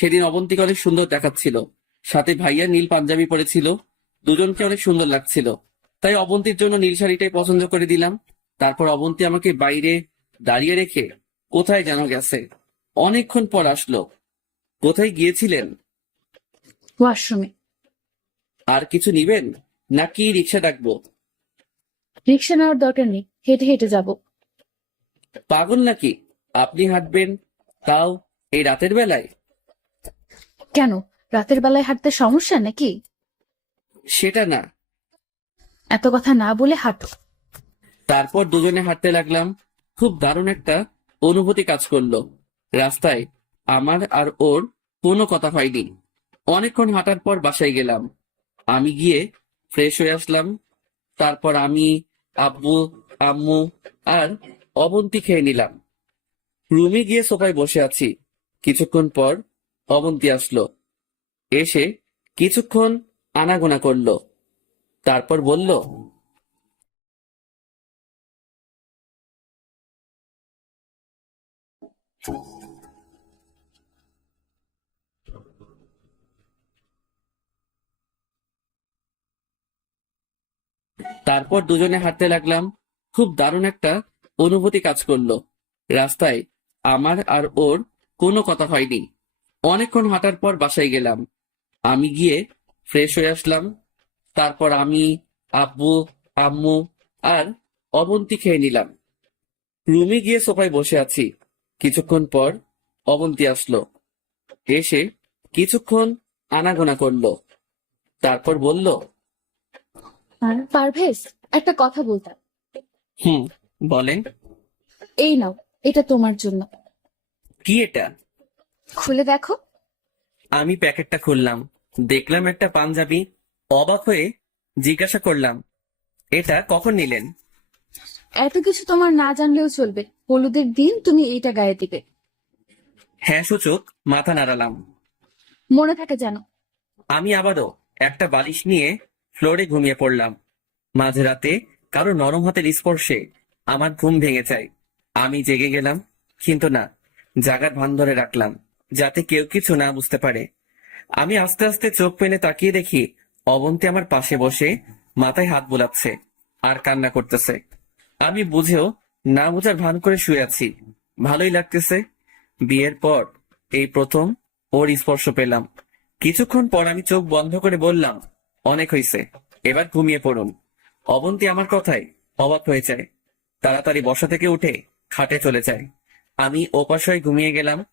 সেদিন অবন্তীকে অনেক সুন্দর দেখাচ্ছিল, সাথে ভাইয়া নীল পাঞ্জাবি পরেছিল। দুজনকে অনেক সুন্দর লাগছিল, তাই অবন্তীর জন্য নীল শাড়িটাই পছন্দ করে দিলাম। তারপর অবন্তী আমাকে বাইরে দাঁড়িয়ে রেখে কোথায় যেন গেছে। অনেকক্ষণ পর আসলো। কোথায় গিয়েছিলেন? ওয়াশরুমে। আর কিছু নিবেন নাকি রিক্সা ডাকবো? রিক্সা নেওয়ার দরকার নেই, হেঁটে হেঁটে যাব। পাগল নাকি? আপনি হাঁটবেন, তাও এই রাতের বেলায়? কেন, রাতের বেলায় হাঁটতে সমস্যা নাকি? সেটা না। এত কথা না বলে হাঁটো। তারপর দুজনে হাঁটতে লাগলাম। খুব দারুণ একটা অনুভূতি কাজ করলো। রাস্তায় আমার আর ওর কোনো কথা হয়নি। অনেকক্ষণ হাঁটার পর বাসায় গেলাম। আমি গিয়ে ফ্রেশ হয়ে আসলাম। তারপর আমি, আব্বু, আম্মু আর অবন্তী খেয়ে নিলাম। রুমে গিয়ে সোফায় বসে আছি। কিছুক্ষণ পর অবন্তী আসলো। এসে কিছুক্ষণ আনাগোনা করলো। তারপর বলল, তারপর দুজনে হাঁটতে লাগলাম। খুব দারুণ একটা অনুভূতি কাজ করলো। রাস্তায় আমার আর ওর কোনো কথা হয়নি। অনেকক্ষণ হাঁটার পর বাসায় গেলাম। আমি গিয়ে ফ্রেশ হয়ে আসলাম। তারপর আমি, আব্বু, আম্মু আর অবন্তী খেয়ে নিলাম। রুমে গিয়ে সোফায় বসে আছি। কিছুক্ষণ পর অবন্তী আসলো। এসে কিছুক্ষণ আনাগোনা করলো। তারপর বলল, আর পারভেজ, একটা কথা বলতাম। হুম, বলেন। এই নাও, এটা তোমার জন্য। কি এটা? খুলে দেখো। আমি প্যাকেটটা খুললাম, দেখলাম একটা পাঞ্জাবি। অবাক হয়ে জিজ্ঞাসা করলাম, এটা কখন নিলেন? এত কিছু তোমার না জানলেও চলবে, হলুদের দিন তুমি এইটা গায়ে দিবে। হ্যাঁ সূচক মাথা নাড়ালাম। মনে থাকে যেন। আমি আবারও একটা বালিশ নিয়ে ফ্লোরে ঘুমিয়ে পড়লাম। মাঝরাতে কারো নরম হাতের স্পর্শে আমার ঘুম ভেঙে যায়। আমি জেগে গেলাম, কিন্তু না, জাগার ভান ধরে রাখলাম যাতে কেউ কিছু না বুঝতে পারে। আমি আস্তে আস্তে চোখ মেলে তাকিয়ে দেখি অবন্তী আমার পাশে বসে মাথায় হাত বুলাচ্ছে আর কান্না করতেছে। আমি বুঝেও না বুঝার ভান করে শুয়ে আছি। ভালোই লাগতেছে। বিয়ের পর এই প্রথম ওর স্পর্শ পেলাম। কিছুক্ষণ পর আমি চোখ বন্ধ করে বললাম, অনেক হইছে, এবার ঘুমিয়ে পড়ুন। অবন্তী আমার কথায় অবাক হয়ে যায়। তাড়াতাড়ি বসা থেকে উঠে খাটে চলে যায়। আমি ওপাশ হয়ে ঘুমিয়ে গেলাম।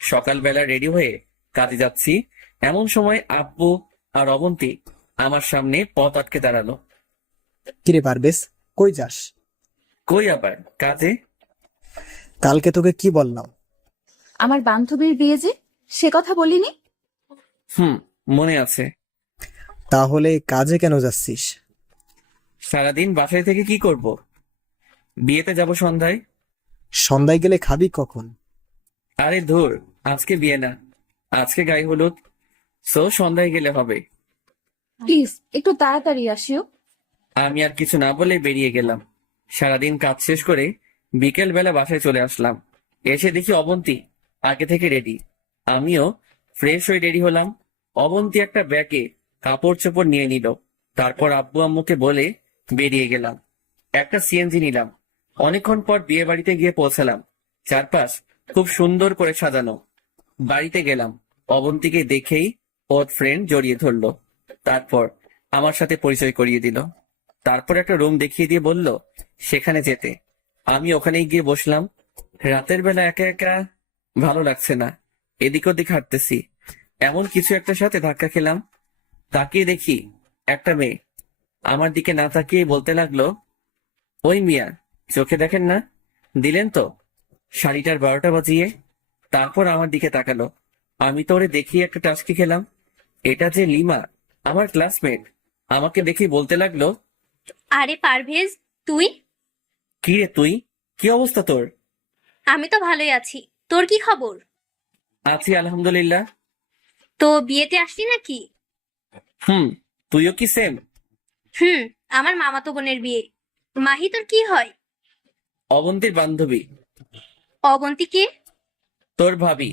সকালবেলা রেডি হয়ে কাজে যাচ্ছি, এমন সময় আব্বু আর অবন্তী আমার সামনে পথ আটকে দাঁড়ালো। কিরে পারবেশ, কই যাস? কই আবার, কাজে। কালকে তোকে কি বললাম? আমার বান্ধবীর বিয়ে যে, সে কথা বলিনি? হুম, মনে আছে। তাহলে কাজে কেন যাচ্ছিস? সারাদিন বাসায় থেকে কি করব? বিয়েতে যাব সন্ধ্যায়। সন্ধ্যায় গেলে খাবি কখন? আরে ধুর, আজকে বিয়ে না, আজকে গায়ে হলুদ, সো সন্ধ্যায় গেলে হবে। প্লিজ একটু তাড়াতাড়ি আসিও। আমি আর কিছু না বলে বেরিয়ে গেলাম। সারাদিন কাজ শেষ করে বিকেল বেলা বাসায় চলে আসলাম। এসে দেখি অবন্তী আগে থেকে রেডি। আমিও ফ্রেশ হয়ে রেডি হলাম। অবন্তী একটা ব্যাগে কাপড় চোপড় নিয়ে নিল। তারপর আব্বু আম্মুকে বলে বেরিয়ে গেলাম। একটা সিএনজি নিলাম। অনেকক্ষণ পর বিয়ে বাড়িতে গিয়ে পৌঁছালাম। চারপাশ খুব সুন্দর করে সাজানো। বাড়িতে গেলাম। অবন্তীকে দেখেই ওর ফ্রেন্ড জড়িয়ে ধরলো। তারপর আমার সাথে পরিচয় করিয়ে দিল। তারপর একটা রুম দেখিয়ে দিয়ে বলল সেখানে যেতে। আমি ওখানেই গিয়ে বসলাম। রাতের বেলা একা একা ভালো লাগছে না। এদিক ওদিক হাঁটতেছি, এমন কিছু একটার সাথে ধাক্কা খেলাম। তাকিয়ে দেখি একটা মেয়ে আমার দিকে না তাকিয়ে বলতে লাগলো, ওই মিয়া, চোখে দেখেন না? দিলেন তো শাড়িটার 12টা বাজিয়ে। তারপর আমার দিকে তাকালো। আমি তো ওরে দেখিয়ে একটা টাস্কি খেলাম। এটা যে লিমা, আমার ক্লাসমেট। আমাকে দেখে বলতে লাগলো, আরে পারভেজ, তুই? কি রে তুই, কি অবস্থা তোর? আমি তো ভালোই আছি। তোর কি খবর? আছি আলহামদুলিল্লাহ। তো বিয়েতে আসলি নাকি? হুম, তুইও কি সেম? হুম, আমার মামাতো বোনের বিয়ে। মাহি তোর কি হয়? অবন্তীর বান্ধবী। অবন্তী কে? তোর ভাবি।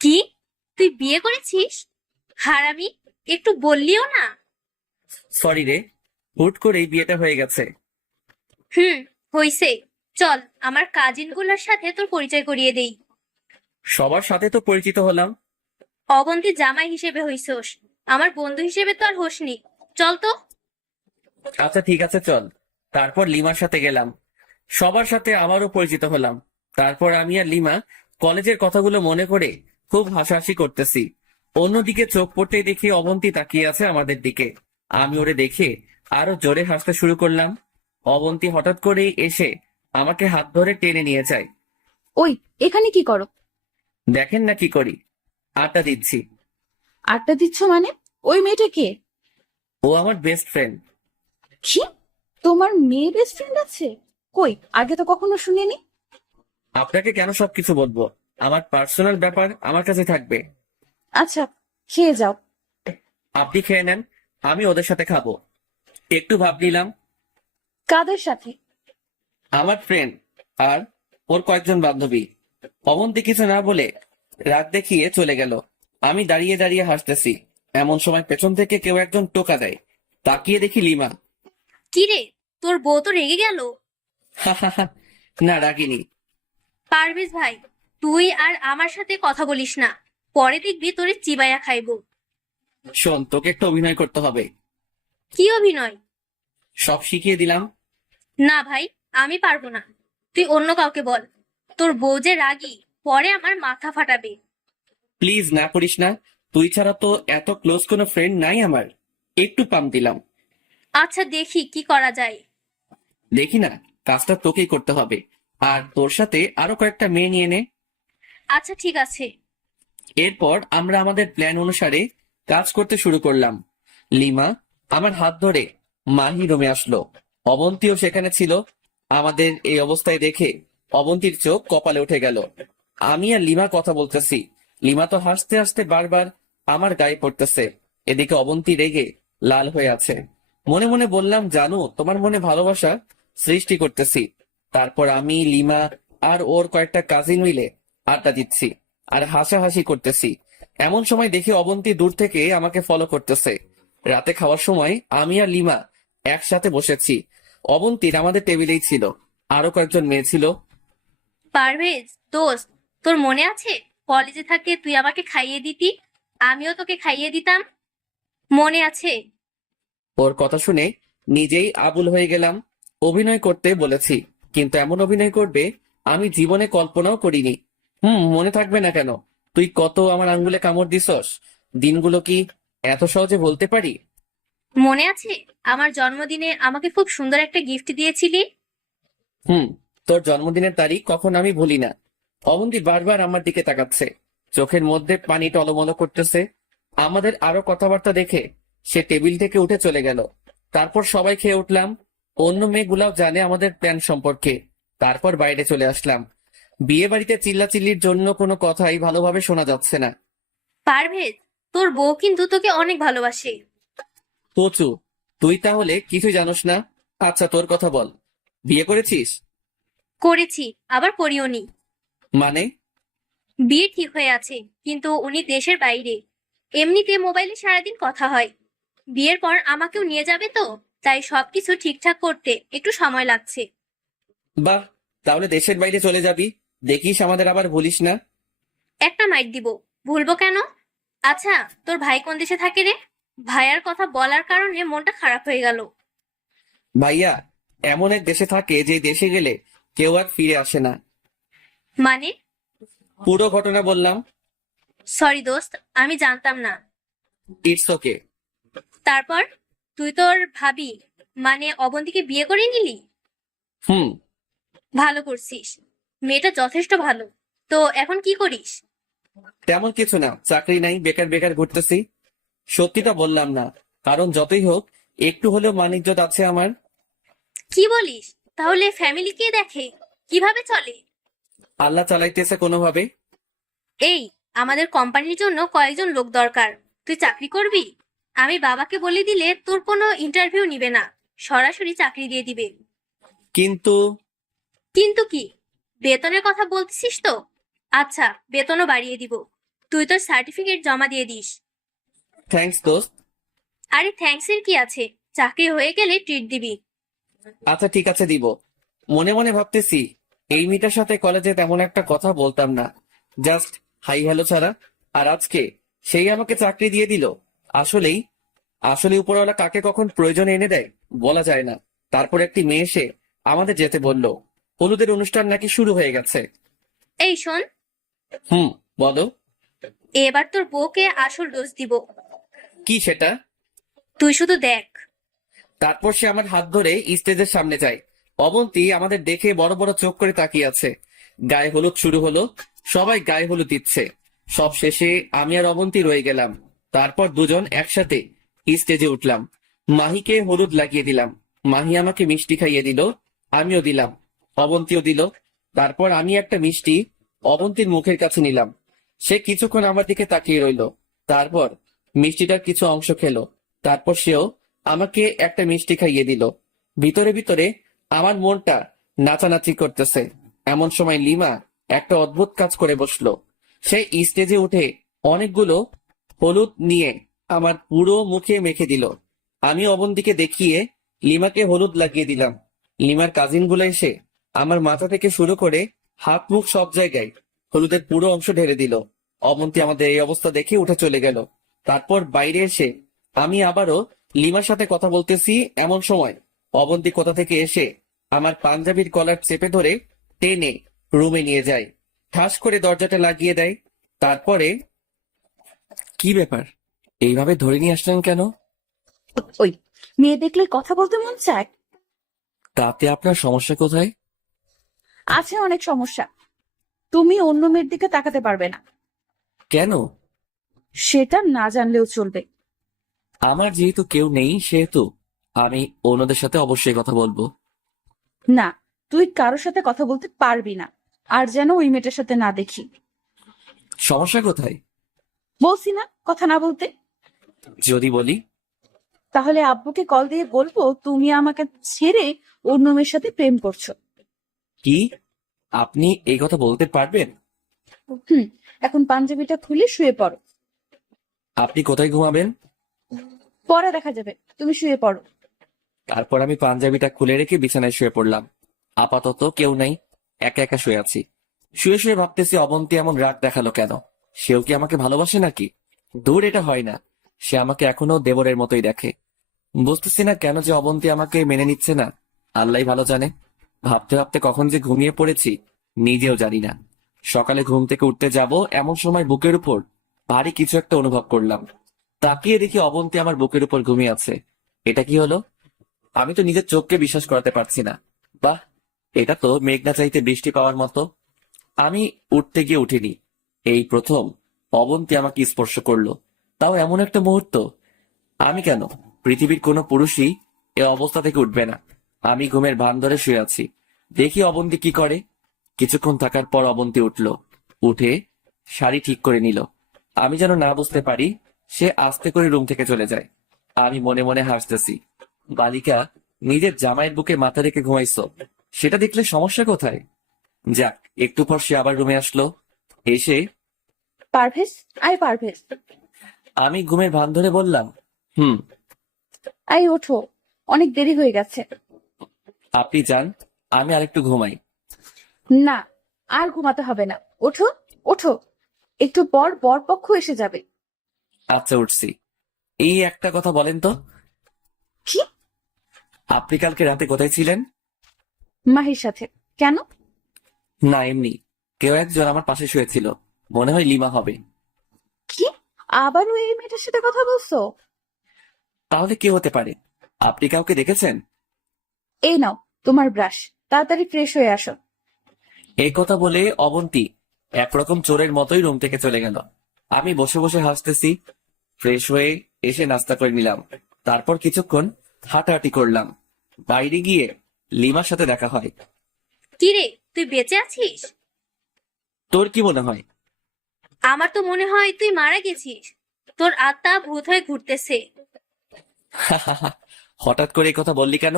কি? তুই বিয়ে করেছিস? হারামি, একটু বললিও না। সরি রে, হুট করেই বিয়েটা হয়ে গেছে। হইছে। চল, আমার কাজিন গুলোর সাথে তোর পরিচয় করিয়ে দেই। সবার সাথে তো পরিচিত হলাম। অবন্তী জামাই হিসেবে হইছোস, আমার বন্ধু হিসেবে তো আর হোসনি। চল তো। আচ্ছা ঠিক আছে চল। তারপর লিমার সাথে গেলাম, সবার সাথে আবারও পরিচিত হলাম। তারপর আমি আর লিমা কলেজের কথাগুলো মনে করে খুব হাসাহাসি করতেছি। অন্যদিকে চোখ পড়তেই দেখি অবন্তী তাকিয়ে আছে আমাদের দিকে। আমি ওরে দেখে আরো জোরে হাসতে শুরু করলাম। অবন্তী হঠাৎ করেই এসে আমাকে হাত ধরে টেনে নিয়ে যায়। ওই, এখানে কি করো? দেখেন না কি করি, আড্ডা দিচ্ছি। আড্ডা দিচ্ছ মানে? ওই মেয়েটা কে? ও আমার বেস্ট ফ্রেন্ড। কি? তোমার মেয়ে বেস্ট ফ্রেন্ড আছে? কই, আগে তো কখনো শুনিনি। আপনাকে কেন সবকিছু বলবো? আমার পার্সোনাল ব্যাপার আমার কাছে থাকবে। আচ্ছা, খেয়ে যাও। আপনি খেয়ে নেন, আমি ওদের সাথে খাবো। একটু ভাব নিলাম। কাদের সাথে? আমার ফ্রেন্ড আর ওর কয়েকজন বান্ধবী। অবন্তী কিছু না বলে রাগ দেখিয়ে চলে গেল। আমি দাঁড়িয়ে দাঁড়িয়ে হাসতেছি। এমন সময় পেছন থেকে কেউ একজন টোকা দেয়। তাকিয়ে দেখি লিমা। কি রে, তোর বউ তো রেগে গেল? হাহাহা, না রাগিনি। পারভেজ ভাই, তুই আর আমার সাথে কথা বলিস না, পরে দেখবি তোরে চিবাইয়া খাইবো। শোন, তোকে একটু অভিনয় করতে হবে। কি অভিনয়? সব শিখিয়ে দিলাম। না ভাই, আমি পারবো না। তুই অন্য কাউকে বল। তোর বউ যে রাগী, পরে আমার মাথা ফাটাবে। প্লিজ না করিস না। তুই ছাড়া তো এত ক্লোজ কোনো ফ্রেন্ড নাই আমার। একটু পাম দিলাম। আচ্ছা, দেখি কি করা যায়। দেখি না, কাজটা তোকেই করতে হবে। আর তোর সাথে আরো কয়েকটা মেয়ে নিয়ে নে। আচ্ছা ঠিক আছে। এরপর আমরা আমাদের প্ল্যান অনুসারে কাজ করতে শুরু করলাম। লিমা আমার হাত ধরে মাহি রুমে আসলো। অবন্তীও সেখানে ছিল। আমাদের এই অবস্থায় দেখে অবন্তীর চোখ কপালে উঠে গেল। আমি আর লিমা কথা বলতেছি, লিমা তো হাসতে হাসতে বারবার আমার গায়ে পড়তেছে। এদিকে অবন্তী রেগে লাল হয়ে আছে। মনে মনে বললাম, জানো তোমার মনে ভালোবাসা সৃষ্টি করতেছি। তারপর আমি, লিমা আর ওর কয়েকটা কাজিন মিলে আড্ডা দিচ্ছি আর হাসাহাসি করতেছি। এমন সময় দেখি অবন্তী দূর থেকে আমাকে ফলো করতেছে। রাতে খাওয়ার সময় আমি আর লিমা একসাথে বসেছি। অবন্তীর আমাদের টেবিলেই ছিল, আরো কয়েকজন মেয়ে ছিল। পারভেজ দোস্ত, তোর মনে আছে কলেজে থাকতে তুই আমাকে খাইয়ে দিতি, আমিও তোকে খাইয়ে দিতাম? মনে আছে? ওর কথা শুনে নিজেই আবুল হয়ে গেলাম। অভিনয় করতে বলেছি, কিন্তু এমন অভিনয় করবে আমি জীবনে কল্পনাও করিনি। মনে থাকবে না কেন? তুই কত আমার আঙ্গুলে কামড় দিছস, দিনগুলো কি এত সহজে বলতে পারি? মনে আছে আমার জন্মদিনে আমাকে খুব সুন্দর একটা গিফট দিয়েছিলি? হুম, তোর জন্মদিনের তারিখ কখন আমি ভুলি না। অবন্তী বারবার আমার দিকে তাকাচ্ছে, চোখের মধ্যে পানি টলমল করতেছে। আমাদের আরো কথাবার্তা দেখে সে টেবিল থেকে উঠে চলে গেল। তারপর সবাই খেয়ে উঠলাম। অন্য মেয়েগুলাও জানে আমাদের প্ল্যান সম্পর্কে। তারপর বাইরে চলে আসলাম। বিয়ে বাড়িতে চিল্লাচিল্লির জন্য কোনো কথাই ভালোভাবে শোনা যাচ্ছে না। পারভেজ, তোর বউ কিন্তু তোকে অনেক ভালোবাসে। কচু, তুই তাহলে কিছু জানোস না। আচ্ছা তোর কথা বল, বিয়ে করেছিস? করেছি, আবার করিওনি। মানে? বিয়ে ঠিক হয়ে আছে, কিন্তু উনি দেশের বাইরে। এমনিতে মোবাইলে সারাদিন কথা হয়। বিয়ের পর আমাকেও নিয়ে যাবে তো, তাই সবকিছু ঠিকঠাক করতে একটু সময় লাগছে। বাহ, তাহলে দেশের বাইরে চলে যাবি, দেখিস আমাদের আবার ভুলিস না। একটা মাইট দিব, ভুলবো কেন? আচ্ছা, তোর ভাই কোন দেশে থাকে রে? ভাইয়ার কথা বলার কারণে মনটা খারাপ হয়ে গেল। ভাইয়া এমন এক দেশে থাকে যে দেশে গেলে কেউ আর ফিরে আসে না। মানে? পুরো ঘটনা বললাম। সরি দোস্ত, আমি জানতাম না। It's okay. তারপর তুই তোর ভাবি মানে অবন্তীকে বিয়ে করে নিলি? হুম। ভালো করছিস, মেয়েটা যথেষ্ট ভালো। তো এখন কি করিস? তেমন কিছু না, চাকরি নাই, বেকার বেকার ঘুরতেছি। সত্যিটা বললাম না, কারণ যতই হোক একটু হলেও মান ইজ্জত আছে আমার। কি বলিস? তাহলে ফ্যামিলি কে দেখে, কিভাবে চলে? আল্লাহ চালাইতেছে কোনোভাবে। এই, আমাদের কোম্পানির জন্য কয়েকজন লোক দরকার, তুই চাকরি করবি? আমি বাবাকে বলে দিলে তোর কোনো ইন্টারভিউ নিবে না, সরাসরি চাকরি দিয়ে দিবে। কিন্তু কিন্তু কি? বেতনের কথা বলতেছিস তো? আচ্ছা, বেতনও বাড়িয়ে দিব। তুই তোর সার্টিফিকেট জমা দিয়ে দিস। থ্যাঙ্কস দোস্ত। আরে থ্যাঙ্কস এর কি আছে, চাকরি হয়ে গেলে ট্রিট দিবি। আচ্ছা ঠিক আছে, দিব। মনে মনে ভাবতেছি এই মেয়েটার সাথে কলেজে তেমন একটা কথা বলতাম না, জাস্ট হাই হ্যালো ছাড়া। আর আজকে সেই আমাকে চাকরি দিয়ে দিল। আসলেই আসলে উপরওয়ালা কাকে কখন প্রয়োজনে এনে দেয় বলা যায় না। তারপর একটি মেয়ে এসে আমাদের যেতে বলল। হলুদের অনুষ্ঠান নাকি শুরু হয়ে গেছে। এই শোন, হুম, বলো। এবার তোর বউকে আসল ডোজ দিব। কি সেটা? তুই শুধু দেখ। তারপর সে আমার হাত ধরে স্টেজের সামনে যায়। অবন্তী আমাদের দেখে বড় বড় চোখ করে তাকিয়ে আছে। গায়ে হলুদ শুরু হলো, সবাই গায়ে হলুদ দিচ্ছে। সব শেষে আমি আর অবন্তী রয়ে গেলাম। তারপর দুজন একসাথে স্টেজে উঠলাম। মাহিকে হলুদ লাগিয়ে দিলাম। মাহি আমাকে মিষ্টি খাইয়ে দিল, আমিও দিলাম, অবন্তীও দিল। তারপর আমি একটা মিষ্টি অবন্তীর মুখের কাছে নিলাম। সে কিছুক্ষণ আমার দিকে তাকিয়ে রইল। তারপর মিষ্টিটার কিছু অংশ খেলো। তারপর সেও আমাকে একটা মিষ্টি খাইয়ে দিল। ভিতরে ভিতরে আমার মনটা নাচানাচি করতেছে। এমন সময় লিমা একটা অদ্ভুত কাজ করে বসলো। সে স্টেজে উঠে অনেকগুলো হলুদ নিয়ে আমার পুরো মুখে মেখে দিল। আমি অবন্তীকে দেখিয়ে লিমাকে হলুদ লাগিয়ে দিলাম। লিমার কাজিন গুলো এসে আমার মাথা থেকে শুরু করে হাত মুখ সব জায়গায় হলুদের পুরো অংশ ঢেলে দিল। অবন্তী আমাদের এই অবস্থা দেখে উঠে চলে গেল। তারপর বাইরে এসে আমি আবারও লিমার সাথে কথা বলতেছি, এমন সময় অবন্তী কোথা থেকে এসে আমার পাঞ্জাবির কলার চেপে ধরে টেনে রুমে নিয়ে যায়। ঠাস করে দরজাটা লাগিয়ে দেয়। তারপরে, কি ব্যাপার, এইভাবে ধরে নিয়ে আসলেন কেন? ওই মেয়ে দেখলে কথা বলতে মন চায়। তাতে আপনার সমস্যা কোথায়? আছে অনেক সমস্যা। তুমি অন্য মেয়ের দিকে তাকাতে পারবে না। কেন? সেটা না জানলেও চলবে। আমার যেহেতু কেউ নেই সেহেতু আমি অন্যদের সাথে অবশ্যই কথা বলবো। না, তুই কারোর সাথে কথা বলতে পারবি না। আর যেন ওই মেয়েটার সাথে না দেখি। সমস্যা কোথায়? বলছি না কথা না বলতে। যদি বলি? তাহলে আব্বুকে কল দিয়ে বলবো তুমি আমাকে ছেড়ে অন্য মেয়ের সাথে প্রেম করছো। কি? আপনি এই কথা বলতে পারবেন? হুম, এখন পাঞ্জাবিটা খুলে শুয়ে পড়ো। আপনি কোথায় ঘুমাবেন? পরে দেখা যাবে, তুমি শুয়ে পড়ো। তারপর আমি পাঞ্জাবিটা খুলে রেখে বিছানায় শুয়ে পড়লাম। আপাতত কেউ নাই, একা একা শুয়ে আছি। শুয়ে শুয়ে ভাবতেছি অবন্তী এমন রাগ দেখালো কেন? সেও কি আমাকে ভালোবাসে নাকি? দূর, এটা হয় না। সে আমাকে এখনো দেবরের মতোই দেখে। বুঝতেছি না কেন যে অবন্তী আমাকে মেনে নিচ্ছে না। আল্লাহ ভালো জানে। ভাবতে ভাবতে কখন যে ঘুমিয়ে পড়েছি নিজেও জানি না। সকালে ঘুম থেকে উঠতে যাব এমন সময় বুকের উপর ভারী কিছু একটা অনুভব করলাম। তাকিয়ে দেখি অবন্তী আমার বুকের উপর ঘুমিয়ে আছে। এটা কি হলো? আমি তো নিজের চোখকে বিশ্বাস করাতে পারছি না। বাহ, এটা তো মেঘনা চাইতে বৃষ্টি পাওয়ার মতো। আমি উঠতে গিয়ে উঠিনি। এই প্রথম অবন্তী আমাকে স্পর্শ করলো, তাও এমন একটা মুহূর্ত। আমি কেন, পৃথিবীর কোনো পুরুষই এ অবস্থা থেকে উঠবে না। আমি ঘুমের ভান ধরে শুয়ে আছি। দেখি অবন্তী কি করে। কিছুক্ষণ থাকার পর অবন্তী উঠলো। উঠে শাড়ি ঠিক করে নিল। আমি যেন না বুঝতে পারি, সে আস্তে করে রুম থেকে চলে যায়। আমি মনে মনে হাসতেছি। বালিকা নিজের জামাইয়ের বুকে মাথা রেখে ঘুমাইছো, সেটা দেখলে সমস্যা কোথায়? যাক, একটু পর সে আবার রুমে আসলো। এসে পারভেজ, আয় পারভেজ, আমি ঘুমের ভান ধরে বললাম, হুম। আয় ওঠো, অনেক দেরি হয়ে গেছে। আপনি যান, আমি আরেকটু ঘুমাই। না, আর ঘুমাতে হবে না। ওঠো ওঠো, একটু পর বরপক্ষ এসে যাবে। আচ্ছা, উঠছি। এই একটা কথা বলেন তো, কি? আপনি কালকে রাতে কোথায় ছিলেন? মাহির সাথে। কেন? না, এমনি। কেউ একজন আমার পাশে শুয়েছিল, মনে হয় লিমা হবে। কি? আবারও এই মেয়েটার সাথে কথা বলছো? তাহলে কে হতে পারে? আপনি কাউকে দেখেছেন? এই নাও তোমার ব্রাশ, তাড়াতাড়ি ফ্রেশ হয়ে আসো। এই কথা বলে অবন্তী একরকম চোরের মতোই রুম থেকে চলে গেল। আমি বসে বসে হাসতেছি। ফ্রেশ হয়ে এসে নাস্তা করে নিলাম। তারপর কিছুক্ষণ হাঁটাহাঁটি করলাম। বাইরে গিয়ে লিমার সাথে দেখা হয়। কিরে, তুই বেঁচে আছিস? তোর কি মনে হয়? আমার তো মনে হয় তুই মারা গেছিস। তোর আত্মা ভূত হয়ে ঘুরতেছে। হঠাৎ করে এই কথা বললি কেন?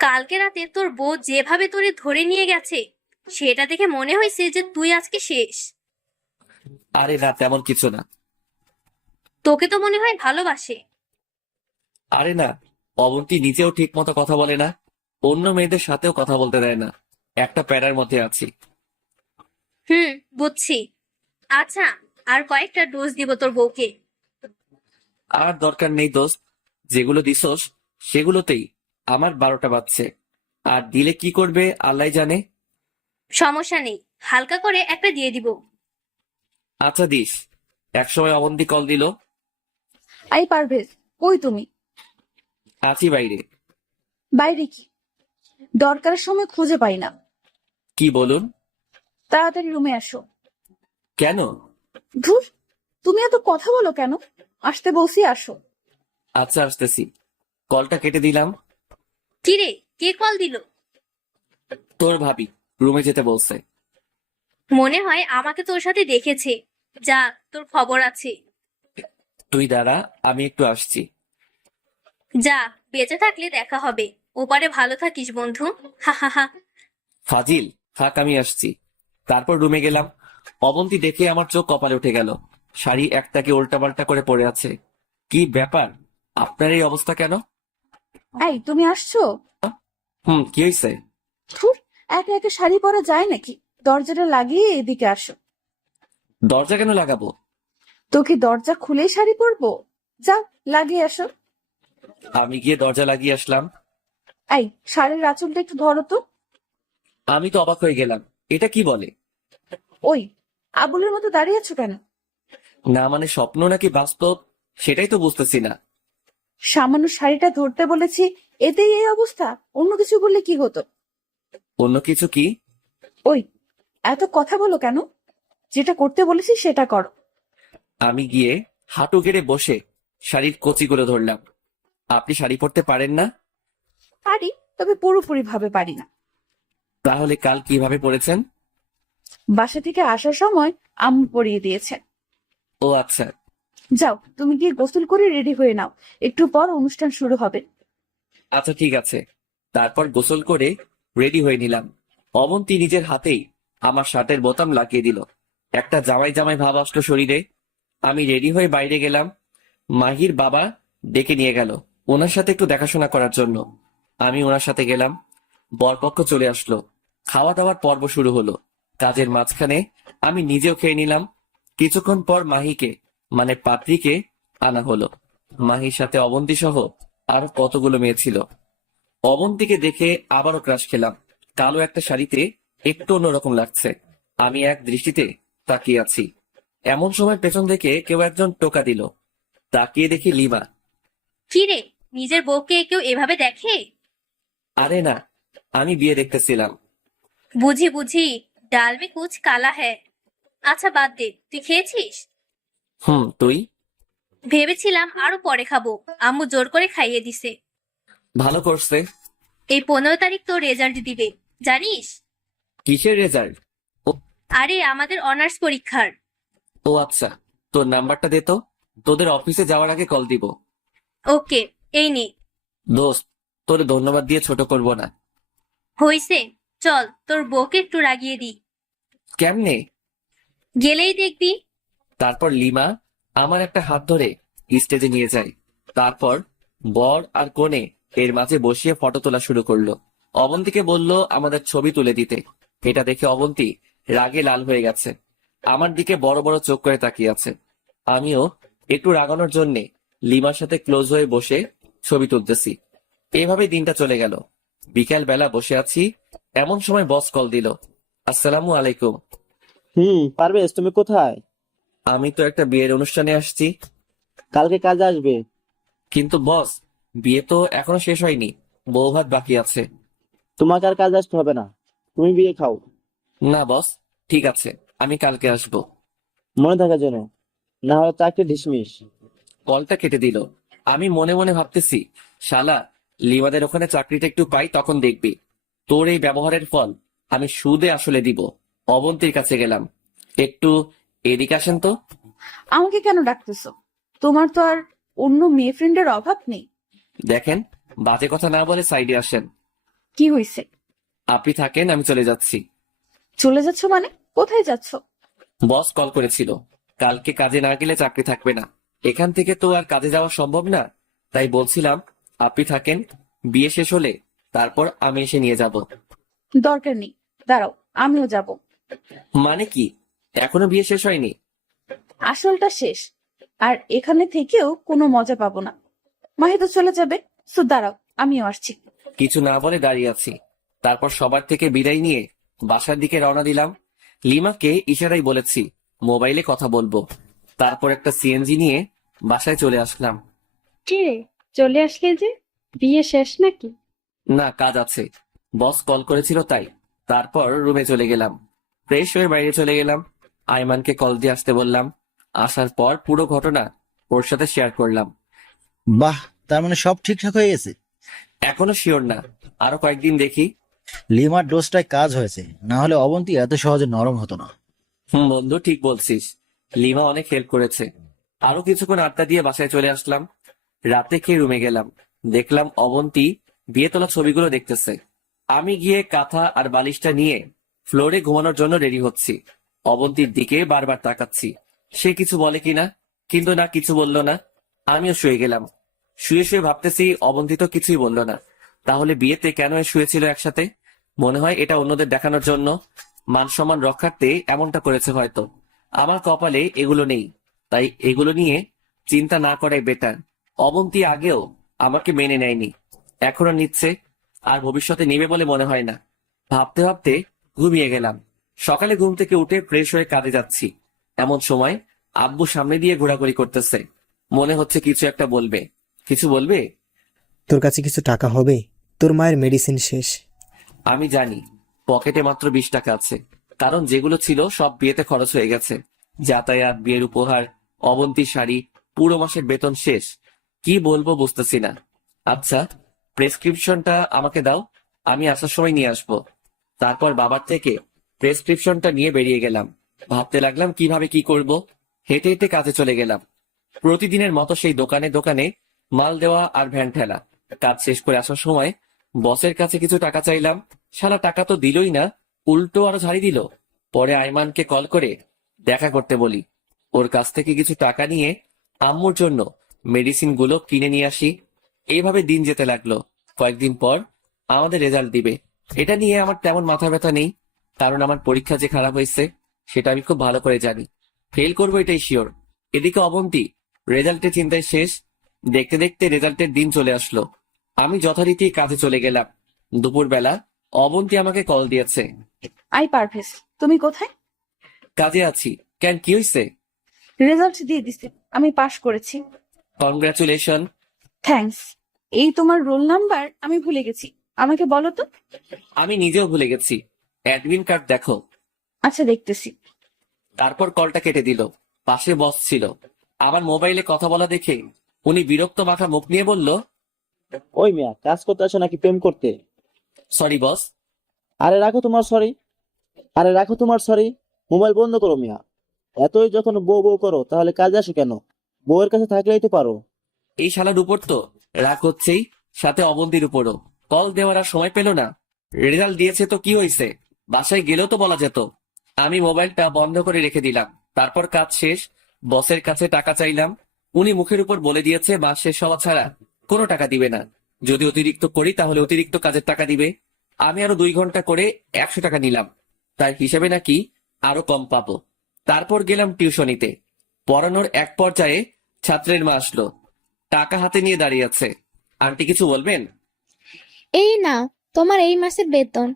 কালকে রাতে তোর বউ যেভাবে তোরে ধরে নিয়ে গেছে, সেটা দেখে মনে হয়েছে যে তুই আজকে শেষ। আরে না, তেমন কিছু না। তোকে তো মনে হয় ভালোবাসে। আরে না, অবন্তী নিজেও ঠিক মতো কথা বলে না, অন্য মেয়েদের সাথেও কথা বলতে দেয় না। একটা প্যারার মধ্যে আছি। হুম, বুঝছি। আচ্ছা, আর কয়েকটা ডোজ দিব তোর বউকে। আর দরকার নেই দোস্ত, যেগুলো দিছস সেগুলোতেই আমার 12টা বাজছে। আর দিলে কি করবে আল্লাহ জানে। সমস্যা নেই, হালকা করে একটা দিয়ে দিব। আচ্ছা দিস। একসময় অবন্তী কল দিল। আই পারভেজ, কই তুমি? আছি বাইরে। বাইরে কি? দরকারের সময় খুঁজে পাই না। কি বলুন? তাড়াতাড়ি রুমে আসো। কেন? ধুর, তুমি এত কথা বলো কেন? আসতে বলছি, আসো। আচ্ছা আসতেছি। কলটা কেটে দিলাম। কিরে, কে কল দিল? তোর ভাবি রুমে যেতে বলছে। মনে হয় আমাকে তোর সাথে দেখেছে। যা, তোর খবর আছে। তুই দাঁড়া, আমি একটু আসছি। যা, বেঁচে থাকলে দেখা হবে। ওপারে ভালো থাকিস বন্ধু। হা হা হা। ফাজিল, থাক আমি আসছি। তারপর রুমে গেলাম। অবন্তী দেখে আমার চোখ কপালে উঠে গেল। শাড়ি একটাকে উল্টাপাল্টা করে পড়ে আছে। কি ব্যাপার? আপনার এই অবস্থা কেন? এই, তুমি আসছো? কি হয়েছে? ধুর, একা একা শাড়ি পরা যায় নাকি? দরজাটা লাগিয়ে এদিকে আসো। দরজা কেন লাগাবো? তো কি দরজা খুলেই শাড়ি পরবো? যাও, লাগিয়ে আসো। আমি গিয়ে দরজা লাগিয়ে আসলাম। এই, শাড়ির আঁচলটা একটু ধরো তো। আমি তো অবাক হয়ে গেলাম। এটা কি বলে? ওই, আবুলের মতো দাঁড়িয়ে আছো কেন? না মানে স্বপ্ন নাকি বাস্তব, সেটাই তো বুঝতেছি না। সামান্য শাড়িটা ধরতে বলেছি, এতেই এই অবস্থা। অন্য কিছু বললে কি হতো? অন্য কিছু কি? ওই, এত কথা বলো কেন? যেটা করতে বলেছি সেটা করো। আমি গিয়ে হাঁটু গেড়ে বসে শাড়ির কচিগুলো ধরলাম। আপনি শাড়ি পরতে পারেন না? পারি, তবে পুরোপুরি ভাবে পারি না। তাহলে কাল কিভাবে পড়েছেন? বাসা থেকে আসার সময় আম্মু পরিয়ে দিয়েছে। ও আচ্ছা। যাও, তুমি গিয়ে গোসল করে রেডি হয়ে নাও, একটু পর অনুষ্ঠান শুরু হবে। আচ্ছা ঠিক আছে। তারপর গোসল করে রেডি হয়ে নিলাম। অবন্তী নিজের হাতেই আমার শার্টের বোতাম লাগিয়ে দিল। একটা জামাই জামাই ভাব আসলো শরীরে। আমি রেডি হয়ে বাইরে গেলাম। মাহির বাবা ডেকে নিয়ে গেল ওনার সাথে একটু দেখাশোনা করার জন্য। আমি ওনার সাথে গেলাম। বরপক্ষ চলে আসলো। খাওয়া দাওয়ার পর্ব শুরু হলো। কাজের মাঝখানে আমি নিজেও খেয়ে নিলাম। কিছুক্ষণ পর মাহিকে মানে পাত্রীকে আনা হলো। মাহির সাথে অবন্তী সহ আরো কতগুলো মেয়ে ছিল। অবন্তীকে দেখে আবারও ক্রাশ খেলাম। কালো একটা শাড়িতে একটু অন্যরকম লাগছে। আমি এক দৃষ্টিতে তাকিয়ে আছি। এমন সময় পেছন থেকে কেউ একজন টোকা দিল। তাকিয়ে দেখি লিমা। কিরে, নিজের বউকে কেউ এভাবে দেখে? আরে না, আমি বিয়ে দেখতেছিলাম। বুঝি বুঝি, ডাল মে কুচ কালা হ্যায়। আচ্ছা বাদ দে, তুই খেয়েছিস? তুই? ভেবেছিলাম আরো পরে খাবো, আম্মু জোর করে খাইয়ে দিছে। ভালো করছে। এই 15 তারিখ তো রেজাল্ট দিবে, জানিস? কিসের রেজাল্ট? আরে আমাদের অনার্স পরীক্ষার। ও আচ্ছা, তোর নাম্বারটা দে তো, তোদের অফিসে যাওয়ার আগে কল দিব। ওকে, এই নে। দোস্ত, তোরে ধন্যবাদ দিয়ে ছোট করব না। হইছে, চল তোর বউকে একটু রাগিয়ে দি। কেমনে? গেলেই দেখবি। তারপর লিমা আমার একটা হাত ধরে স্টেজে নিয়ে যায়। তারপর বর আর কনে এর মাঝে বসিয়ে ফটো তোলা শুরু করলো। অবন্তীকে বলল আমাদের ছবি তুলে দিতে। এটা দেখে অবন্তী রাগে লাল হয়ে গেছে। আমার দিকে বড় বড় চোখ করে তাকিয়ে আছে। আমিও একটু রাগানোর জন্যে লিমার সাথে ক্লোজ হয়ে বসে ছবি তুলতেছি। এভাবে দিনটা চলে গেল। বিকেল বেলা বসে আছি, এমন সময় বস কল দিল। আসসালামু আলাইকুম। পারবেশ, তুমি কোথায়? আমি তো একটা বিয়ের অনুষ্ঠানে আসছি। কালকে কাজে আসবে? কিন্তু বস, বিয়ে তো এখনো শেষ হয়নি, বউ ভাত বাকি আছে। তোমাকে আর কাজে আসতে হবে না, তুমি বিয়ে খাও। না বস, ঠিক আছে, আমি কালকে আসবো। মনে থাকে যেন, না হলে চাকরি ডিসমিস। কলটা কেটে দিল। আমি মনে মনে ভাবতেছি, শালা, লিমাদের ওখানে চাকরিটা একটু পাই তখন দেখবি তোর এই ব্যবহারের ফল আমি সুদে আসলে দিব। অবন্তীর কাছে গেলাম। একটু এদিকে আসেন তো। আমাকে কেন ডাকতেছো? তোমার তো আর অন্য মেয়ে ফ্রেন্ডের অভাব নেই। দেখেন, বাজে কথা না বলে সাইডে আসেন। কি হয়েছে? আপনি থাকেন, আমি চলে যাচ্ছি। চলে যাচ্ছ মানে? কোথায় যাচ্ছ? বস কল করেছিল, কালকে কাজে না গেলে চাকরি থাকবে না। এখান থেকে তো আর কাজে যাওয়া সম্ভব না, তাই বলছিলাম আপনি থাকেন, বিয়ে শেষ হলে তারপর আমি এসে নিয়ে যাব। দরকার নেই, দাঁড়াও, আমিও যাব। মানে কি? এখনো বিয়ে শেষ হয়নি? আসলটা শেষ, আর এখানে থেকেও কোনো মজা পাবো না। মাহি তো চলে যাবে, তো দাঁড়াও, আমিও আসছি। কিছু না বলে দাঁড়িয়ে আছি। তারপর সবার থেকে বিদায় নিয়ে বাসার দিকে রওনা দিলাম। লিমাকে ইশারায় বলেছি মোবাইলে কথা বলবো। তারপর একটা সিএনজি নিয়ে বাসায় চলে আসলাম। কে চলে আসলে যে? বিয়ে শেষ নাকি? না, কাজ আছে, বস কল করেছিল তাই। তারপর রুমে চলে গেলাম, ফ্রেশ হয়ে বাইরে চলে গেলাম। আইমানকে কল দিয়ে আসতে বললাম। আসার পর পুরো ঘটনা ওর সাথে শেয়ার করলাম। বাহ, তার মানে সব ঠিকঠাক হয়ে গেছে। এখনো শিওর না, আরো কয়েকদিন দেখি। লিমার ডোজটায় কাজ হয়েছে, না হলে অবন্তী এত সহজে নরম হতো না। বন্ধু, ঠিক বলছিস, লিমা অনেক হেল্প করেছে। আরো কিছুক্ষণ আড্ডা দিয়ে বাসায় চলে আসলাম। রাতে খেয়ে রুমে গেলাম, দেখলাম অবন্তী বিয়ে তোলা ছবিগুলো দেখতেছে। আমি গিয়ে কাঁথা আর বালিশটা নিয়ে ফ্লোরে ঘুমানোর জন্য রেডি হচ্ছি। অবন্তীর দিকে বারবার তাকাচ্ছি, সে কিছু বলে কিনা, কিন্তু না, কিছু বললো না। আমিও শুয়ে গেলাম। শুয়ে শুয়ে ভাবতেছি অবন্তী তো কিছুই বললো না, তাহলে বিয়েতে কেন শুয়েছিল একসাথে? মনে হয় এটা অন্যদের দেখানোর জন্য, মান সম্মান রক্ষার্থে এমনটা করেছে হয়তো। আমার কপালে এগুলো নেই, তাই এগুলো নিয়ে চিন্তা না করাই বেটার। অবন্তী আগেও আমাকে মেনে নেয়নি, এখনো নিচ্ছে, আর ভবিষ্যতে নেবে বলে মনে হয় না। ভাবতে ভাবতে ঘুমিয়ে গেলাম। সকালে ঘুম থেকে উঠে ফ্রেশ হয়ে কাজে যাচ্ছি। এমন সময় আব্বু সামনে দিয়ে ঘোরাঘুরি করতেছে, মনে হচ্ছে কিছু একটা বলবে। কিছু বলবে? তোর কাছে কিছু টাকা হবে? তোর মায়ের মেডিসিন শেষ। আমি জানি পকেটে মাত্র 20 টাকা আছে, কারণ যেগুলো ছিল সব বিয়েতে খরচ হয়ে গেছে। যাতায়াত, বিয়ের উপহার, অবন্তীর শাড়ি, পুরো মাসের বেতন শেষ। কি বলবো বুঝতেছি না। আচ্ছা, প্রেসক্রিপশনটা আমাকে দাও, আমি আসার সময় নিয়ে আসবো। তারপর বাবার থেকে প্রেসক্রিপশনটা নিয়ে বেরিয়ে গেলাম। ভাবতে লাগলাম কিভাবে কি করব। হেঁটে হেঁটে কাজে চলে গেলাম। প্রতিদিনের মতো সেই দোকানে দোকানে মাল দেওয়া আর ভ্যান ঠেলা। কাজ শেষ করে আসার সময় বসের কাছে কিছু টাকা চাইলাম, শালা টাকা তো দিলই না, উল্টো আরো ঝাড়ি দিল। পরে আইমানকে কল করে দেখা করতে বলি, ওর কাছ থেকে কিছু টাকা নিয়ে আম্মুর জন্য মেডিসিন গুলো কিনে নিয়ে আসি। এইভাবে দিন যেতে লাগলো। কয়েকদিন পর আমাদের রেজাল্ট দিবে, এটা নিয়ে আমার তেমন মাথা ব্যথা নেই, কারণ আমার পরীক্ষা যে খারাপ হয়েছে সেটা আমি খুব ভালো করে জানি। ফেল করবো এটাই শিওর। এদিকে অবন্তী রেজাল্টের চিন্তায় শেষ। দেখতে দেখতে রেজাল্টের দিন চলে আসলো। আমি যথারীতি কাজে চলে গেলাম। দুপুরবেলা অবন্তী আমাকে কল দিয়েছে। আই পারভেজ, তুমি কোথায়? কাজে আছি। কেন, কি হয়েছে? রেজাল্ট দিয়ে দিছে, আমি পাশ করেছি। কংগ্রাচুলেশন। থ্যাঙ্কস। এই তোমার রোল নাম্বার আমি ভুলে গেছি, আমাকে বলো তো। আমি নিজেও ভুলে গেছি, অ্যাডমিন কার্ড দেখো। আচ্ছা, দেখতেছি। তারপর কলটা কেটে দিল। পাশে বস ছিল। আমার মোবাইলে কথা বলা দেখে উনি বিরক্ত মাখা মুখ নিয়ে বলল, ওই মিয়া, কাজ করতে আসো নাকি প্রেম করতে? Sorry boss. আরে রাখো তোমার সরি, আরে রাখো তোমার সরি, মোবাইল বন্ধ করো মিয়া। এতই যখন বউ বউ করো তাহলে কাজে আসো কেন? বউয়ের কাছে থাকলেই তো পারো। এই শালার উপর তো রাগ হচ্ছেই, সাথে অবন্তীর উপরও। কল দেওয়ার আর সময় পেল না। রেজাল্ট দিয়েছে তো কি হয়েছে, বাসায় গেলেও তো বলা যেত। আমি মোবাইলটা বন্ধ করে রেখে দিলাম। তারপর কাজ শেষ, বসের কাছে টাকা চাইলাম। উনি মুখের উপর বলে দিয়েছে মাস শেষ হওয়া ছাড়া কোনো টাকা দিবে না। যদি অতিরিক্ত করি তাহলে অতিরিক্ত কাজের টাকা দিবে। আমি আরো 2 ঘন্টা করে 100 টাকা নিলাম, তার হিসেবে নাকি আরো কম পাবো। তারপর গেলাম টিউশনিতে। পড়ানোর এক পর্যায়ে ছাত্রের মা আসলো, টাকা হাতে নিয়ে দাঁড়িয়ে আছে। আন্টি কিছু বলবেন? এই নাও তোমার এই মাসের বেতন।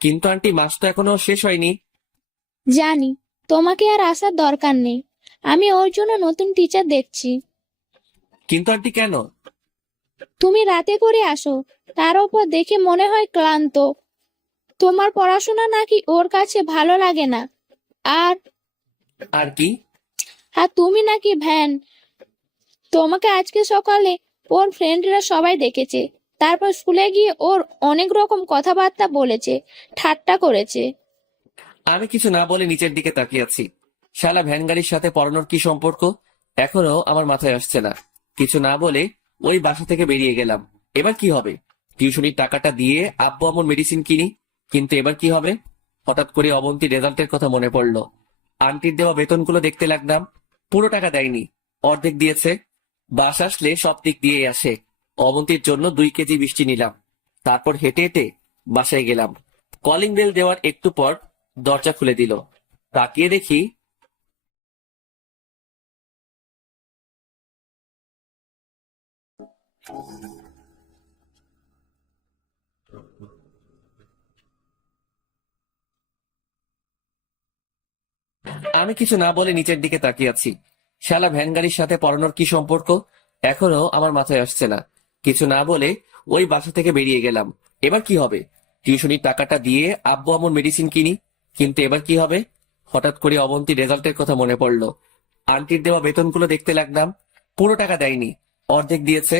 কিন্তু আন্টি, মাস তো এখনো শেষ হয়নি। জানি, তোমাকে আর আসার দরকার নেই, আমি ওর জন্য নতুন টিচার দেখছি। কিন্তু আন্টি কেন? তুমি রাতে করে আসো, তার উপর দেখে মনে হয় ক্লান্ত। তোমার পড়াশোনা নাকি ওর কাছে ভালো লাগে না। আর আর কি? আর তুমি নাকি ভ্যান। তোমাকে আজকে সকালে ওর ফ্রেন্ডরা সবাই দেখেছে। তারপর স্কুলে গিয়ে ওর অনেক রকম কথাবার্তা বলেছে, ঠাট্টা করেছে। আমি কিছু না বলে নিচের দিকে তাকিয়ে আছি। শালা ভ্যান গাড়ির সাথে পড়ানোর কি সম্পর্ক এখনো আমার মাথায় আসছে না। কিছু না বলে ওই বাসা থেকে বেরিয়ে গেলাম। এবার কি হবে? টিউশনির টাকাটা দিয়ে আব্বু আমার মেডিসিন কিনি, কিন্তু এবার কি হবে? হঠাৎ করে অবন্তী রেজাল্টের কথা মনে পড়লো। আন্টির দেওয়া বেতনগুলো দেখতে লাগলাম, পুরো টাকা দেয়নি, অর্ধেক দিয়েছে। বাস আসলে সব দিক দিয়েই আসে। অবন্তীর জন্য 2 কেজি মিষ্টি নিলাম। তারপর হেঁটে হেঁটে বাসায় গেলাম। কলিং বেল দেওয়ার একটু পর দরজা খুলে দিল। তাকিয়ে দেখি আমি কিছু না বলে নিচের দিকে তাকিয়ে আছি। শালা ভ্যান গাড়ির সাথে পড়ানোর কি সম্পর্ক এখনো আমার মাথায় আসছে না। কিছু না বলে ওই বাসা থেকে বেরিয়ে গেলাম। এবার কি হবে? টিউশনির টাকাটা দিয়ে আব্বু আম্মুর মেডিসিন কিনি, কিন্তু এবার কি হবে? হঠাৎ করে অবন্তী রেজাল্টের কথা মনে পড়লো। আন্টির দেওয়া বেতনগুলো দেখতে লাগলাম, পুরো টাকা দেয়নি, অর্ধেক দিয়েছে।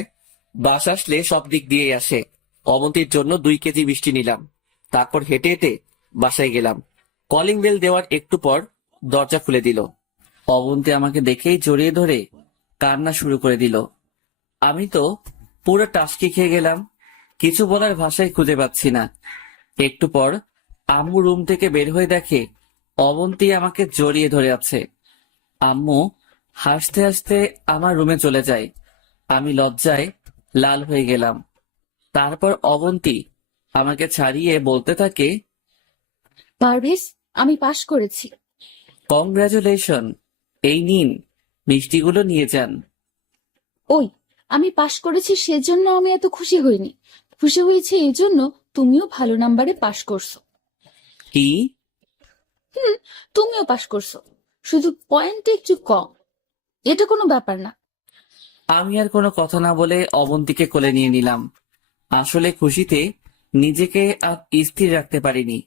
বাস আসলে সব দিক দিয়েই আসে। অবন্তীর জন্য 2 কেজি মিষ্টি নিলাম। তারপর হেঁটে হেঁটে বাসায় গেলাম। কলিং বেল দেওয়ার একটু পর দরজা খুলে দিল। অবন্তী আমাকে দেখেই জড়িয়ে ধরে কান্না শুরু করে দিল। আমি তো পুরো টাসকি খেয়ে গেলাম, কিছু বলার ভাষাই খুঁজে পাচ্ছি না। একটু পর আম্মু রুম থেকে বের হয়ে দেখে অবন্তী আমাকে জড়িয়ে ধরে আছে। আম্মু হাসতে হাসতে আমার রুমে চলে যায়। আমি লজ্জায় লাল হয়ে গেলাম। তারপর অবন্তী আমাকে ছাড়িয়ে বলতে থাকে, পারভেজ, আমি পাশ করেছি। কংগ্রাচুলেশন, এই নিন, মিষ্টিগুলো নিয়ে যান। ওই, আমি পাশ করেছি সেজন্য আমি এত খুশি হইনি। খুশি হয়েছে এই জন্য তুমিও ভালো নাম্বারে পাশ করছো। কি? তুমিও পাশ করছো, শুধু পয়েন্টে একটু কম। এটা কোনো ব্যাপার না। আমি আর কোনো কথা না বলে অবন্তীকে কোলে নিয়ে নিলাম। আসলে খুশিতে নিজেকে আর স্থির রাখতে পারিনি।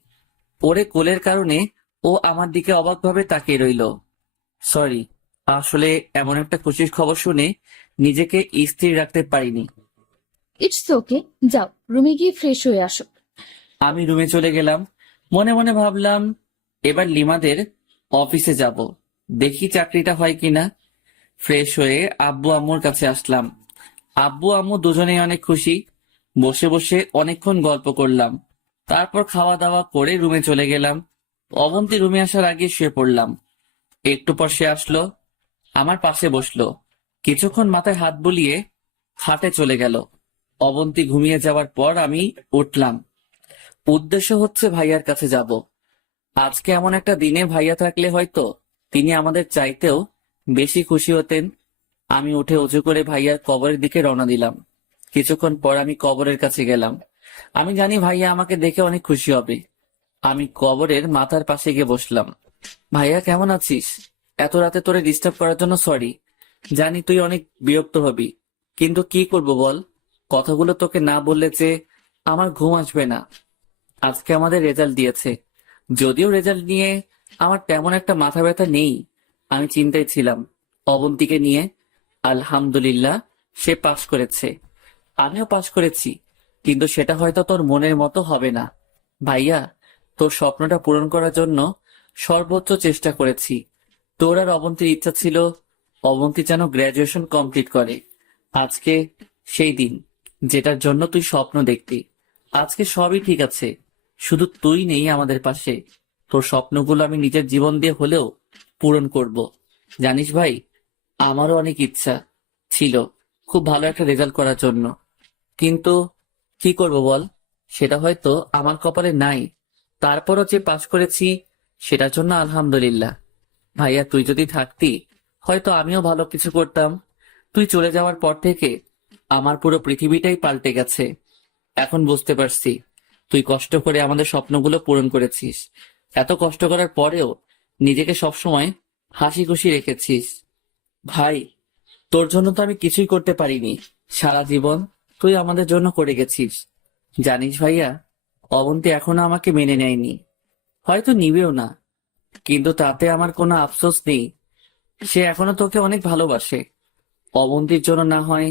ওরে কোলের কারণে ও আমার দিকে অবাকভাবে তাকিয়ে রইল। সরি, আসলে এমন একটা খুশির খবর শুনে নিজেকে স্থির রাখতে পারিনি। ইটস ওকে, যাও রুমে গিয়ে ফ্রেশ হয়ে আসো। আমি রুমে চলে গেলাম। মনে মনে ভাবলাম এবার লিমাদের অফিসে যাব, দেখি চাকরিটা হয় কিনা। ফ্রেশ হয়ে আব্বু আম্মুর কাছে আসলাম। আব্বু আম্মু দুজনেই অনেক খুশি। বসে বসে অনেকক্ষণ গল্প করলাম। তারপর খাওয়া দাওয়া করে রুমে চলে গেলাম। অবন্তী রুমে আসার আগে শুয়ে পড়লাম। একটু পর সে আসলো, আমার পাশে বসলো। কিছুক্ষণ মাথায় হাত বুলিয়ে হাটে চলে গেল। অবন্তী ঘুমিয়ে যাওয়ার পর আমি উঠলাম। উদ্দেশ্য হচ্ছে ভাইয়ার কাছে যাব। আজকে এমন একটা দিনে ভাইয়া থাকলে হয়তো তিনি আমাদের চাইতেও বেশি খুশি হতেন। আমি উঠে উঁচু করে ভাইয়ার কবরের দিকে রওনা দিলাম। কিছুক্ষণ পর আমি কবরের কাছে গেলাম। আমি জানি ভাইয়া আমাকে দেখে অনেক খুশি হবে। আমি কবরের মাথার পাশে গিয়ে বসলাম। ভাইয়া, কেমন আছিস? এত রাতে তোরে ডিস্টার্ব করার জন্য সরি। জানি তুই অনেক বিরক্ত হবি, কিন্তু কি করব বল? কথাগুলো তোকে না বললে যে আমার ঘুম আসবে না। আজকে আমাদের রেজাল্ট দিয়েছে। যদিও রেজাল্ট নিয়ে আমার তেমন একটা মাথা ব্যথা নেই, আমি চিন্তায় ছিলাম অবন্তীকে নিয়ে। আলহামদুলিল্লাহ, সে পাশ করেছে, আমিও পাশ করেছি, কিন্তু সেটা হয়তো তোর মনের মতো হবে না। ভাইয়া, তোর স্বপ্নটা পূরণ করার জন্য সর্বোচ্চ চেষ্টা করেছি। তোর আর অবন্তীর ইচ্ছা ছিল অবন্তী যেন গ্রাজুয়েশন কমপ্লিট করে। আজকে সেই দিন যেটার জন্য তুই স্বপ্ন দেখতি। আজকে সবই ঠিক আছে, শুধু তুই নেই আমাদের পাশে। তোর স্বপ্নগুলো আমি নিজের জীবন দিয়ে হলেও পূরণ করব। জানিস ভাই, আমারও অনেক ইচ্ছা ছিল খুব ভালো একটা রেজাল্ট করার জন্য, কিন্তু কি করব বল, সেটা হয়তো আমার কপালে নাই। তারপরও যে পাশ করেছি সেটার জন্য আলহামদুলিল্লাহ। ভাইয়া, তুই যদি থাকতি হয়তো আমিও ভালো কিছু করতাম। তুই চলে যাওয়ার পর থেকে আমার পুরো পৃথিবীটাই পাল্টে গেছে। এখন বুঝতে পারছি তুই কষ্ট করে আমাদের স্বপ্নগুলো পূরণ করেছিস। এত কষ্ট করার পরেও নিজেকে সবসময় হাসি খুশি রেখেছিস। ভাই, তোর জন্য তো আমি কিছুই করতে পারিনি। সারা জীবন তুই আমাদের জন্য করে গেছিস। জানিস ভাইয়া, অবন্তী এখনো আমাকে মেনে নেয়নি, হয়তো নিবেও না, কিন্তু তাতে আমার কোনো আফসোস নেই। সে এখনো তোকে অনেক ভালোবাসে। অবন্তীর জন্য না হয়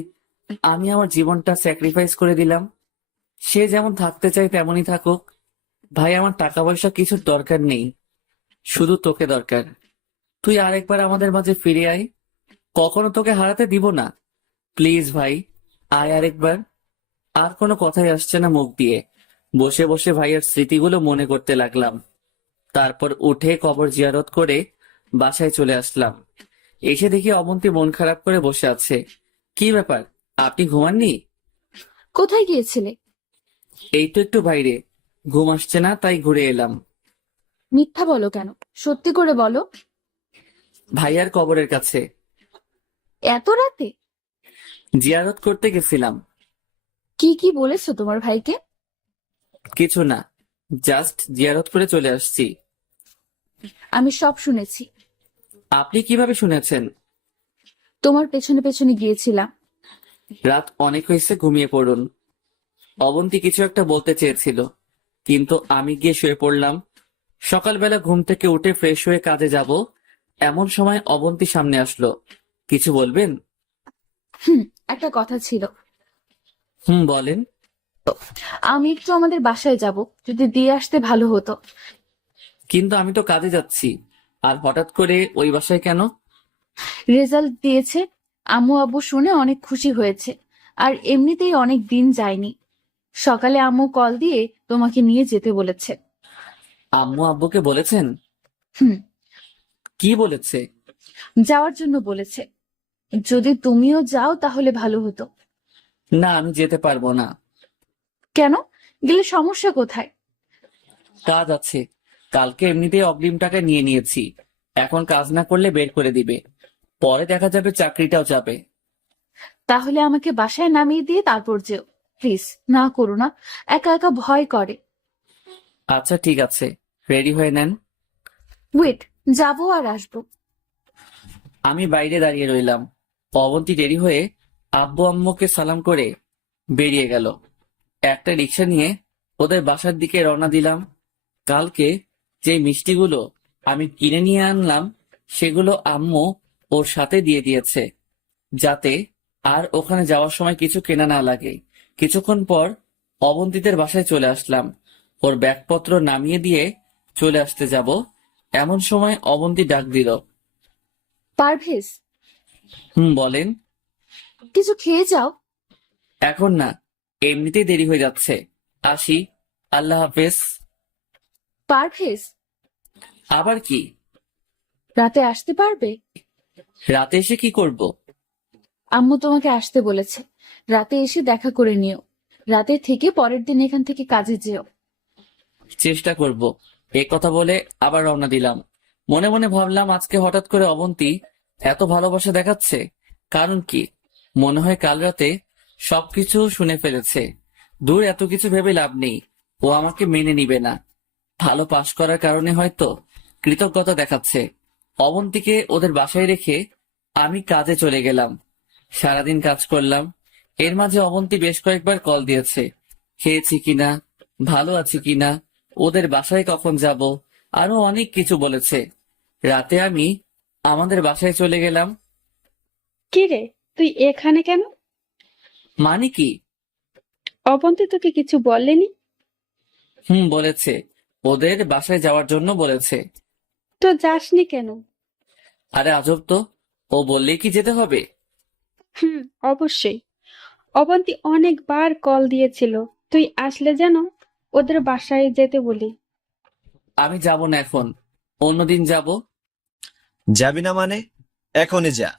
আমি আমার জীবনটা স্যাক্রিফাইস করে দিলাম। সে যেমন থাকতে চায় তেমনই থাকুক। ভাই, আমার টাকা পয়সা কিছুর দরকার নেই, শুধু তোকে দরকার। তুই আরেকবার আমাদের মাঝে ফিরে আয়, কখনো তোকে হারাতে দিব না। প্লিজ ভাই, আয় আরেকবার। আর কোনো কথাই আসছে না মুখ দিয়ে। বসে বসে ভাইয়ের স্মৃতিগুলো মনে করতে লাগলাম। তারপর উঠে কবর জিয়ারত করে বাসায় চলে আসলাম। এসে দেখি অবন্তী মন খারাপ করে বসে আছে। কি ব্যাপার, আপনি ঘুমাননি? কোথায় গিয়েছিলে? এই তো একটু বাইরে, ঘুম আসছে না তাই ঘুরে এলাম। মিথ্যা বলো কেন? সত্যি করে বলো। ভাইয়ার কবরের কাছে এত রাতে? জিয়ারত করতে গেছিলাম। কি কি বলেছো তোমার ভাইকে? কিছু না, জাস্ট জিয়ারত করে চলে আসছি। আমি সব শুনেছি। আপনি কিভাবে শুনেছেন? তোমার পেছনে পেছনে গিয়েছিলাম। রাত অনেক হয়েছে, ঘুমিয়ে পড়ুন। অবন্তী কিছু একটা বলতে চেয়েছিল, কিন্তু আমি গিয়ে শুয়ে পড়লাম। সকালবেলা ঘুম থেকে উঠে ফ্রেশ হয়ে কাজে যাব, এমন সময় অবন্তী সামনে আসলো। কিছু বলবেন? একটা কথা ছিল। বলেন। আমি একটু আমাদের বাসায় যাব, যদি দিয়ে আসতে ভালো হতো। কিন্তু আমি তো কাজে যাচ্ছি, আর হঠাৎ করে ওই বাসায় কেন? রেজাল্ট দিয়েছে, আম্মু আব্বু শুনে অনেক খুশি হয়েছে। আর এমনিতেই অনেক দিন যায়নি। সকালে আম্মু কল দিয়ে তোমাকে নিয়ে যেতে বলেছে। আম্মু আব্বুকে বলেছেন? হুম। কি বলেছে? যাওয়ার জন্য বলেছে। যদি তুমিও যাও তাহলে ভালো হতো। না, আমি যেতে পারবো না। কেন? গেলে সমস্যা কোথায়? কাজ আছে, কালকে এমনিতেই অগ্রিম টাকা নিয়ে নিয়েছি। এখন কাজ না করলে বের করে দিবে, পরে দেখা যাবে চাকরিটাও যাবে। তাহলে আমাকে বাসায় নামিয়ে দিয়ে তারপর যেও। প্লিজ না করো না, একা একা ভয় করে। আচ্ছা ঠিক আছে, রেডি হয়ে নেন। ওয়েট, যাবো আর আসবো। আমি বাইরে দাঁড়িয়ে রইলাম। অবন্তী দেরি হয়ে আব্বু আম্মুকে সালাম করে বেরিয়ে গেল। একটা রিক্সা নিয়ে ওদের বাসার দিকে রওনা দিলাম। কালকে যে মিষ্টিগুলো আমি কিনে নিয়ে আনলাম, সেগুলো আম্মু ওর সাথে দিয়ে দিয়েছে, যাতে আর ওখানে যাওয়ার সময় কিছু কেনা না লাগে। কিছুক্ষণ পর অবন্তীদের বাসায় চলে আসলাম। ওর ব্যাগপত্র নামিয়ে দিয়ে চলে আসতে যাব, এমন সময় অবন্তী ডাক দিল। পারভেজ, বলেন। কিছু খেয়ে যাও। এখন না, এমনিতেই দেরি হয়ে যাচ্ছে, আসি। আল্লাহ হাফেজ। পারভেজ, আবার কি? রাতে আসতে পারবে? রাতে এসে কি করব? আম্মু তোমাকে আসতে বলেছে। রাতে এসে দেখা করে নিও। রাতে থেকে পরের দিন এখান থেকে কাজে যেও। চেষ্টা করব। এই কথা বলে আবার রওনা দিলাম। মনে মনে ভাবলাম, আজকে হঠাৎ করে অবন্তী এত ভালোবাসা দেখাচ্ছে, কারণ কি? মনে হয় কাল রাতে সবকিছু শুনে ফেলেছে। দূর, এত কিছু ভেবে লাভ নেই, ও আমাকে মেনে নিবে না। ভালো পাশ করার কারণে হয়তো কৃতজ্ঞতা দেখাচ্ছে। অবন্তীকে ওদের বাসায় রেখে আমি কাজে চলে গেলাম। সারাদিন কাজ করলাম। এর মাঝে অবন্তী বেশ কয়েকবার কল দিয়েছে, খেয়েছি কিনা, ভালো আছি কিনা, ওদের বাসায় কখন যাব, আরো অনেক কিছু বলেছে। রাতে আমি আমাদের বাসায় চলে গেলাম। কি রে, তুই এখানে কেন? মানে কি? অবন্তী তোকে কিছু বললেনি? বলেছে, ওদের বাসায় যাওয়ার জন্য বলেছে। তো যাসনি কেন? আরে আজব তো, ও বললেই কি যেতে হবে? হুম, অবশ্যই। অবন্তী অনেকবার কল দিয়েছিল, তুই আসলে যেন ওদের বাসায় যেতে বলি। আমি যাব না এখন, অন্যদিন যাব। যাবি না মানে? এখনই যা।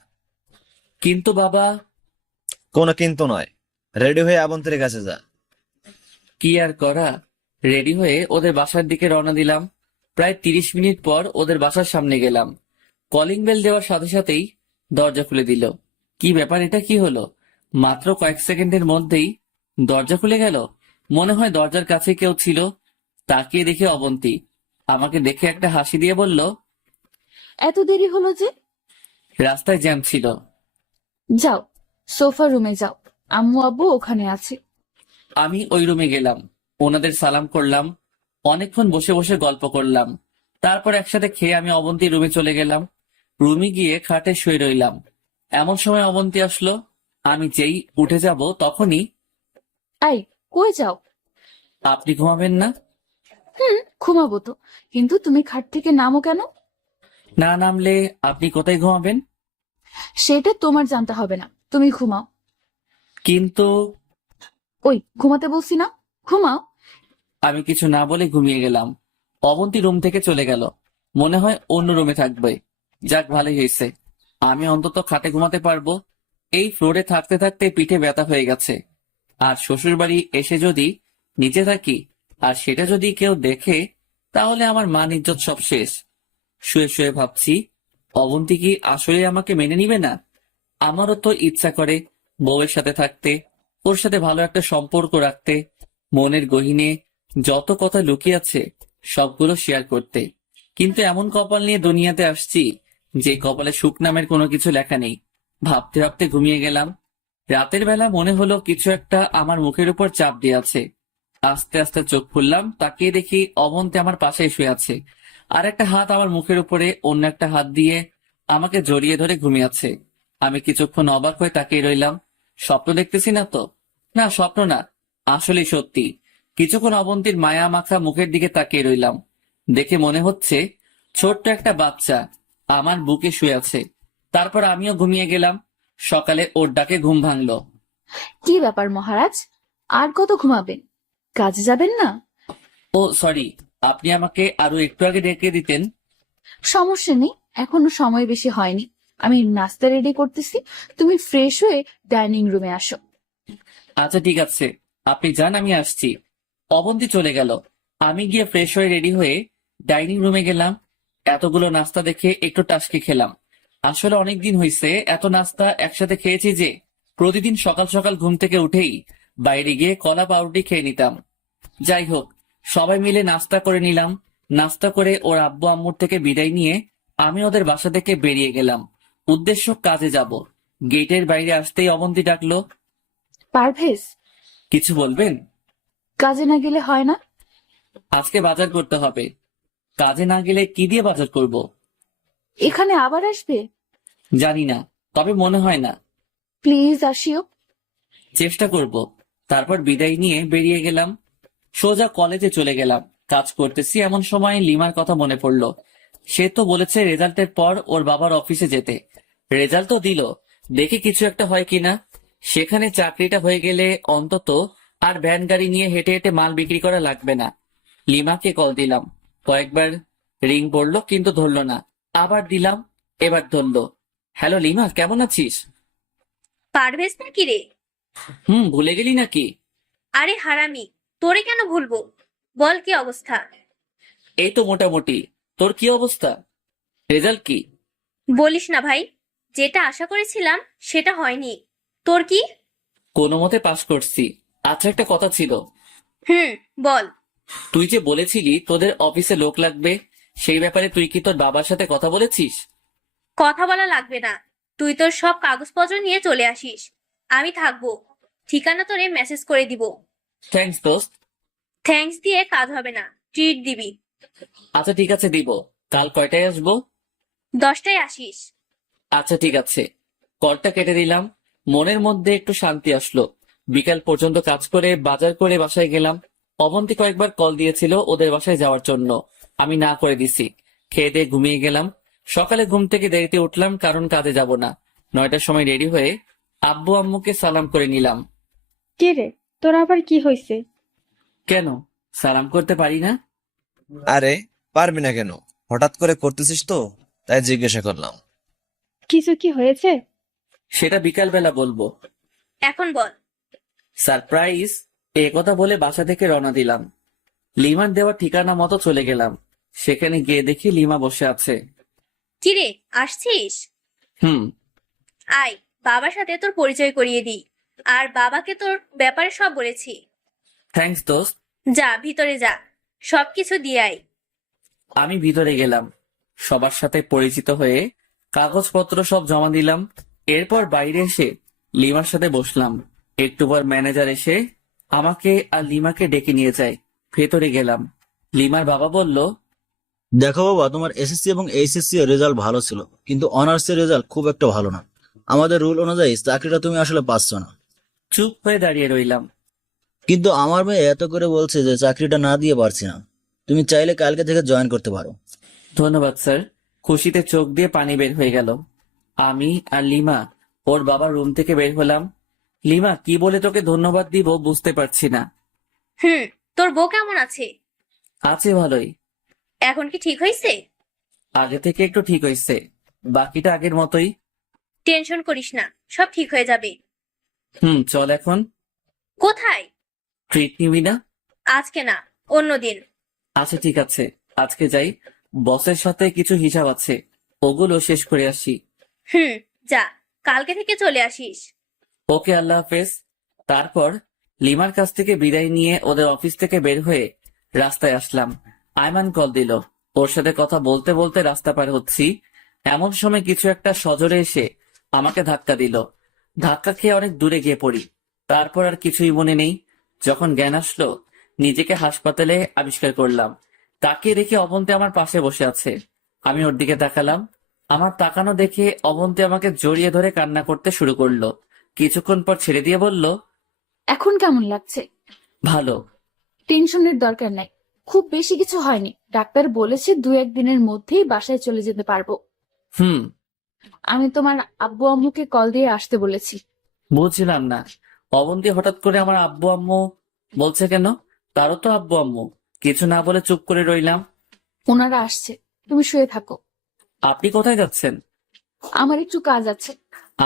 কিন্তু বাবা। কোনো কিন্তু নয়, রেডি হয়ে আবন্তীর কাছে যা। কি আর করা, রেডি হয়ে ওদের বাসার দিকে রওনা দিলাম। প্রায় 30 মিনিট পর ওদের বাসার সামনে গেলাম। কলিং বেল দেওয়ার সাথে সাথেই দরজা খুলে দিল। কি ব্যাপার, এটা কি হলো? মাত্র কয়েক সেকেন্ডের মধ্যেই দরজা খুলে গেল। মনে হয় দরজার কাছে কেউ ছিল। তাকিয়ে দেখে অবন্তী আমাকে দেখে একটা হাসি দিয়ে বলল, এত দেরি হলো যে? রাস্তায় জ্যাম ছিল। যাও, সোফা রুমে যাও, আম্মু আব্বু ওখানে আছে। আমি ওই রুমে গেলাম, ওনাদের সালাম করলাম, অনেকক্ষণ বসে বসে গল্প করলাম। তারপর একসাথে খেয়ে আমি অবন্তীর রুমে চলে গেলাম। রুমে গিয়ে খাটে শুয়ে রইলাম। এমন সময় অবন্তী আসলো। আমি যেই উঠে যাব তখনই, আই, কই যাও? আপনি ঘুমাবেন না? ঘুমাবো তো, কিন্তু তুমি খাট থেকে নামো কেন? না নামলে আপনি কোথায় ঘুমাবেন? সেটা তোমার জানতে হবে না, তুমি ঘুমাও। কিন্তু ওই, ঘুমাতে বলছি না, ঘুমাও। আমি কিছু না বলে ঘুমিয়ে গেলাম। অবন্তী রুম থেকে চলে গেল, মনে হয় অন্য রুমে থাকবে। যাক, ভালোই হয়েছে। আমি অন্তত খাটে ঘুমাতে পারবো। এই ফ্লোরে থাকতে থাকতে পিঠে ব্যথা হয়ে গেছে। আর শ্বশুর বাড়ি এসে যদি নিচে থাকি আর সেটা যদি কেউ দেখে, তাহলে আমার মান ইজ্জত সব শেষ। শুয়ে শুয়ে ভাবছি, অবন্তী কি আসলে আমাকে মেনে নিবে না? আমারও তো ইচ্ছা করে বউয়ের সাথে থাকতে, ওর সাথে ভালো একটা সম্পর্ক রাখতে, মনের গহীনে যত কথা লুকিয়ে আছে সবগুলো শেয়ার করতে। কিন্তু এমন কপাল নিয়ে দুনিয়াতে আসছি যে কপালে সুখ নামের কোনো কিছু লেখা নেই। ভাবতে ভাবতে ঘুমিয়ে গেলাম। রাতের বেলা মনে হলো কিছু একটা আমার মুখের উপর চাপ দিয়ে আছে। আস্তে আস্তে চোখ খুললাম, তাকিয়ে দেখি অবন্তী আমার পাশে শুয়ে আছে। আর একটা হাত আমার মুখের উপরে, অন্য একটা হাত দিয়ে আমাকে জড়িয়ে ধরে ঘুমিয়ে আছে। আমি কিছুক্ষণ অবাক হয়ে তাকিয়ে রইলাম। স্বপ্ন দেখতেছি না তো? না, স্বপ্ন না, আসলেই সত্যি। কিছুক্ষণ অবন্তীর মায়া মাখা মুখের দিকে তাকিয়ে রইলাম। দেখে মনে হচ্ছে ছোট্ট একটা বাচ্চা আমার বুকে শুয়ে আছে। তারপর আমিও ঘুমিয়ে গেলাম। সকালে ওর ডাকে ঘুম ভাঙলো। কি ব্যাপার মহারাজ, আর কত ঘুমাবেন? কাজে যাবেন না? ও সরি, আপনি আমাকে আরো একটু আগে ডেকে দিতেন। সমস্যা নেই, এখনো সময় বেশি হয়নি। আমি নাস্তা রেডি করতেছি, তুমি ফ্রেশ হয়ে ডাইনিং রুমে আসো। আচ্ছা ঠিক আছে, আপনি যান, আমি আসছি। অবন্তী চলে গেল। আমি গিয়ে ফ্রেশ হয়ে রেডি হয়ে ডাইনিং রুমে গেলাম। এতগুলো নাস্তা দেখে একটু টাসকি খেলাম। আসলে অনেকদিন হয়েছে এত নাস্তা একসাথে খেয়েছি যে প্রতিদিন সকাল সকাল ঘুম থেকে উঠেই বাইরে গিয়ে কলা পাউরুটি খেয়ে নিতাম। যাই হোক, সবাই মিলে নাস্তা করে নিলাম। নাস্তা করে ওর আব্বু আম্মুর থেকে বিদায় নিয়ে আমি ওদের বাসা থেকে বেরিয়ে গেলাম। উদ্দেশ্য কাজে যাব। গেটের বাইরে আসতেই অবন্তী ডাকলো। পারভেজ, কিছু বলবেন? কাজে না গেলে হয় না? আজকে বাজার করতে হবে। কাজে না গেলে কি দিয়ে বাজার করব? এখানে আবার আসবে? জানি না, তবে মনে হয় না। প্লিজ আসিও। চেষ্টা করব। তারপর বিদায় নিয়ে বেরিয়ে গেলাম। সোজা কলেজে চলে গেলাম। কাজ করতেছি এমন সময় লিমার কথা মনে পড়লো। সে তো বলেছে রেজাল্টের পর ওর বাবার অফিসে যেতে। রেজাল্ট তো দিল, দেখি কিছু একটা হয় কিনা। সেখানে চাকরিটা হয়ে গেলে অন্তত আর ভ্যান গাড়ি নিয়ে হেঁটে হেঁটে মাল বিক্রি করা লাগবে না। লিমাকে কল দিলাম। কয়েকবার রিং পড়লো কিন্তু ধরলো না। আবার দিলাম, এবার ধরলো। হ্যালো লিমা, কেমন আছিস? পারভেজ নাকি রে? ভুলে গেলি নাকি? আরে হারামি, তোরে কেন ভুলবো? বল কি অবস্থা? এই তো মোটামুটি। তোর কি অবস্থা? রেজাল্ট কি? বলিস না ভাই, যেটা আশা করেছিলাম সেটা হয়নি। তোর কি? কোনো মতে পাস করছি। আচ্ছা, একটা কথা ছিল। বল। তুই যে বলেছিলি তোদের অফিসে লোক লাগবে, সেই ব্যাপারে তুই কি তোর বাবার সাথে কথা বলেছিস? কথা বলা লাগবে না, তুই তোর সব কাগজপত্র নিয়ে চলে আসিস। আমি থাকবো। ঠিকানা তোরে মেসেজ করে দিব। থ্যাঙ্কস দোস্ত। থ্যাঙ্কস দিয়ে কাজ হবে না, ট্রিট দিবি। আচ্ছা ঠিক আছে, দিব। কাল কয়টায় আসবো? 10টায় আসিস। আচ্ছা ঠিক আছে। কলটা কেটে দিলাম। মনের মধ্যে একটু শান্তি আসলো। বিকাল পর্যন্ত কাজ করে বাজার করে বাসায় গেলাম। অবন্তী কয়েকবার কল দিয়েছিল ওদের বাসায় যাওয়ার জন্য, আমি না করে দিছি। খেয়ে দিয়ে ঘুমিয়ে গেলাম। সকালে ঘুম থেকে দেরিতে উঠলাম, কারণ কাজে যাব না। 9টার সময় রেডি হয়ে আব্বু আম্মুকে সালাম করে নিলাম। কে রে, তোর আবার কি হয়েছে? কেন, সালাম করতে পারি না? আরে, পারবি না কেন? হঠাৎ করে করতেছিস তো, তাই জিজ্ঞাসা করলাম। কিছু কি হয়েছে? সেটা বিকাল বেলা বলবো। এখন বল। সারপ্রাইজ। এ কথা বলে বাসা থেকে রওনা দিলাম। লিমার দেওয়া ঠিকানা মতো চলে গেলাম। সেখানে গিয়ে দেখি লিমা বসে আছে। কিরে, আসছিস? হুম। আয়, বাবার সাথে তোর পরিচয় করিয়ে দিই। আর বাবাকে তোর ব্যাপারে সব বলেছি। থ্যাঙ্কস দোস্ত। যা, ভিতরে যা, সবকিছু দিয়ে আয়। আমি ভিতরে গেলাম। সবার সাথে পরিচিত হয়ে কাগজপত্র সব জমা দিলাম। এরপর বাইরে এসে লিমার সাথে বসলাম। একটু পর ম্যানেজার এসে আমাকে আর লিমাকে ডেকে নিয়ে যায়। ভেতরে গেলাম। লিমার বাবা বলল, দেখো বাবা, তোমার এসএসসি এবং এইচএসসি এর রেজাল্ট ভালো ছিল, কিন্তু অনার্স এর রেজাল্ট খুব একটা ভালো না। আমাদের রুল অনুযায়ী চাকরিটা তুমি আসলে পাচ্ছ না। চুপ হয়ে দাঁড়িয়ে রইলাম। কিন্তু আমার মেয়ে এত করে বলছে যে চাকরিটা না দিয়ে পারছি না। তুমি চাইলে কালকে থেকে জয়েন করতে পারো। ধন্যবাদ স্যার। খুশিতে চোখ দিয়ে পানি বের হয়ে গেল। আমি আর লিমা ওর বাবার রুম থেকে বের হলাম। লিমা, কি বলে তোকে ধন্যবাদ দিব বুঝতে পারছি না। তোর বউ কেমন আছে? আছে ভালোই। এখন কি ঠিক হয়েছে? আগে থেকে একটু ঠিক হয়েছে। বাকিটা আগের মতোই। টেনশন করিস না, সব ঠিক হয়ে যাবে। চল এখন। কোথায়? ট্রিট নিবি না? আজকে না, অন্যদিন। আচ্ছা ঠিক আছে, আজকে যাই। বসের সাথে কিছু হিসাব আছে, ওগুলো শেষ করে আসি। যা, কালকে থেকে চলে আসিস। ওকে, আল্লাহ হাফেজ। তারপর লিমার কাছ থেকে বিদায় নিয়ে ওদের অফিস থেকে বের হয়ে রাস্তায় আসলাম। আয়মান কল দিল। ওর সাথে কথা বলতে বলতে রাস্তা পার হচ্ছি, এমন সময় কিছু একটা সজোরে এসে আমাকে ধাক্কা দিল। ধাক্কা খেয়ে অনেক দূরে গিয়ে পড়ি। তারপর আর কিছুই মনে নেই। যখন জ্ঞান আসলো, নিজেকে হাসপাতালে আবিষ্কার করলাম। তাকিয়ে দেখি অবন্তি আমার পাশে বসে আছে। আমি ওর দিকে তাকালাম। আমার তাকানো দেখে অবন্তি আমাকে জড়িয়ে ধরে কান্না করতে শুরু করলো। কিছুক্ষণ পর ছেড়ে দিয়ে বলল, এখন কেমন লাগছে? ভালো। টেনশনের দরকার নাই, খুব বেশি কিছু হয়নি। ডাক্তার বলেছে 2-1 দিনের মধ্যেই বাসায় চলে যেতে পারবো। হুম। আমি তোমার আব্বু আম্মুকে কল দিয়ে আসতে বলেছি। বুঝছিলাম না, অবন্তি হঠাৎ করে আমার আব্বু আম্মু বলছে কেন? তারও তো আব্বু আম্মু। কিছু না বলে চুপ করে রইলাম। ওনারা আসছে, তুমি শুয়ে থাকো। আপনি কোথায় যাচ্ছেন? আমার একটু কাজ আছে।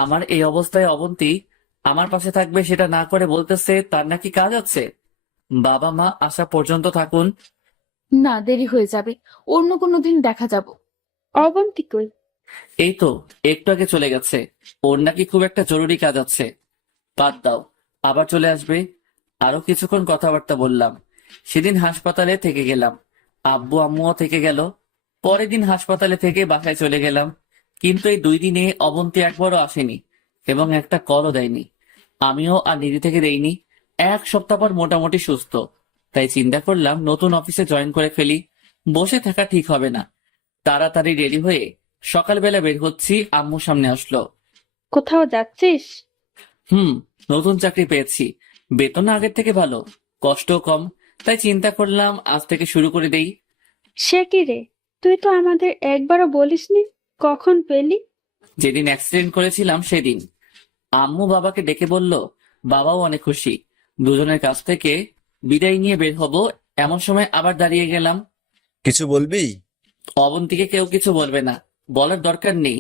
আমার এই অবস্থায় অবন্তি আমার পাশে থাকবে সেটা না করে বলতেছে তার নাকি কাজ আছে। বাবা মা আসা পর্যন্ত থাকুন। না, দেরি হয়ে যাবে, অন্য কোনো দিন দেখা যাব। অবন্তি কই? এই তো একটু আগে চলে গেছে। ওর নাকি খুব একটা জরুরি কাজ আছে। বাদ দাও, আবার চলে আসবে। আরো কিছুক্ষণ কথাবার্তা বললাম। সেদিন হাসপাতালে থেকে গেলাম, আব্বু আম্মুও থেকে গেল। পরের দিন হাসপাতালে থেকে বাসায় চলে গেলাম। কিন্তু এই 2 দিনে অবন্তি একবারও আসেনি এবং একটা কলও দেয়নি। আমিও আর নিজে থেকে দেইনি। 1 সপ্তাহ পর মোটামুটি সুস্থ। তাই চিন্তা করলাম নতুন অফিসে জয়েন করে ফেলি। বসে থাকা ঠিক হবে না। তাড়াতাড়ি রেডি হয়ে সকালবেলা বের হচ্ছি, আম্মু সামনে আসলো। কোথাও যাচ্ছিস? নতুন চাকরি পেয়েছি, বেতন আগের থেকে ভালো, কষ্টও কম। তাই চিন্তা করলাম আজ থেকে শুরু করে দেই। সে কি রে, তুই তো আমাদের একবারও বলিসনি। কখন পেলি? যেদিন অ্যাক্সিডেন্ট করেছিলাম সেদিন। আম্মু বাবাকে ডেকে বলল, বাবাও অনেক খুশি। দুজনের কাছ থেকে বিদায় নিয়ে বের হব, এমন সময় আবার দাঁড়িয়ে গেলাম। কিছু বলবি? অবন্তিকে কেউ কিছু বলবে না, বলার দরকার নেই।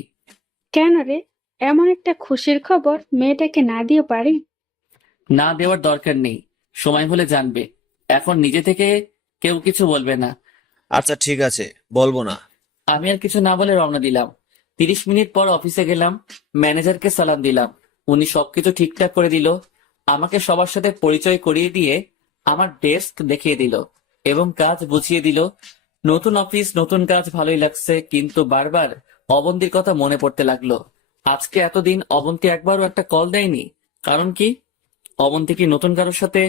কেন রে, এমন একটা খুশির খবর মেয়েটাকে না দিয়ে পারি? না দেওয়ার দরকার নেই, সময় হলে জানবে। এখন নিজে থেকে কেউ কিছু বলবে না। আচ্ছা ঠিক আছে, বলবো না। আমি আর কিছু না বলে রওনা দিলাম। 30 মিনিট পর অফিসে গেলাম। ম্যানেজারকে সালাম দিলাম। উনি সবকিছু ঠিকঠাক করে দিল। আমাকে সবার সাথে পরিচয় করিয়ে দিয়ে আমার ডেস্ক দেখিয়ে দিল এবং কাজ বুঝিয়ে দিল। নতুন অফিস, নতুন কাজ, ভালোই লাগছে, কিন্তু বারবার অবন্তির কথা মনে পড়তে লাগলো। আজকে এতদিন অবন্তি একবারও একটা কল দেয়নি। কারণ কি? অবন্তি কি নতুন কারোর সাথে?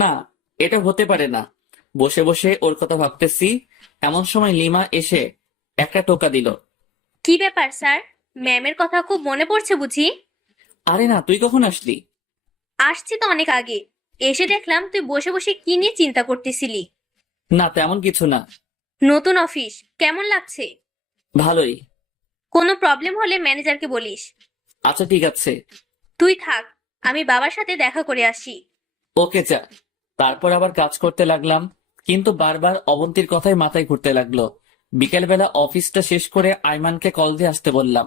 না, এটা হতে পারে না। বসে বসে ওর কথা ভাবতেছি, এমন সময় লিমা এসে একটা টোকা দিল। কি ব্যাপার স্যার, ম্যামের কথা খুব মনে পড়ছে বুঝি? আরে না, তুই কখন আসলি? আসছি তো অনেক আগে। এসে দেখলাম তুই বসে বসে কি নিয়ে চিন্তা করতেছিলি। না, তেমন কিছু না। নতুন অফিস কেমন লাগছে? ভালোই। কোনো প্রবলেম হলে ম্যানেজারকে বলিস। আচ্ছা ঠিক আছে। তুই থাক, আমি বাবার সাথে দেখা করে আসি। ওকে যা। তারপর আবার কাজ করতে লাগলাম, কিন্তু বারবার অবন্তির কথাই মাথায় ঘুরতে লাগলো। বিকেলবেলা অফিসটা শেষ করে আয়মানকে কল দিয়ে আসতে বললাম।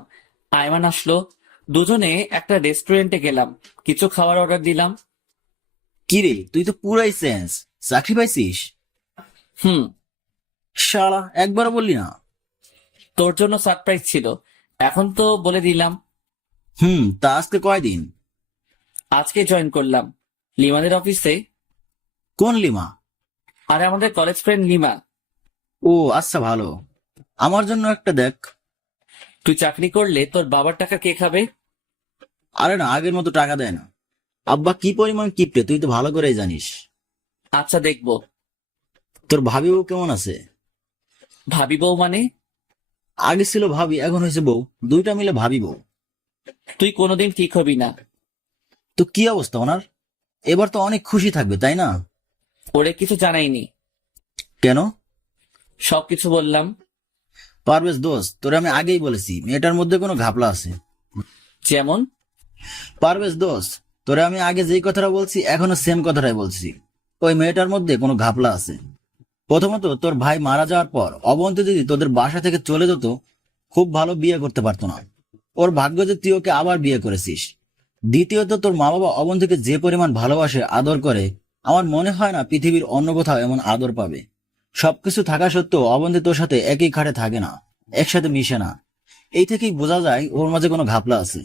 আয়মান আসলো। দুজনে একটা রেস্টুরেন্টে গেলাম, কিছু খাবার অর্ডার দিলাম। কিরে, তুই তো পুরাই সেন্স, চাকরি পাইছিস? হুম। শালা, একবারও বললি না। তোর জন্য সারপ্রাইজ ছিল, এখন তো বলে দিলাম। তা আজকে কয়দিন? আজকে জয়েন করলাম লিমাদের অফিসে। কোন লিমা? আর আমাদের কলেজ ফ্রেন্ড লিমা। ও আচ্ছা, ভালো। আমার জন্য একটা দেখ। তুই চাকরি করলে তোর বাবার টাকা কে খাবে? আরে না, আগের মতো টাকা দেয় না। আব্বা কি পরিমাণ কিপটে তুই তো ভালো করেই জানিস। আচ্ছা দেখবো। তোর ভাবি বউ কেমন আছে? ভাবি বউ মানে? আগে ছিল ভাবি, এখন হয়েছে বউ, দুইটা মিলে ভাবি বউ। তুই কোনোদিন ঠিক হবি না। তো কি অবস্থা ওনার? এবার তো অনেক খুশি থাকবে, তাই না? ওরে কিছু জানাইনি। কেন? সবকিছু বললাম। পারভেজ দোস্ত, তোরে আমি আগেই বলেছি মেয়েটার মধ্যে কোনো ঘাপলা আছে। যেমন? পারভেজ দোস্ত, তোরে আমি আগে যেই কথাটা বলছি এখনো সেম কথাটাই বলছি। ওই মেয়েটার মধ্যে কোনো ঘাপলা আছে। প্রথমত, তোর ভাই মারা যাওয়ার পর অবন্তী যদি তোদের বাসা থেকে চলে যেত, খুব ভালো বিয়ে করতে পারতো না। ওর ভাগ্য যে তুই ওকে আবার বিয়ে করেছিস। দ্বিতীয়ত, তোর মা বাবা অবন্তীকে যে পরিমাণ ভালোবাসে, আদর করে, আমার মনে হয় না পৃথিবীর অন্য কোথাও এমন আদর পাবে। সবকিছু থাকা সত্ত্বেও অবন্তী তোর সাথে একই খাটে থাকে না, একসাথে মিশে না। এই থেকেই বোঝা যায় ওর মাঝে কোনো ঘাপলা আছে।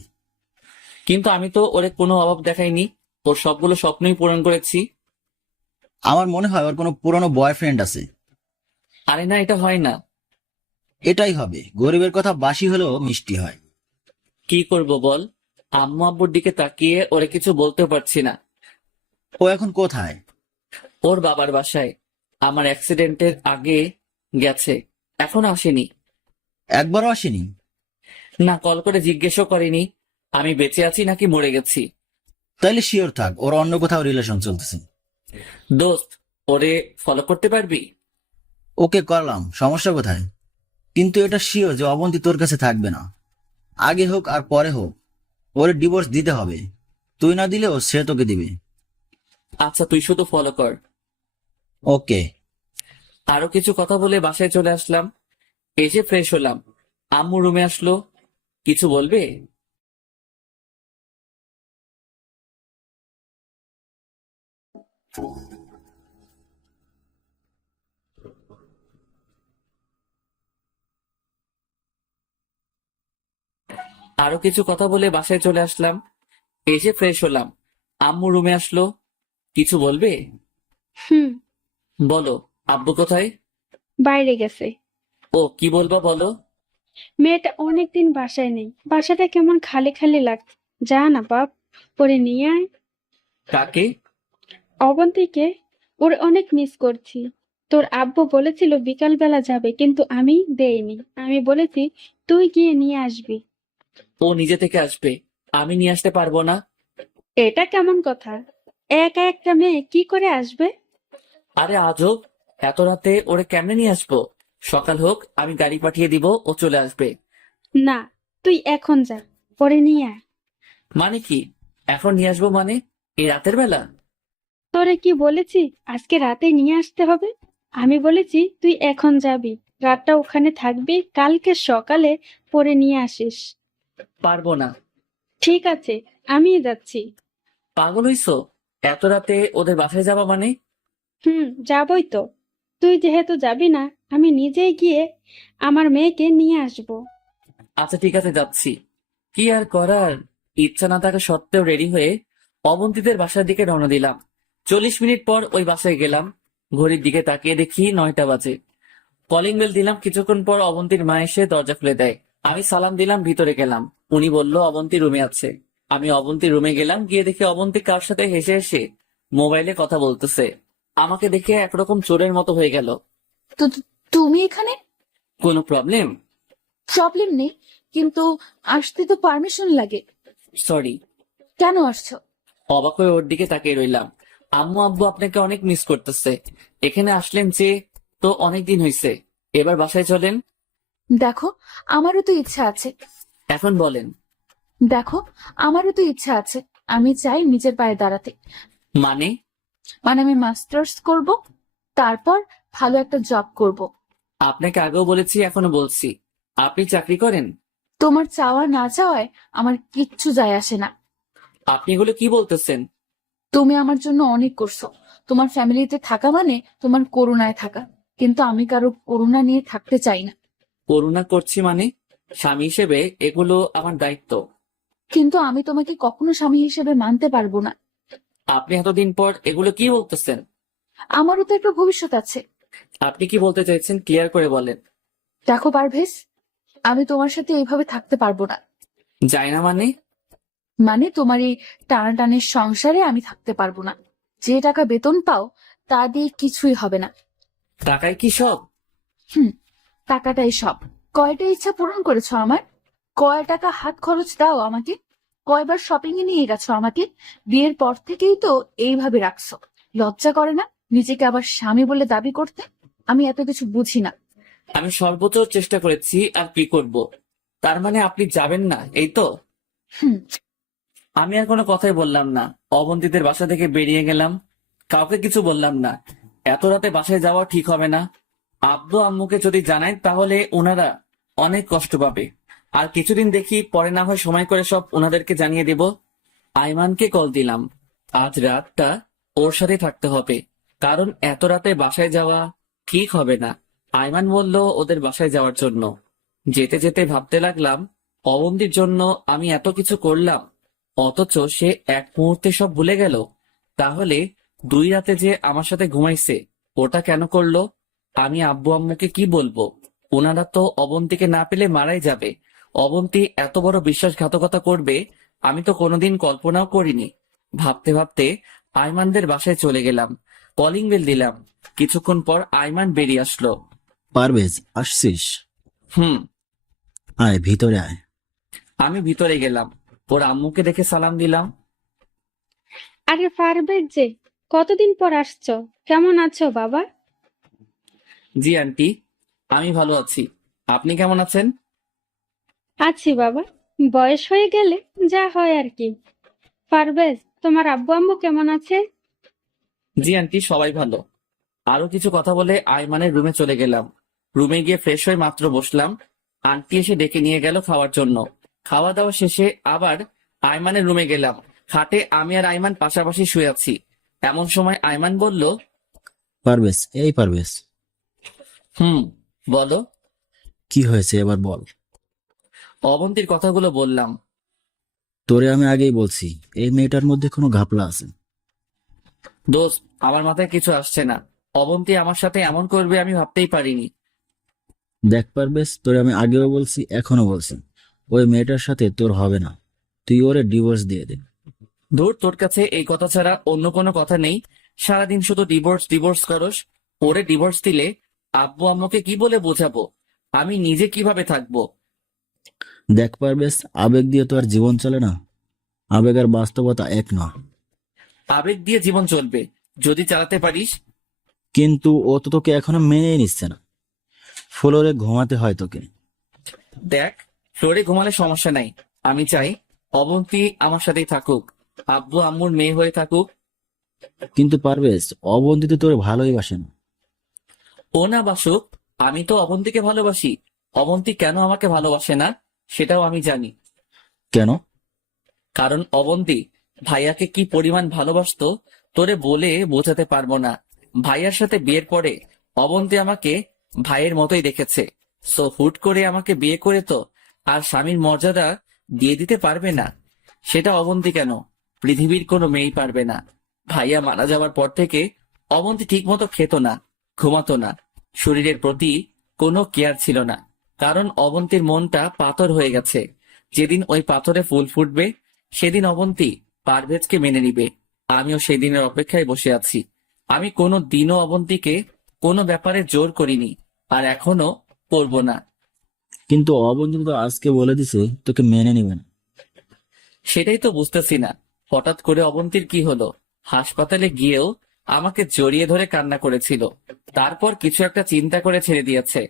কিন্তু আমি তো ওরে কোনো অভাব দেখাইনি, ওর সবগুলো স্বপ্নই পূরণ করেছি। আমার মনে হয় ওর কোনো পুরনো বয়ফ্রেন্ড আছে। আরে না, এটা হয় না। এটাই হবে, গরিবের কথা বাসি হলেও মিষ্টি হয়। কি করব বল, আম্মু আব্বুর দিকে তাকিয়ে ওরে কিছু বলতেও পারছি না। ও এখন কোথায়? ওর বাবার বাসায়, আমার অ্যাক্সিডেন্টের আগে গেছে, এখন আসেনি। একবারও আসেনি? না, কল করে জিজ্ঞেসও করেনি আমি বেঁচে আছি নাকি মরে গেছি। তাইলে শিওর থাক ওর অন্য কোথাও রিলেশন চলতেছে। দোস্ত, ওরে ফলো করতে পারবি? ওকে করলাম, সমস্যা কোথায়? কিন্তু এটা শিওর যে অবন্তী তোর কাছে থাকবে না। আগে হোক আর পরে হোক, ওরে ডিভোর্স দিতে হবে। তুই না দিলেও সে তোকে দিবে। আচ্ছা, তুই শুধু ফলো কর। ওকে। আরো কিছু কথা বলে বাসায় চলে আসলাম। এসে ফ্রেশ হলাম, আম্মু রুমে আসলো। কিছু বলবে? আরো কিছু কথা বলে বাসায় চলে আসলাম। এসে ফ্রেশ হলাম, আম্মু রুমে আসলো। কিছু বলবে? হুম। বলো। আব্বু কোথায়? বাইরে গেছে। ও, কি বলবা বলো। মেয়েটা অনেকদিন বাসায় নেই, বাসাটা কেমন খালি খালি লাগছে। যা না বাপ, পরে নিয়ে আয়। কাকে? অবন্তীকে। ওর অনেক মিস করছি। তোর আব্বু বলেছিল বিকাল বেলা যাবে, কিন্তু আমি দেইনি। আমি বলেছি তুই গিয়ে নিয়ে আসবি। ও নিজে থেকে আসবে, আমি নিয়ে আসতে পারবো না। এটা কেমন কথা? একা একটা মেয়ে কি করে আসবে? আরে আজব, এত রাতে ওরে কেমনে নিয়ে আসবো? সকাল হোক, আমি গাড়ি পাঠিয়ে দিব, ও চলে আসবে। না, তুই এখন যা, পরে নিয়ে আয়। মানে কি? এখন নিয়ে আসবো মানে? এই রাতের বেলা? তোরে কি বলেছি আজকে রাতে নিয়ে আসতে হবে? আমি বলেছি তুই এখন যাবি, রাতটা ওখানে থাকবি, কালকে সকালে পরে নিয়ে আসিস। পারবো না। ঠিক আছে, আমি যাচ্ছি। পাগল হইছো? এত রাতে ওদের বাসায় যাবা মানে? যাবই তো। তুই যেহেতু যাবি না, আমি নিজেই গিয়ে আমার মেয়েকে নিয়ে আসবো। আচ্ছা ঠিক আছে, যাচ্ছি। কি আর করার, ইচ্ছা না থাকা সত্ত্বেও রেডি হয়ে অবন্তীদের বাসার দিকে রওনা দিলাম। 40 মিনিট পর ওই বাসায় গেলাম। ঘড়ির দিকে তাকিয়ে দেখি 9টা বাজে। কলিং বেল দিলাম, কিছুক্ষণ পর অবন্তীর মা এসে দরজা খুলে দেয়। আমি সালাম দিলাম, ভিতরে গেলাম। উনি বলল অবন্তী রুমে আছে। আমি অবন্তীর রুমে গেলাম, গিয়ে দেখি অবন্তী কার সাথে হেসে হেসে মোবাইলে কথা বলতেছে। আমাকে দেখে একরকম চোরের মতো হয়ে গেল। তো তুমি এখানে? কোনো প্রবলেম? প্রবলেম নেই, কিন্তু আসতে তো পারমিশন লাগে। সরি। কেন আসছো? অবাক হয়ে ওর দিকে তাকিয়ে রইলাম। আম্মু আব্বু আপনাকে অনেক মিস করতেছে। এখানে আসলেন যে, তো অনেক দিন হয়েছে। এবার বাসায় চলেন। দেখো, আমারও তো ইচ্ছা আছে। এখন বলেন। দেখো, আমারও তো ইচ্ছা আছে। আমি চাই নিজের পায়ে দাঁড়াতে। মানে? মানে আমি মাস্টার্স করব, তারপর ভালো একটা জব করব। আপনাকে আগেও বলেছি, এখনো বলছি, আপনি চাকরি করেন। তোমার চাওয়া না চাওয়ায় আমার কিচ্ছু যায় আসে না। আপনি এগুলো কি বলতেছেন? তুমি আমার জন্য অনেক করছো। তোমার ফ্যামিলিতে থাকা মানে তোমার করুণায় থাকা, কিন্তু আমি কারো করুণা নিয়ে থাকতে চাই না। করুণা করছি মানে? স্বামী হিসেবে এগুলো আমার দায়িত্ব। কিন্তু আমি তোমাকে কখনো স্বামী হিসেবে মানতে পারবো না। আপনি এতদিন পর এগুলো কি বলতেছেন? আমারও তো একটা ভবিষ্যৎ আছে। আপনি কি বলতে চাইছেন, ক্লিয়ার করে বলেন। দেখো পারভেজ, আমি তোমার সাথে এইভাবে থাকতে পারবো না। যায় না মানে? মানে তোমার এই টানাটানের সংসারে আমি থাকতে পারবো না। যে টাকা বেতন পাও তা দিয়ে কিছুই হবে না। টাকায় কি সব? টাকাটাই সব। কয়টা ইচ্ছা পূরণ করেছো আমার? কয় টাকা হাত খরচ দাও আমাকে? কয়বার শপিং এ নিয়ে গেছো আমাকে? বিয়ের পর থেকেই তো এইভাবে রাখছো। লজ্জা করে না নিজেকে আবার স্বামী বলে দাবি করতে? আমি এত কিছু বুঝি না। আমি সর্বোচ্চ চেষ্টা করেছি, আর কি করব। তার মানে আপনি যাবেন না, এই তো? হুম। আমি আর কোনো কথাই বললাম না। অবন্তীদের বাসা থেকে বেরিয়ে গেলাম, কাউকে কিছু বললাম না। এত রাতে বাসায় যাওয়া ঠিক হবে না। আব্বু আম্মুকে যদি জানাই তাহলে ওনারা অনেক কষ্ট পাবে। আর কিছুদিন দেখি, পরে না হয় সময় করে সব ওনাদেরকে জানিয়ে দেব। আইমানকে কল দিলাম, আজ রাতটা ওর সাথে থাকতে হবে, কারণ এত রাতে বাসায় যাওয়া ঠিক হবে না। আইমান বলল ওদের বাসায় যাওয়ার জন্য। যেতে যেতে ভাবতে লাগলাম, অবন্তীর জন্য আমি এত কিছু করলাম, অথচ সে এক মুহূর্তে সব ভুলে গেল। তাহলে 2 রাতে যে আমার সাথে ঘুমাইছে, ওটা কেন করলো? আমি আব্বু আম্মুকে কি বলবো? ওনারা তো অবন্তীকে না পেলে মারাই যাবে। অবন্তী এত বড় বিশ্বাসঘাতকতা করবে আমি তো কোনোদিন কল্পনাও করিনি। ভাবতে ভাবতে আইমানদের বাসায় চলে গেলাম। কলিং বেল দিলাম। কিছুক্ষণ পর আইমান বেরিয়ে আসলো। পারভেজ, আসছিস? হুম। আয় ভিতরে আয়। আমি ভিতরে গেলাম, ওর আম্মুকে দেখে সালাম দিলাম। আরে পারভেজ যে, কতদিন পর আসছো, কেমন আছো বাবা? জি আন্টি, আমি ভালো আছি। আপনি কেমন আছেন? আছি বাবা, বয়স হয়ে গেলে যা হয় আর কি। পারভেজ, তোমার আব্বু আম্মু কেমন আছে? জি আন্টি, সবাই ভালো। আরো কিছু কথা বলে আইমানের রুমে চলে গেলাম। রুমে গিয়ে ফ্রেশ হয়ে মাত্র বসলাম, আন্টি এসে ডেকে নিয়ে গেল খাওয়ার জন্য। খাওয়া দাওয়া শেষে আবার আইমানের রুমে গেলাম। খাটে আমি আর আইমান পাশাপাশি শুয়ে আছি। এমন সময় আইমান বলল, পারভেজ, এই পারভেজ, হুম, বলো। কি হয়েছে এবার বল। অবন্তীর কথাগুলো বললাম। তোরে আমি আগেই বলছি, এই মেয়েটার মধ্যে কোনো ঘাপলা আছে। দোস্ত, আমার মাথায় কিছু আসছে না। অবন্তী আমার সাথে এমন করবে আমি ভাবতেই পারিনি। দেখ পারভেজ, তোরে আমি আগেও বলছি, এখনো বলছি, ওই মেয়েটার সাথে তোর হবে না। তুই ওরে ডিভোর্স দিয়ে দে। ধুর, তোর কাছে এই কথা ছাড়া অন্য কোনো কথা নেই? সারাদিন শুধু ডিভোর্স ডিভোর্স করস। ওরে ডিভোর্স দিলে আব্বু আম্মুকে কি বলে বোঝাবো? আমি নিজে কিভাবে থাকবো? দেখ পারভেজ, আবেগ দিয়ে তো আর জীবন চলে না। আবেগ আর বাস্তবতা এক না। আবেগ দিয়ে জীবন চলবে যদি চালাতে পারিস। কিন্তু ও তো তোকে এখনো মেনেই নিচ্ছে না। ফ্লোরে ঘুমাতে হয় তোকে। দেখ, ফ্লোরে ঘুমালে সমস্যা নাই। আমি চাই অবন্তী আমার সাথেই থাকুক, আব্বু আম্মুর মেয়ে হয়ে থাকুক। কিন্তু পারভেজ, অবন্তিত তোর ভালোই বাসে না। ও না বাসুক, আমি তো অবন্তীকে ভালোবাসি। অবন্তী কেন আমাকে ভালোবাসে না সেটাও আমি জানি। কেন? কারণ অবন্তী ভাইয়াকে কি পরিমাণ ভালোবাসতো তোরে বলে বোঝাতে পারবো না। ভাইয়ার সাথে বিয়ের পরে অবন্তী আমাকে ভাইয়ের মতোই দেখেছে। সো হুট করে আমাকে বিয়ে করে তো আর স্বামীর মর্যাদা দিয়ে দিতে পারবে না। সেটা অবন্তী কেন, পৃথিবীর কোনো মেয়েই পারবে না। ভাইয়া মারা যাওয়ার পর থেকে অবন্তী ঠিক মতো খেত না, ঘুমাতো না, শরীরের প্রতি কোনো কেয়ার ছিল না। কারণ অবন্তীর মনটা পাথর হয়ে গেছে। যেদিন ওই পাথরে ফুল ফুটবে সেদিন অবন্তী পারভেজকে মেনে নিবে। আমিও সেই দিনের অপেক্ষায় বসে আছি। আমি কোনো দিনও অবন্তীকে কোনো ব্যাপারে জোর করিনি, আর এখনো করব না। কিন্তু অবন্তিত তো আজকে বলে দিছে তোকে মেনে নিবে না। সেটাই তো বুঝতেছি না, হঠাৎ করে অবন্তীর কি হলো? হাসপাতালে গিয়েও আমাকে জড়িয়ে ধরে কান্না করেছিল, তারপর কিছু একটা চিন্তা করে ছেড়ে দিয়েছে।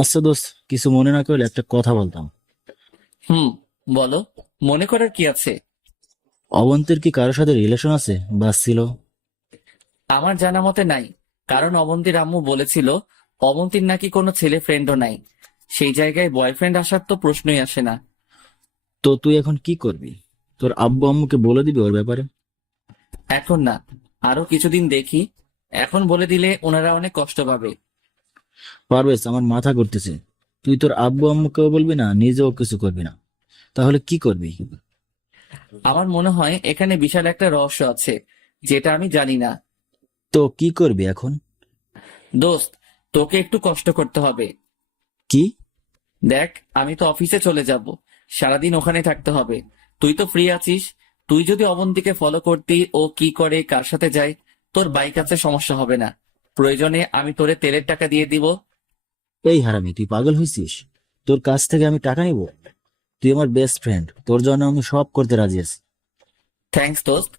আচ্ছা দোস্ত, কিছু মনে না করলে একটা কথা বলতাম। হুম, বলো। মনে করার কি আছে? অবন্তীর কি কারোর সাথে রিলেশন আছে বা ছিল? আমার জানা মতে নাই, কারণ অবন্তীর আম্মু বলেছিল অবন্তীর নাকি কোনো ছেলে ফ্রেন্ডও নাই। সেই জায়গায় বয়ফ্রেন্ড আসার তো প্রশ্নই আসে না। তো তুই এখন কি করবি? তোর আব্বু আম্মুকে বলে দিবি ওর ব্যাপারে? এখন না, আরো কিছুদিন দেখি। এখন বলে দিলে ওনারা অনেক কষ্ট পাবে। পারভেজ, আমার মাথা ঘুরতেছে। তুই তোর আব্বু আম্মুকেও বলবি না, নিজেও কিছু করবি না, তাহলে কি করবি? আমার মনে হয় এখানে বিশাল একটা রহস্য আছে, যেটা আমি জানি না। তো কি করবি এখন? দোস্ত, তোকে একটু কষ্ট করতে হবে। কি? দেখ, আমি তো অফিসে চলে যাব, সারাদিন ওখানে থাকতে হবে। তুই তো ফ্রি আছিস। তুই যদি অবন্তীকে ফলো করতি, ও কি করে কার সাথে যায়, তোর বাইক আছে, সমস্যা হবে না। প্রয়োজনে আমি তোরে তেলের টাকা দিয়ে দিব। এই হারামি, তুই পাগল হয়েছিস? তোর কাছ থেকে আমি টাকা নিব? তুই আমার বেস্ট ফ্রেন্ড, তোর জন্য আমি সব করতে রাজি আছি। থ্যাঙ্কস দোস্ত।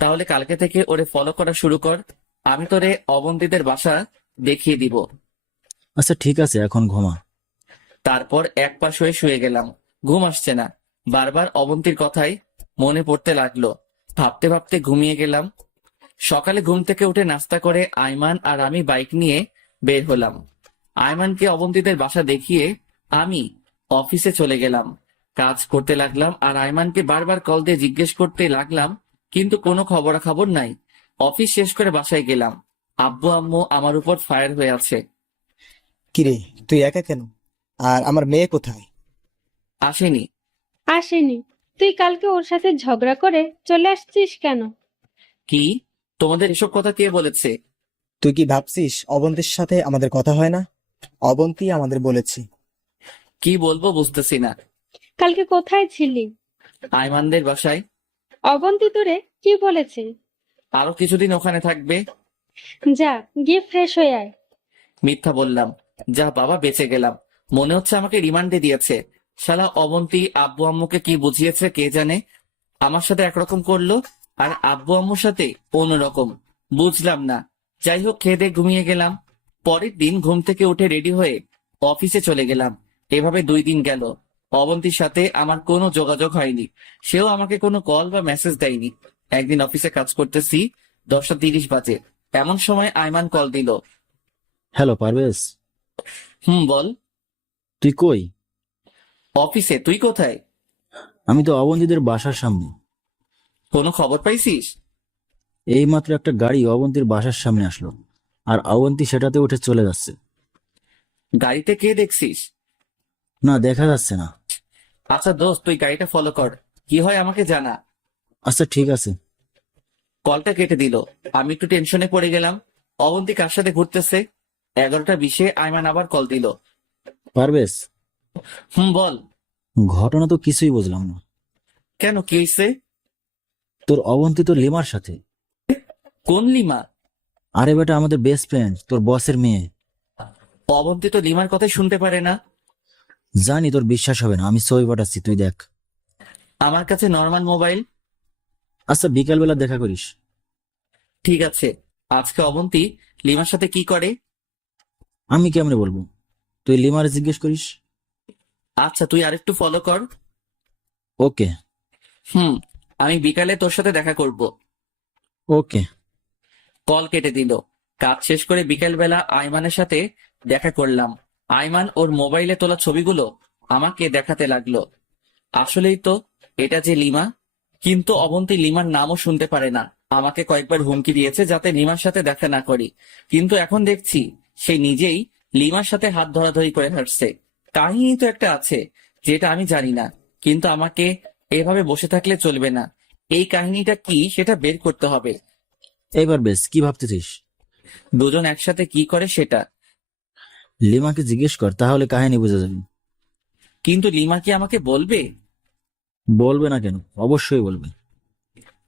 তাহলে কালকে থেকে ওরে ফলো করা শুরু কর। আমি তোরে অবন্তীদের বাসা দেখিয়ে দিব। আচ্ছা ঠিক আছে, এখন ঘুমা। তারপর এক পাশ হয়ে শুয়ে গেলাম। ঘুম আসছে না, বারবার অবন্তীর কথাই মনে পড়তে লাগলো। ভাবতে ভাবতে ঘুমিয়ে গেলাম। সকালে ঘুম থেকে উঠে নাস্তা করে আইমান আর আমি বাইক নিয়ে বের হলাম। আইমানকে অবন্তীদের বাসা দেখিয়ে আমি অফিসে চলে গেলাম, কাজ করতে লাগলাম আর আয়মানকে বারবার কল দিয়ে জিজ্ঞেস করতে লাগলাম, কিন্তু কোনো খবরাখবর নাই। অফিস শেষ করে বাসায় গেলাম, আব্বু আম্মু আমার উপর ফায়ার হয়ে আছে। কিরে, তুই একা কেন? আর আমার মেয়ে কোথায়? আসেনি। আসেনি? তুই কালকে ওর সাথে ঝগড়া করে চলে আসছিস কেন? কি? তোমাদের এসব কথা কে বলেছে? তুই কি ভাবছিস অবন্তীর সাথে আমাদের কথা হয় না? অবন্তী আমাদের বলেছে। কি বলবো বুঝতেছি না। কালকে কোথায় ছিলি? আয়মানদের বাসায়। অবন্তী তোরে কি বলেছে? আরো কিছুদিন ওখানে থাকবে। যা, গিয়ে ফ্রেশ হয়ে আয়। মিথ্যা বললাম। যা বাবা, বেঁচে গেলাম। মনে হচ্ছে আমাকে রিমান্ডে দিয়েছে। শালা অবন্তী আব্বু আম্মুকে কি বুঝিয়েছে কে জানে। আমার সাথে একরকম করলো আর আব্বু আম্মুর সাথে অন্যরকম। বুঝলাম না। যাই হোক, খেয়ে দিয়ে ঘুমিয়ে গেলাম। পরের দিন ঘুম থেকে উঠে রেডি হয়ে অফিসে চলে গেলাম। এভাবে 2 দিন গেল। অবন্তীর সাথে আমার কোনো যোগাযোগ হয়নি, সেও আমাকে কোনো কল বা মেসেজ দেয়নি। একদিন অফিসে কাজ করতেছি, 10:30 বাজে। এমন সময় আয়মান কল দিল। হ্যালো পারভেজ, বল। তুই কই? অফিসে। তুই কোথায়? আমি তো অবন্তীদের বাসার সামনে। কোনো খবর পাইছিস? এইমাত্র একটা গাড়ি অবন্তীর বাসার সামনে আসলো, আর অবন্তী সেটাতে উঠে চলে যাচ্ছে। গাড়িতে কে দেখছিস? না, দেখা যাচ্ছে না। আচ্ছা দোস্ত, তুই গাড়িটা ফলো কর, কি হয় আমাকে জানা। আচ্ছা ঠিক আছে। কলটা কেটে দিল। আমি একটু টেনশনে পড়ে গেলাম। অবন্তী কার সাথে ঘুরতেছে। 11টা 20-এ আয়মান আবার কল দিল। পারভেজ, বল। ঘটনা তো কিছুই বুঝলাম না। কেন, কি হয়েছে? তোর অবন্তী তোর লিমার সাথে। কোন লিমা? আরে বেটা, আমাদের বেস্ট ফ্রেন্ড, তোর বসের মেয়ে। অবন্তী তো লিমার কথাই শুনতে পারে না। জানি তোর বিশ্বাস হবে না, আমি ছবি পাঠাচ্ছি, তুই দেখ। আমার কাছে নর্মাল মোবাইল। আচ্ছা, বিকালবেলা দেখা করিস। ঠিক আছে। আজকে অবন্তী লিমার সাথে কি করে? আমি কেমনে বলবো? তুই লিমারে জিজ্ঞেস করিস। আচ্ছা, তুই আরেকটু ফলো কর। ওকে। আমি বিকালে তোর সাথে দেখা করব। ওকে। কল কেটে দিল। কাজ শেষ করে বিকেলবেলা আয়মানের সাথে দেখা করলাম। আয়মান ওর মোবাইলে তোলা ছবিগুলো আমাকে দেখাতে লাগলো। আসলেই তো, এটা যে লিমা। কিন্তু অবন্তী লিমার নামও শুনতে পারে না। আমাকে কয়েকবার হুমকি দিয়েছে যাতে লিমার সাথে দেখা না করি, কিন্তু এখন দেখছি সে নিজেই লিমার সাথে হাত ধরাধরি করে হাঁটছে। কাহিনী তো একটা আছে যেটা আমি জানি না, কিন্তু আমাকে এভাবে বসে থাকলে চলবে না। এই কাহিনীটা কি সেটা বের করতে হবে। এবার বেশ, কি ভাবতেছিস? দুজন একসাথে কি করে সেটা। লিমাকে জিজ্ঞেস কর, তাহলে কাহিনী বুঝে যাবি। কিন্তু লিমা কি আমাকে বলবে? বলবে না কেন? অবশ্যই বলবে।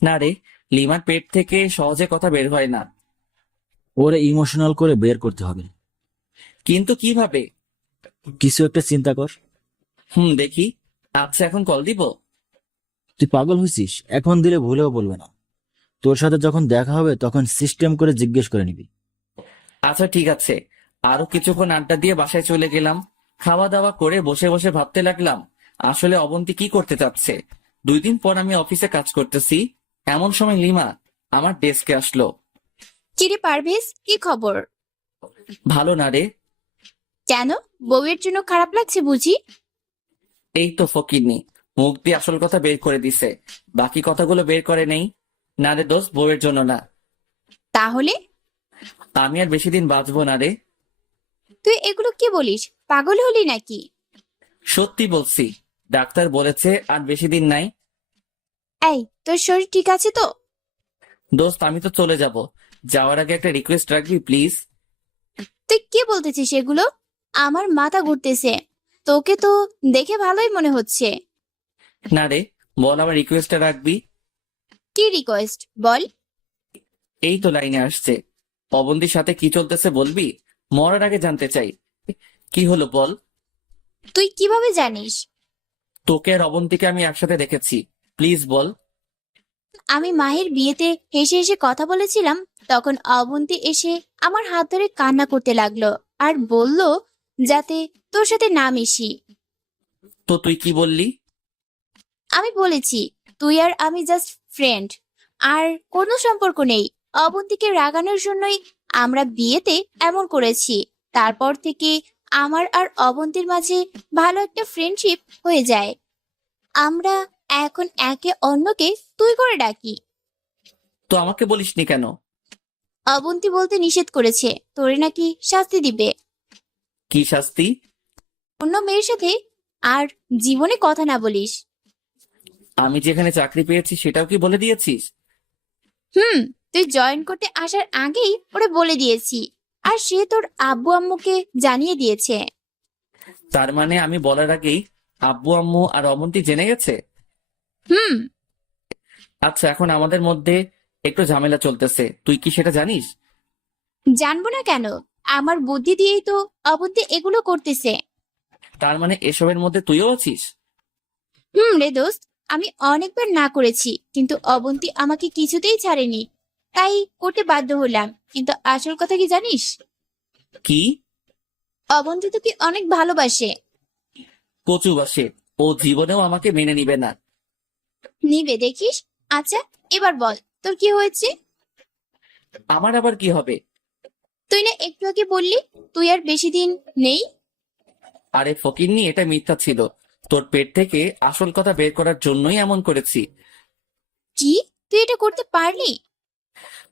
না রে, লিমার পেট থেকে সহজে কথা বের হয় না। ওরে ইমোশনাল করে বের করতে হবে। কিন্তু কিভাবে? কিছু একটা চিন্তা কর। দেখি। আচ্ছা, এখন কল দিব? তুই পাগল হয়েছিস? এখন দিলে ভুলেও বলবে না। তোর সাথে যখন দেখা হবে তখন সিস্টেম করে জিজ্ঞেস করে নিবি। আচ্ছা ঠিক আছে। আরো কিছুক্ষণ আড্ডা দিয়ে বাসায় চলে গেলাম। খাওয়া দাওয়া করে বসে বসে ভাবতে লাগলাম, আসলে অবন্তী কি করতে চাচ্ছে। 2 দিন পর আমি অফিসে কাজ করতেছি, এমন সময় লিমা আমার ডেস্কে আসলো। কিরে পারভেজ, কি খবর? ভালো না রে। কেন? বউয়ের জন্য খারাপ লাগছে বুঝি? এই তো ফকিন্নি, মুখ দিয়ে আসল কথা বের করে দিছে, বাকি কথাগুলো বের করে নেই। না রে দোস্ত, বউয়ের জন্য না। তাহলে আমি আর বেশি দিন বাঁচবো না রে। তুই এগুলো কি বলিস? পাগল হলি নাকি? সত্যি বলছি, ডাক্তার বলেছে আর বেশি দিন নাই। এই, তোর শরীর ঠিক আছে তো? দোস্ত, আমি তো চলে যাব, যাওয়ার আগে একটা রিকোয়েস্ট রাখবি প্লিজ। তুই কি বলতেছিস এগুলো? আমার মাথা ঘুরতেছে। তোকে তো দেখে ভালোই মনে হচ্ছে। না রে, বল, আমার রিকোয়েস্টটা রাখবি। কি রিকোয়েস্ট বল? এই তো লাইনে আসছে। অবন্তীর সাথে কি চলতেছে বলবি? মরার আগে জানতে চাই। কি হলো বল। তুই কিভাবে জানিস? তোকে আর অবন্তীকে আমি একসাথে দেখেছি, প্লিজ বল। আমি মাহির বিয়েতে হেসে হেসে কথা বলেছিলাম, তখন অবন্তী এসে আমার হাত ধরে কান্না করতে লাগলো আর বলল যাতে তোর সাথে না মিশি। তো তুই কি বললি? আমি বলেছি তুই আর আমি জাস্ট ফ্রেন্ড, আর কোনো সম্পর্ক নেই। অবন্তীকে রাগানোর জন্যই আমরা বিয়েতে এমন করেছি। তারপর থেকে আমার আর অবন্তীর মাঝে ভালো একটা ফ্রেন্ডশিপ হয়ে যায়। আমরা এখন একে অন্যকে তুই করে ডাকি। তো আমাকে বলিসনি কেন? অবন্তী বলতে নিষেধ করেছে, তোরে নাকি শাস্তি দিবে। কি শাস্তি? অন্য মেয়ের সাথে আর জীবনে কথা না বলিস। আমি যেখানে চাকরি পেয়েছি সেটাও কি বলে দিয়েছিস? তুই জয়েন করতে আসার আগেই ওরে বলে দিয়েছি, আর সে তোর আব্বু আম্মুকে জানিয়ে দিয়েছে। তার মানে আমি বলার আগেই আব্বু আম্মু আর অবন্তী জেনে গেছে? হুম আচ্ছা, এখন আমাদের মধ্যে একটু ঝামেলা চলতেছে, তুই কি সেটা জানিস? জানবো না কেন? আমার বুদ্ধি দিয়েই তো অবন্তী এগুলো করতেছে। তার মানে এসবের মধ্যে তুইও আছিস? রে দোস্ত, আমি অনেকবার না করেছি, কিন্তু অবন্তী আমাকে কিছুতেই ছাড়েনি, তাই করতে বাধ্য হলাম। কিন্তু আসল কথা কি জানিস? কি? অবন্তী তোকে অনেক ভালোবাসে। কচু বাসে, ও জীবনেও আমাকে মেনে নিবে না। নিবে দেখিস। আচ্ছা, এবার বল তোর কি হয়েছে? আমার আবার কি হবে? তুই না একটু আগে বললি তুই আর বেশি দিন নেই। আরে ফকিন্নি, এটা মিথ্যা ছিল। তোর পেট থেকে আসল কথা বের করার জন্যই এমন করেছি। কি, তুই এটা করতে পারলি?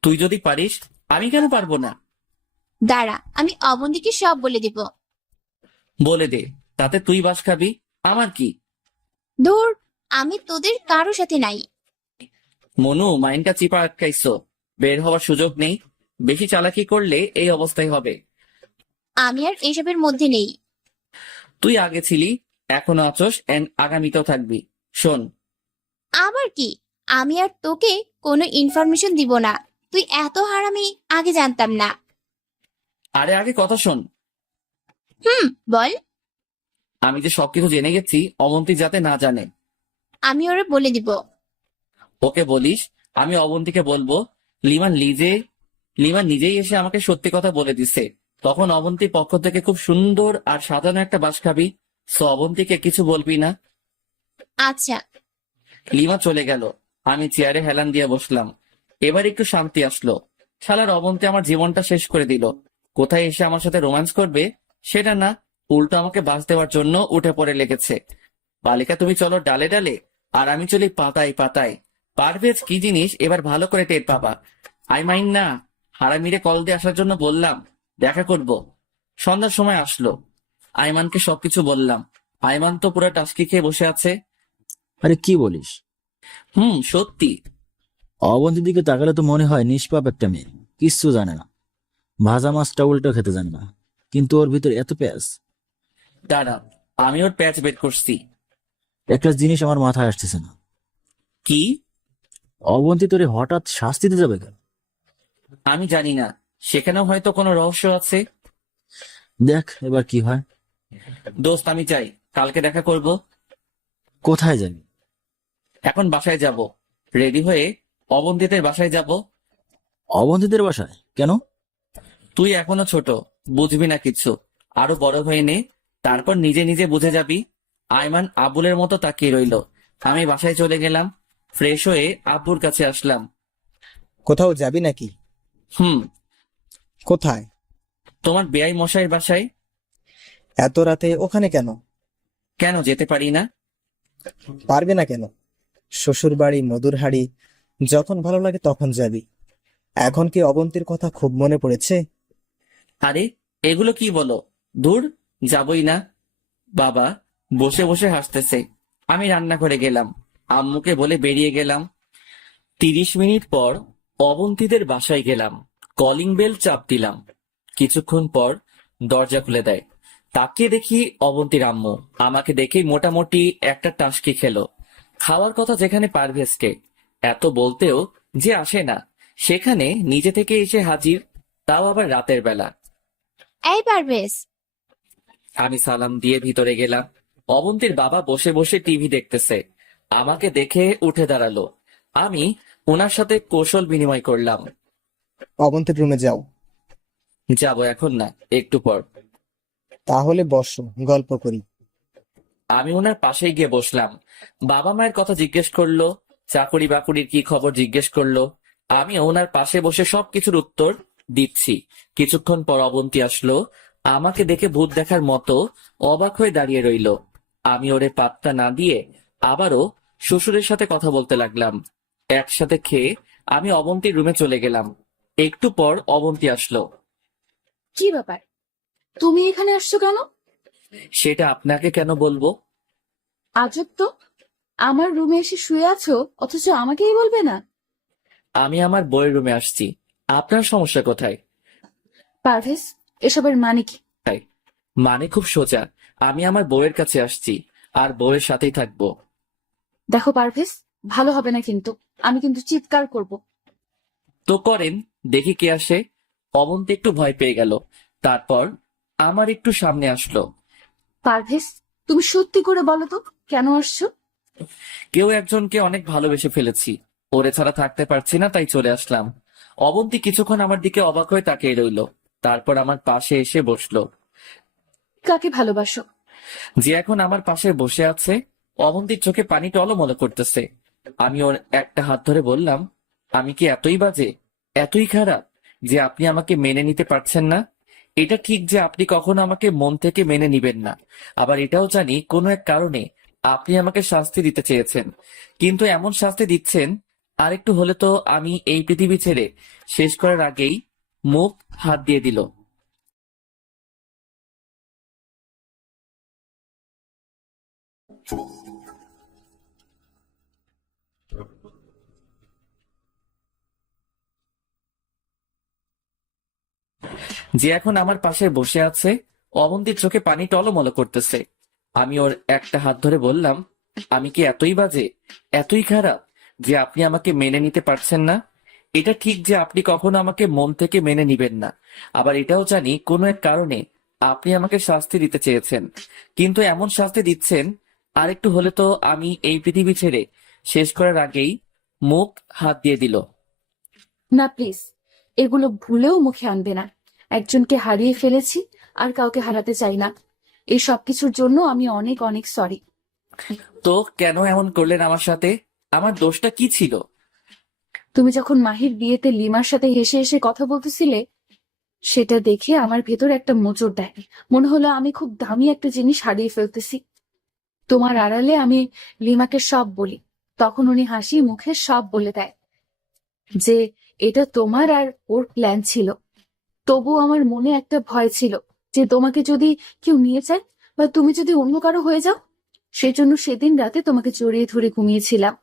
তুই যদি পারিস, আমি কেন পারবো না? দাঁড়া, আমি অবন্তীকে সব বলে দিব। বলে দে, তাতে তুই বাস খাবি, আমার কি? ধুর, আমি তোদের কারো সাথে নাই। মনু, মাইন্ডটা চিপা আটকাইছো, বের হওয়ার সুযোগ নেই। বেশি চালাকি করলে এই অবস্থায় হবে। আমি আর এসবের মধ্যে নেই। তুই আগে ছিলি, এখনো আছোস, এন্ড আগামীতেও থাকবি। শোন, আবার কি? আমি আর তোকে কোনো ইনফরমেশন দিব না। তুই এত হারামি আগে জানতাম না। আরে আগে কথা শোন। বল। আমি যে সবকিছু জেনে গেছি, অবন্তী যাতে না জানে। আমি ওরে বলে দিব। ওকে বলিস, আমি অবন্তীকে বলবো লিমান নিজেই এসে আমাকে সত্যি কথা বলে দিছে। তখন অবন্তীর পক্ষ থেকে খুব সুন্দর আর সাজানো একটা বাস খাবি। সো অবন্তীকে কিছু বলবি না। আচ্ছা। লিমা চলে গেল, আমি চেয়ারে হেলান দিয়ে বসলাম। এবার একটু শান্তি আসলো। শালার অবন্তী আমার জীবনটা শেষ করে দিল। কোথায় এসে আমার সাথে রোম্যান্স করবে সেটা না, উল্টো আমাকে বাস দেওয়ার জন্য উঠে পড়ে লেগেছে। বালিকা, তুমি চলো ডালে ডালে, আর আমি চলি পাতায় পাতায়। পারভেজ কি জিনিস এবার ভালো করে টের পাবা। আই মাইন না, হারামিরে কল দিয়ে আসার জন্য বললাম, দেখা করব। সন্ধ্যার সময় আসলো, আইমানকে সবকিছু বললাম। আইমান তো পুরো টাস্কি খেয়ে বসে আছে। আরে কি বলিস? সত্যি। অবন্তীর দিকে তাকালে তো মনে হয় নিষ্পাপ একটা মেয়ে, কিচ্ছু জানে না, ভাজা মাছটা উল্টো খেতে জানে না, কিন্তু ওর ভিতর এত প্যাঁচ। দাঁড়া, আমি ওর প্যাচ বের করছি। একটা জিনিস আমার মাথায় আসতেছে না। কি? অবন্তী তোরে হঠাৎ শাস্তি দিতে যাবে কেন? আমি জানি না, সেখানেও হয়তো কোনো রহস্য আছে। দেখ এবার কি হয়। দোস্ত, আমি চাই কালকে দেখা করব। কোথায় যাবি? এখন বাসায় যাব, রেডি হয়ে অবন্তীদের বাসায় যাব। অবন্তীদের বাসায় কেন? তুই এখনো ছোট, বুঝবি না কিছু। আরো বড় হয়ে নে, তারপর নিজে নিজে বুঝে যাবি। আইমান আবুলের মতো তাকিয়ে রইল। আমি বাসায় চলে গেলাম, ফ্রেশ হয়ে আব্বুর কাছে আসলাম। কোথাও যাবি নাকি? হুম। কোথায়? তোমার বেয়াই মশাইয়ের বাসায়। এত রাতে ওখানে কেন? কেন যেতে পারি না? পারবে না কেন? শ্বশুর বাড়ি, মধুর হাড়ি, যখন ভালো লাগে তখন যাবি। এখন কি অবন্তীর কথা খুব মনে পড়েছে? আরে এগুলো কি বলো, দূর, যাবই না। বাবা বসে বসে হাসতেছে। আমি রান্নাঘরে গেলাম, আম্মুকে বলে বেরিয়ে গেলাম। 30 মিনিট পর অবন্তীদের বাসায় গেলাম। কলিং বেল চাপ দিলাম। কিছুক্ষণ পর দরজা খুলে দেয়। তাকিয়ে দেখি অবন্তীর আম্মু। আমাকে দেখেই মোটামুটি একটা টাসকি খেলো। খাওয়ার কথা যেখানে পারভেজকে, এত বলতেও যে আসে না, সেখানে নিজে থেকে এসে হাজির, তাও আবার রাতের বেলা। এই পারভেজ। আমি সালাম দিয়ে ভিতরে গেলাম। অবন্তীর বাবা বসে বসে টিভি দেখতেছে। আমাকে দেখে উঠে দাঁড়ালো। আমি ওনার সাথে কৌশল বিনিময় করলাম। অবন্তীর রুমে যাও। যাব এখন না, একটু পর। তাহলে বসো, গল্প করি। আমি ওনার পাশেই গিয়ে বসলাম। বাবা মায়ের কথা জিজ্ঞেস করলো, চাকরি বাকরির কি খবর জিজ্ঞেস করলো। আমি ওনার পাশে বসে সবকিছুর উত্তর দিচ্ছি। কিছুক্ষণ পর অবন্তী আসলো। আমাকে দেখে ভূত দেখার মতো অবাক হয়ে দাঁড়িয়ে রইল। আমি ওরে পাত্তা না দিয়ে আবারও শ্বশুরের সাথে কথা বলতে লাগলাম। একসাথে খেয়ে আমি অবন্তীর রুমে চলে গেলাম। একটু পর অবন্তী আসলো। কি ব্যাপার, তুমি এখানে আসছো কেন? সেটা আপনাকে কেন বলবো? আজব তো, আমার রুমে এসে শুয়ে আছো অথচ আমাকেই বলবে না। আমি আমার বইয়ের রুমে আসছি, আপনার সমস্যা কোথায়? পারভেজ, এসবের মানে কি? মানে খুব সোজা, আমি আমার বউয়ের কাছে আসছি, আর বউয়ের সাথেই থাকবো। দেখো পারভেজ, ভালো হবে না কিন্তু, আমি কিন্তু চিৎকার করব। তো করেন, দেখি কে আসে। অবন্তী একটু ভয় পেয়ে গেল, তারপর আমার একটু সামনে আসলো। পারভেজ, তুমি সত্যি করে বলো তো কেন আসছো? কেউ একজনকে অনেক ভালোবেসে ফেলেছি, ওরে ছাড়া থাকতে পারছি না, তাই চলে আসলাম। অবন্তী কিছুক্ষণ আমার দিকে অবাক হয়ে তাকিয়ে রইলো, তারপর আমার পাশে এসে বসলো। কাকে ভালোবাসো? যে এখন আমার পাশে বসে আছে। অবন্তীর চোখে পানি টলমল করতেছে। আমি ওর একটা হাত ধরে বললাম, আমি কি এতই বাজে, এতই খারাপ যে আপনি আমাকে মেনে নিতে পারছেন না? এটা ঠিক যে আপনি কখনো আমাকে মন থেকে মেনে নিবেন না, আবার এটাও জানি কোনো এক কারণে আপনি আমাকে শাস্তি দিতে চেয়েছেন, কিন্তু এমন শাস্তি দিচ্ছেন আরেকটু হলে তো আমি এই পৃথিবী ছেড়ে শেষ করার আগেই মুখ হাত দিয়ে দিল। যে এখন আমার পাশে বসে আছে। অবন্তীর চোখে পানি টলমল করতেছে। আমি ওর একটা হাত ধরে বললাম, আমি কি এতই বাজে, এতই খারাপ যে আপনি আমাকে মেনে নিতে পারছেন না? এটা ঠিক যে আপনি কখনো আমাকে মন থেকে মেনে নিবেন না, আবার এটাও জানি কোনো এক কারণে আপনি আমাকে শাস্তি দিতে চেয়েছেন, কিন্তু এমন শাস্তি দিচ্ছেন আরেকটু হলে তো আমি এই পৃথিবী ছেড়ে শেষ করার আগেই মুখ হাত দিয়ে দিল। না প্লিজ, এগুলো ভুলেও মুখে আনবে না। একজনকে হারিয়ে ফেলেছি, আর কাউকে হারাতে চাই না। এই সবকিছুর জন্য আমি অনেক অনেক সরি। তো কেন এমন করলেন আমার সাথে? আমার দোষটা কি ছিল? তুমি যখন মাহির বিয়েতে লিমার সাথে হেসে হেসে কথা বলতেছিলে, সেটা দেখে আমার ভেতর একটা মোচড় দেয়। মনে হলো আমি খুব দামি একটা জিনিস হারিয়ে ফেলতেছি। তোমার আড়ালে আমি লিমাকে সব বলি, তখন উনি হাসি মুখে সব বলে দেয় যে এটা তোমার আর ওর প্ল্যান ছিল। তবু আমার মনে একটা ভয় ছিল যে তোমাকে যদি কেউ নিয়ে যায়, বা তুমি যদি অন্য কারো হয়ে যাও। সেজন্য সেদিন রাতে তোমাকে জড়িয়ে ধরে ঘুমিয়েছিলাম।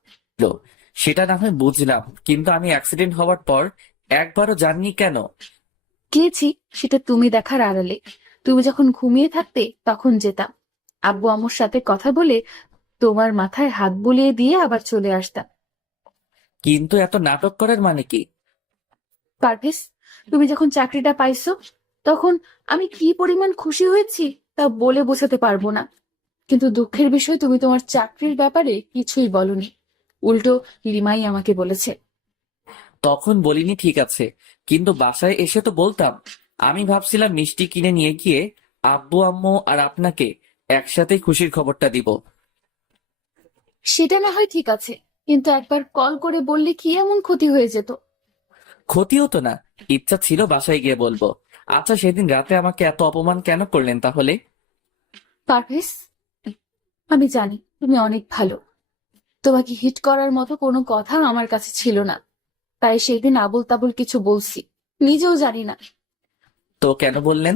সেটা না হয় বুঝলাম, কিন্তু আমি অ্যাক্সিডেন্ট হওয়ার পর একবারও জাননি কেন? গিয়েছি সেটা তুমি দেখার আড়ালে। তুমি যখন ঘুমিয়ে থাকতে তখন যেতাম, আব্বু আম্মুর সাথে কথা বলে তোমার মাথায় হাত বুলিয়ে দিয়ে আবার চলে আসতাম। কিন্তু এত নাটক করার মানে কি? পারভেজ, তুমি যখন চাকরিটা পাইছো তখন আমি কি পরিমাণ খুশি হয়েছি তা বলে বোঝাতে পারবো না। কিন্তু দুঃখের বিষয়, তুমি তোমার চাকরির ব্যাপারে কিছুই বলনি, উল্টো লিমাই আমাকে বলেছে। তখন বলিনি ঠিক আছে, কিন্তু বাসায় এসে তো বলতাম। আমি ভাবছিলাম মিষ্টি কিনে নিয়ে গিয়ে আব্বু আম্মু আর আপনাকে একসাথেই খুশির খবরটা দিব। সেটা না হয় ঠিক আছে, কিন্তু একবার কল করে বললে কি এমন ক্ষতি হয়ে যেত? ক্ষতি হতো না, ইচ্ছা ছিল বাসায় গিয়ে বলবো। আচ্ছা, সেদিন রাতে আমাকে এত অপমান কেন করলেন তাহলে? পারভেজ, আমি জানি তুমি অনেক ভালো। তোমাকে হিট করার মতো কোনো কথা আমার কাছে ছিল না, তাই সেদিন আবল তাবল কিছু বলছি, নিজেও জানি না। তো কেন বললেন?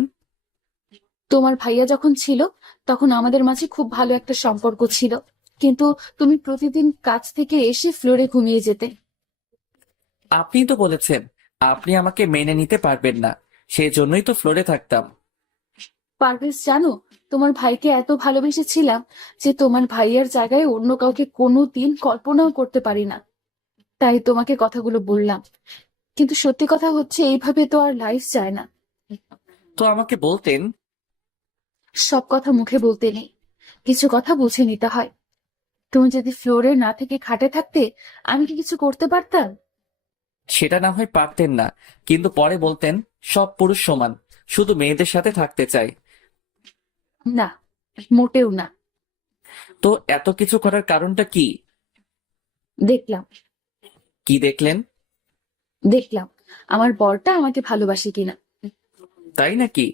তোমার ভাইয়া যখন ছিল তখন আমাদের মাঝে খুব ভালো একটা সম্পর্ক ছিল, কিন্তু তুমি প্রতিদিন কাজ থেকে এসে ফ্লোরে ঘুমিয়ে যেতে। আপনি তো বলেছেন আপনি আমাকে মেনে নিতে পারবেন না, সেই জন্যই তো ফ্লোরে থাকতাম। পারভেজ, জানো তোমার ভাইকে এত ভালোবেসেছিলাম যে তোমার ভাইয়ার জায়গায় অন্য কাউকে কোনোদিন কল্পনাও করতে পারি না, তাই তোমাকে কথাগুলো বললাম। কিন্তু সত্যি কথা হচ্ছে, এইভাবে তো আর লাইফ যায় না। তো আমাকে বলতেন। সব কথা মুখে বলতে নেই, কিছু কথা বুঝে নিতে হয়। তুমি যদি ফ্লোরে না থেকে খাটে থাকতে, আমি কি কিছু করতে পারতাম? সেটা না হয় পারতেন না, কিন্তু পরে বলতেন সব পুরুষ সমান, শুধু মেয়েদের সাথে থাকতে চাই। না, মোটেও না। তো এত কিছু করার কারণটা কি? দেখলাম, কি দেখলেন? দেখলাম আমার বরটা আমাকে ভালোবাসে কিনা। তাই নাকি?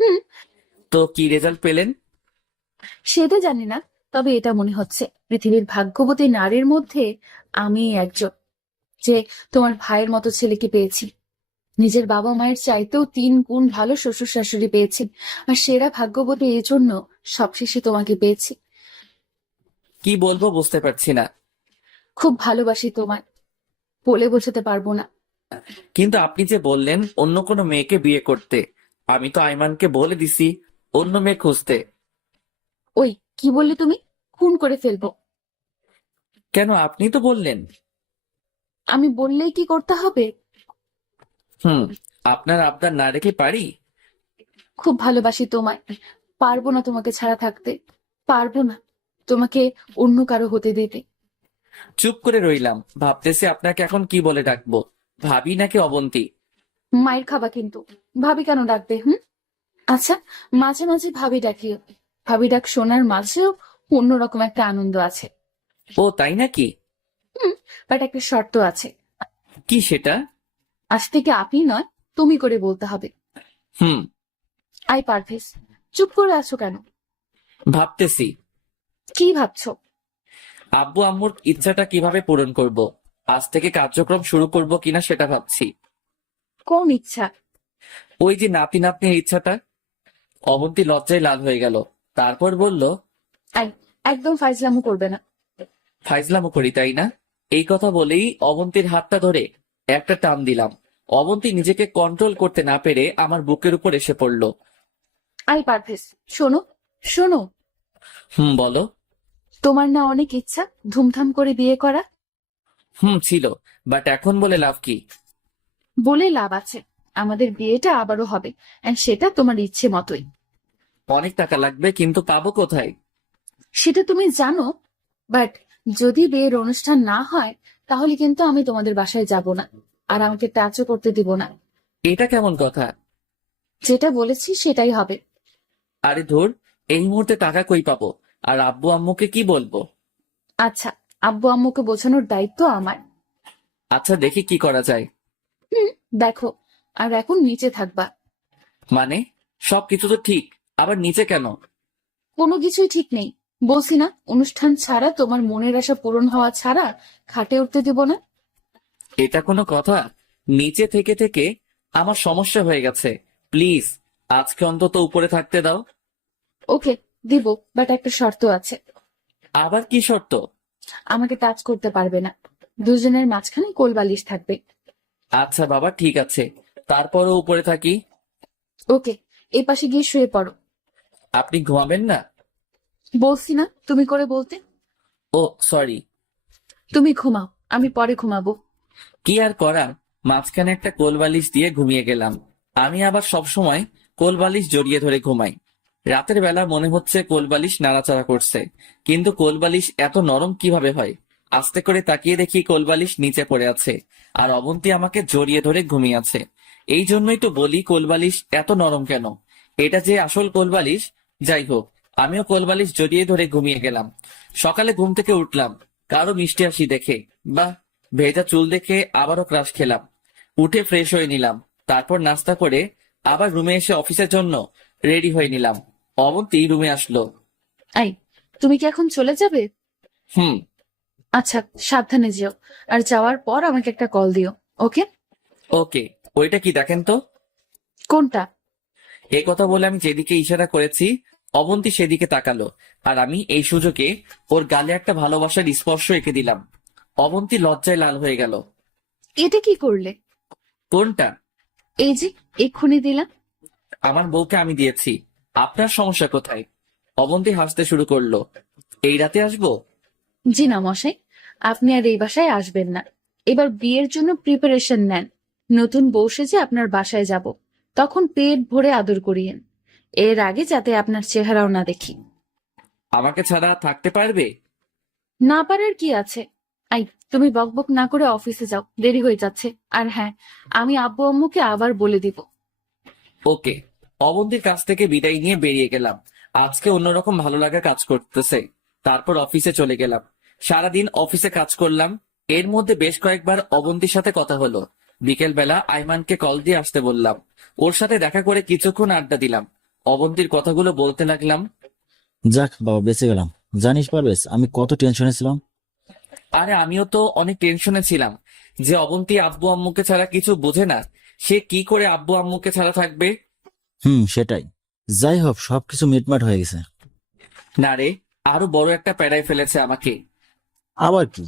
হুম। তো কি রেজাল্ট পেলেন? সেটা জানি না, তবে এটা মনে হচ্ছে পৃথিবীর ভাগ্যবতী নারীর মধ্যে আমি একজন, যে তোমার ভাইয়ের মতো ছেলেকে পেয়েছি। নিজের বাবা মায়ের চাইতেও 3 গুণ ভালো শ্বশুর শাশুড়ি পেয়েছি। আর সেরা ভাগ্যবতী এই জন্য সবশেষে তোমাকে পেয়েছি। কি বলবো বুঝতে পারছি না। খুব ভালোবাসি তোমায়, বলে বোঝাতে পারবো না। কিন্তু আপনি যে বললেন অন্য কোনো মেয়েকে বিয়ে করতে, আমি তো আইমানকে বলে দিছি অন্য মেয়ে খুঁজতে। ওই কি বললে তুমি? খুন করে ফেলবো। কেন, আপনি তো বললেন। আমি বললেই কি করতে হবে? হুম, আপনার আবদার না রেখে পারি? খুব ভালোবাসি তোমায়, পারবো না তোমাকে ছাড়া থাকতে, পারবো না তোমাকে অন্য কারো হতে দিতে। চুপ করে রইলাম, ভাবতেছি আপনাকে এখন কি বলে ডাকবো, ভাবি নাকি অবন্তী? মায়ের খাবা কিন্তু। ভাবি কেন ডাকবে? হুম। আচ্ছা, মাঝে মাঝে ভাবি ডাকিও। ভাবি ডাক শোনার মাঝেও অন্যরকম একটা আনন্দ আছে। ও তাই নাকি? বাট একটা শর্ত আছে। কি সেটা? আজ থেকে আপনি নয়, তুমি করে বলতে হবে। হুম, আই পারভেজ, চুপ করে আছো কেন? ভাবতেছি কি ভাবছো? আব্বু আম্মুর ইচ্ছাটা কিভাবে পূরণ করব। আজ থেকে কার্যক্রম শুরু করব কিনা সেটা ভাবছি। কোন ইচ্ছা? ওই যে নাতি নাতনির ইচ্ছাটা। অবন্তী লজ্জায় লাল হয়ে গেল, তারপর বলল, আই, একদম ফাইজলামো করবে না। ফাইজলামো করি তাই না? এই কথা বলেই অবন্তীর হাতটা ধরে একটা টান দিলাম। অবন্তী নিজেকে কন্ট্রোল করতে না পেরে আমার বুকের উপর এসে পড়ল। আই পারভেজ, শোনো শোনো, হুম, বলো। তোমার না অনেক ইচ্ছা ধুমধাম করে বিয়ে করা? হুম, ছিল, বাট এখন বলে লাভ কি? বলে লাভ আছে, আমাদের বিয়েটা আবারও হবে, and সেটা তোমার ইচ্ছে মতোই। অনেক টাকা লাগবে, কিন্তু পাবো কোথায়? সেটা তুমি জানো, বাট যদি বিয়ের অনুষ্ঠান না হয় তাহলে কিন্তু আমি তোমাদের বাসায় যাব না, আর আমাকে টাচও করতে দিব না। এটা কেমন কথা? যেটা বলেছি সেটাই হবে। আরে ধুর, এই মুহূর্তে টাকা কই পাবো? আর আব্বু আম্মুকে কি বলবো? আচ্ছা, আব্বু আম্মুকে বোঝানোর দায়িত্ব আমার। আচ্ছা, দেখি কি করা যায়। দেখো, আর এখন নিচে থাকবা। মানে, সবকিছু তো ঠিক, আবার নিচে কেন? কোনো কিছুই ঠিক নেই, বলছি না অনুষ্ঠান ছাড়া, তোমার মনের আশা পূরণ হওয়া ছাড়া খাটে উঠতে দিব না। এটা কোনো কথা? নিচে থেকে থেকে আমার সমস্যা হয়ে গেছে। প্লিজ, আজকে অন্তত উপরে থাকতে দাও। ওকে, দিব, বাট একটা শর্ত আছে। আবার কি শর্ত? আমাকে টাচ করতে পারবে না, দুজনের মাঝখানে কোলবালিশ থাকবে। আচ্ছা বাবা, ঠিক আছে, তারপরও উপরে থাকি। ওকে, এই পাশে গিয়ে শুয়ে পড়ো। আপনি ঘুমাবেন না? বলছি না তুমি করে বলতে। ও সরি। তুমি ঘুমাও, আমি পরে ঘুমাবো। কি আর করার, মাঝখানে একটা কোলবালিশ দিয়ে ঘুমিয়ে গেলাম। আমি আবার সবসময় কোলবালিশ জড়িয়ে ধরে ঘুমাই। রাতের বেলা মনে হচ্ছে কোলবালিশ নাড়াচাড়া করছে, কিন্তু কোলবালিশ এত নরম কিভাবে হয়? আস্তে করে তাকিয়ে দেখি কোলবালিশ নিচে পড়ে আছে, আর অবন্তী আমাকে জড়িয়ে ধরে ঘুমিয়ে আছে। এই জন্যই তো বলি কোলবালিশ এত নরম কেন। এটা যে আসল কোলবালিশ। যাই হোক, আমিও কোলবালিশ জড়িয়ে ধরে ঘুমিয়ে গেলাম। সকালে ঘুম থেকে উঠলাম কারো মিষ্টি হাসি দেখে। বাহ, ভেজা চুল দেখে আবারও ক্রাশ খেলাম। উঠে ফ্রেশ হয়ে নিলাম, তারপর নাস্তা করে আবার রুমে এসে অফিসের জন্য রেডি হয়ে নিলাম। অবন্তী রুমে আসলো। আই, তুমি কি এখন চলে যাবে? হুম। আচ্ছা, সাবধানে যেও, আর যাওয়ার পর আমাকে একটা কল দিও। ওকে? ওকে। ওইটা কি দেখেন তো? কোনটা? এই কথা বলে আমি যেদিকে ইশারা করেছি অবন্তী সেদিকে তাকালো, আর আমি এই সুযোগে ওর গালে একটা ভালোবাসার স্পর্শ এঁকে দিলাম। অবন্তী লজ্জায় লাল হয়ে গেল। এটা কি করলে? কোনটা? এই যে এক্ষুনি দিলাম। আমার বউকে আমি দিয়েছি, আপনার সমস্যা কোথায়? অবন্তী হাসতে শুরু করলো। এই রাতে আসবো? জি না মশাই, আপনি আর এই বাসায় আসবেন না। এবার বিয়ের জন্য প্রিপারেশন নেন। নতুন বউ সেজে আপনার বাসায় যাব, তখন পেট ভরে আদর করিয়েন। এর আগে যাতে আপনার চেহারাও না দেখি। আমাকে ছাড়া থাকতে পারবে? না পারার কি আছে? আই, তুমি বকবক না করে অফিসে যাও, দেরি হয়ে যাচ্ছে। আর হ্যাঁ, আমি আব্বু আম্মুকে আবার বলে দিব। ওকে। অবন্তীর কাছ থেকে বিদায় নিয়ে বেরিয়ে গেলাম। আজকে অন্যরকম ভালো লাগা কাজ করতেছে। তারপর অফিসে চলে গেলাম। সারাদিন অফিসে কাজ করলাম। এর মধ্যে বেশ কয়েকবার অবন্তীর সাথে কথা হলো। বিকেল বেলা আইমানকে কল দিয়ে আসতে বললাম। ওর সাথে দেখা করে কিছুক্ষণ আড্ডা দিলাম। অবন্তীর কথাগুলো বলতে লাগলাম। যাক বাবা, বেঁচে গেলাম। জানিস পারবেশ, আমি কত টেনশনে ছিলাম। আরে আমিও তো অনেক টেনশনে ছিলাম যে অবন্তী আব্বু আম্মুকে ছাড়া কিছু বোঝে না, সে কি করে আব্বু আম্মুকে ছাড়া থাকবে। সেটাই। যাই হোক, সবকিছু মিটমাট হয়ে গেছে। না রে, আরো বড় একটা প্যারায় ফেলেছে আমাকে। আবার কি?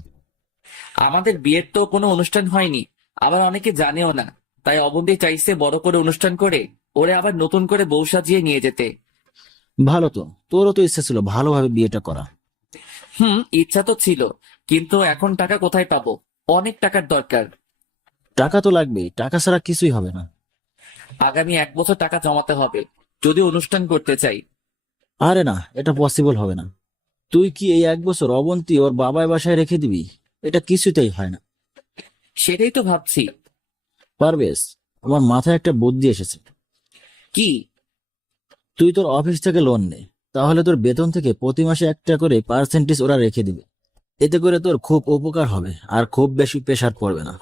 আমাদের বিয়ের তো কোনো অনুষ্ঠান হয়নি, আবার অনেকে জানেও না। তাই অবন্তী চাইছে বড় করে অনুষ্ঠান করে ওরে আবার নতুন করে বউ সাজিয়ে নিয়ে যেতে। ভালো তো, তোরও তো ইচ্ছা ছিল ভালোভাবে বিয়েটা করা। ইচ্ছা তো ছিল, কিন্তু এখন টাকা কোথায় পাবো? অনেক টাকার দরকার। টাকা তো লাগবেই, টাকা ছাড়া কিছুই হবে না। আগামী 1 বছর টাকা জমাতে হবে যদি অনুষ্ঠান করতে চাই। আরে না, এটা পসিবল হবে না। তুই কি এই 1 বছর অবন্তী ওর বাবার বাসায় রেখে দিবি? এটা কিছুতেই হয় না। সেটাই তো ভাবছি। পারবেশ, আমার মাথায় একটা বুদ্ধি এসেছে। কি? তুই তোর অফিস থেকে লোন নে, তাহলে তোর বেতন থেকে প্রতি মাসে একটা করে পার্সেন্টেজ ওরা রেখে দিবে। এতে করে তোর খুব উপকার হবে আর খুব বেশি প্রেশার পড়বে না।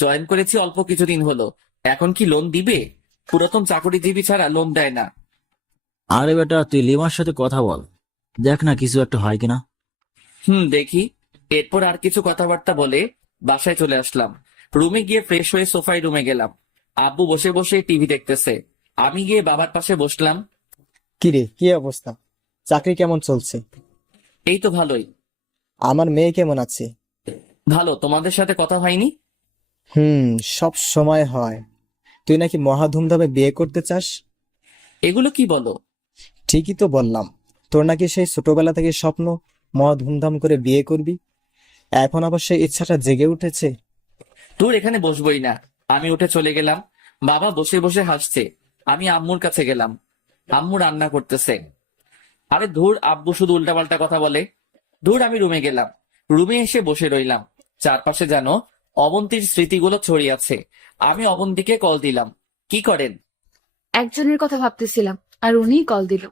জয়েন করেছি অল্প কিছুদিন হলো, এখন কি লোন দিবে? পুরাতন চাকরিজীবী ছাড়া লোন দেয় না। আরে বেটা, তুই লিমার সাথে কথা বল, দেখ না কিছু একটা হয় কিনা। দেখি। এরপর আর কিছু কথাবার্তা বলে বাসায় চলে আসলাম। রুমে গিয়ে ফ্রেশ হয়ে সোফায় রুমে গেলাম। আব্বু বসে বসে টিভি দেখতেছে, আমি গিয়ে বাবার পাশে বসলাম। কিরে, কি অবস্থা? চাকরি কেমন চলছে? এই তো ভালোই। আমার মেয়ে কেমন আছে? ভালো। তোমাদের সাথে কথা হয়নি? সব সময় হয়। তুই নাকি মহা ধুমধামে বিয়ে করতে চাস? এগুলো কি বলো? ঠিকই তো বললাম। তোর নাকি সেই ছোটবেলা থেকে স্বপ্ন মহা ধুমধাম করে বিয়ে করবি, এখন আবার সেই ইচ্ছাটা জেগে উঠেছে। তোর এখানে বসবই না। আমি উঠে চলে গেলাম। বাবা বসে বসে হাসছে। আমি আম্মুর কাছে গেলাম। আম্মু রান্না করতেছে। আরে ধুর, আব্বু শুধু উল্টাপাল্টা কথা বলে। ধুর, আমি রুমে গেলাম। রুমে এসে বসে রইলাম। চারপাশে যেন অবন্তীর স্মৃতিগুলো ছড়িয়ে আছে। আমি অবন্তীকে কল দিলাম। কি করেন? একজনের কথা ভাবতেছিলাম আর উনিই কল দিল।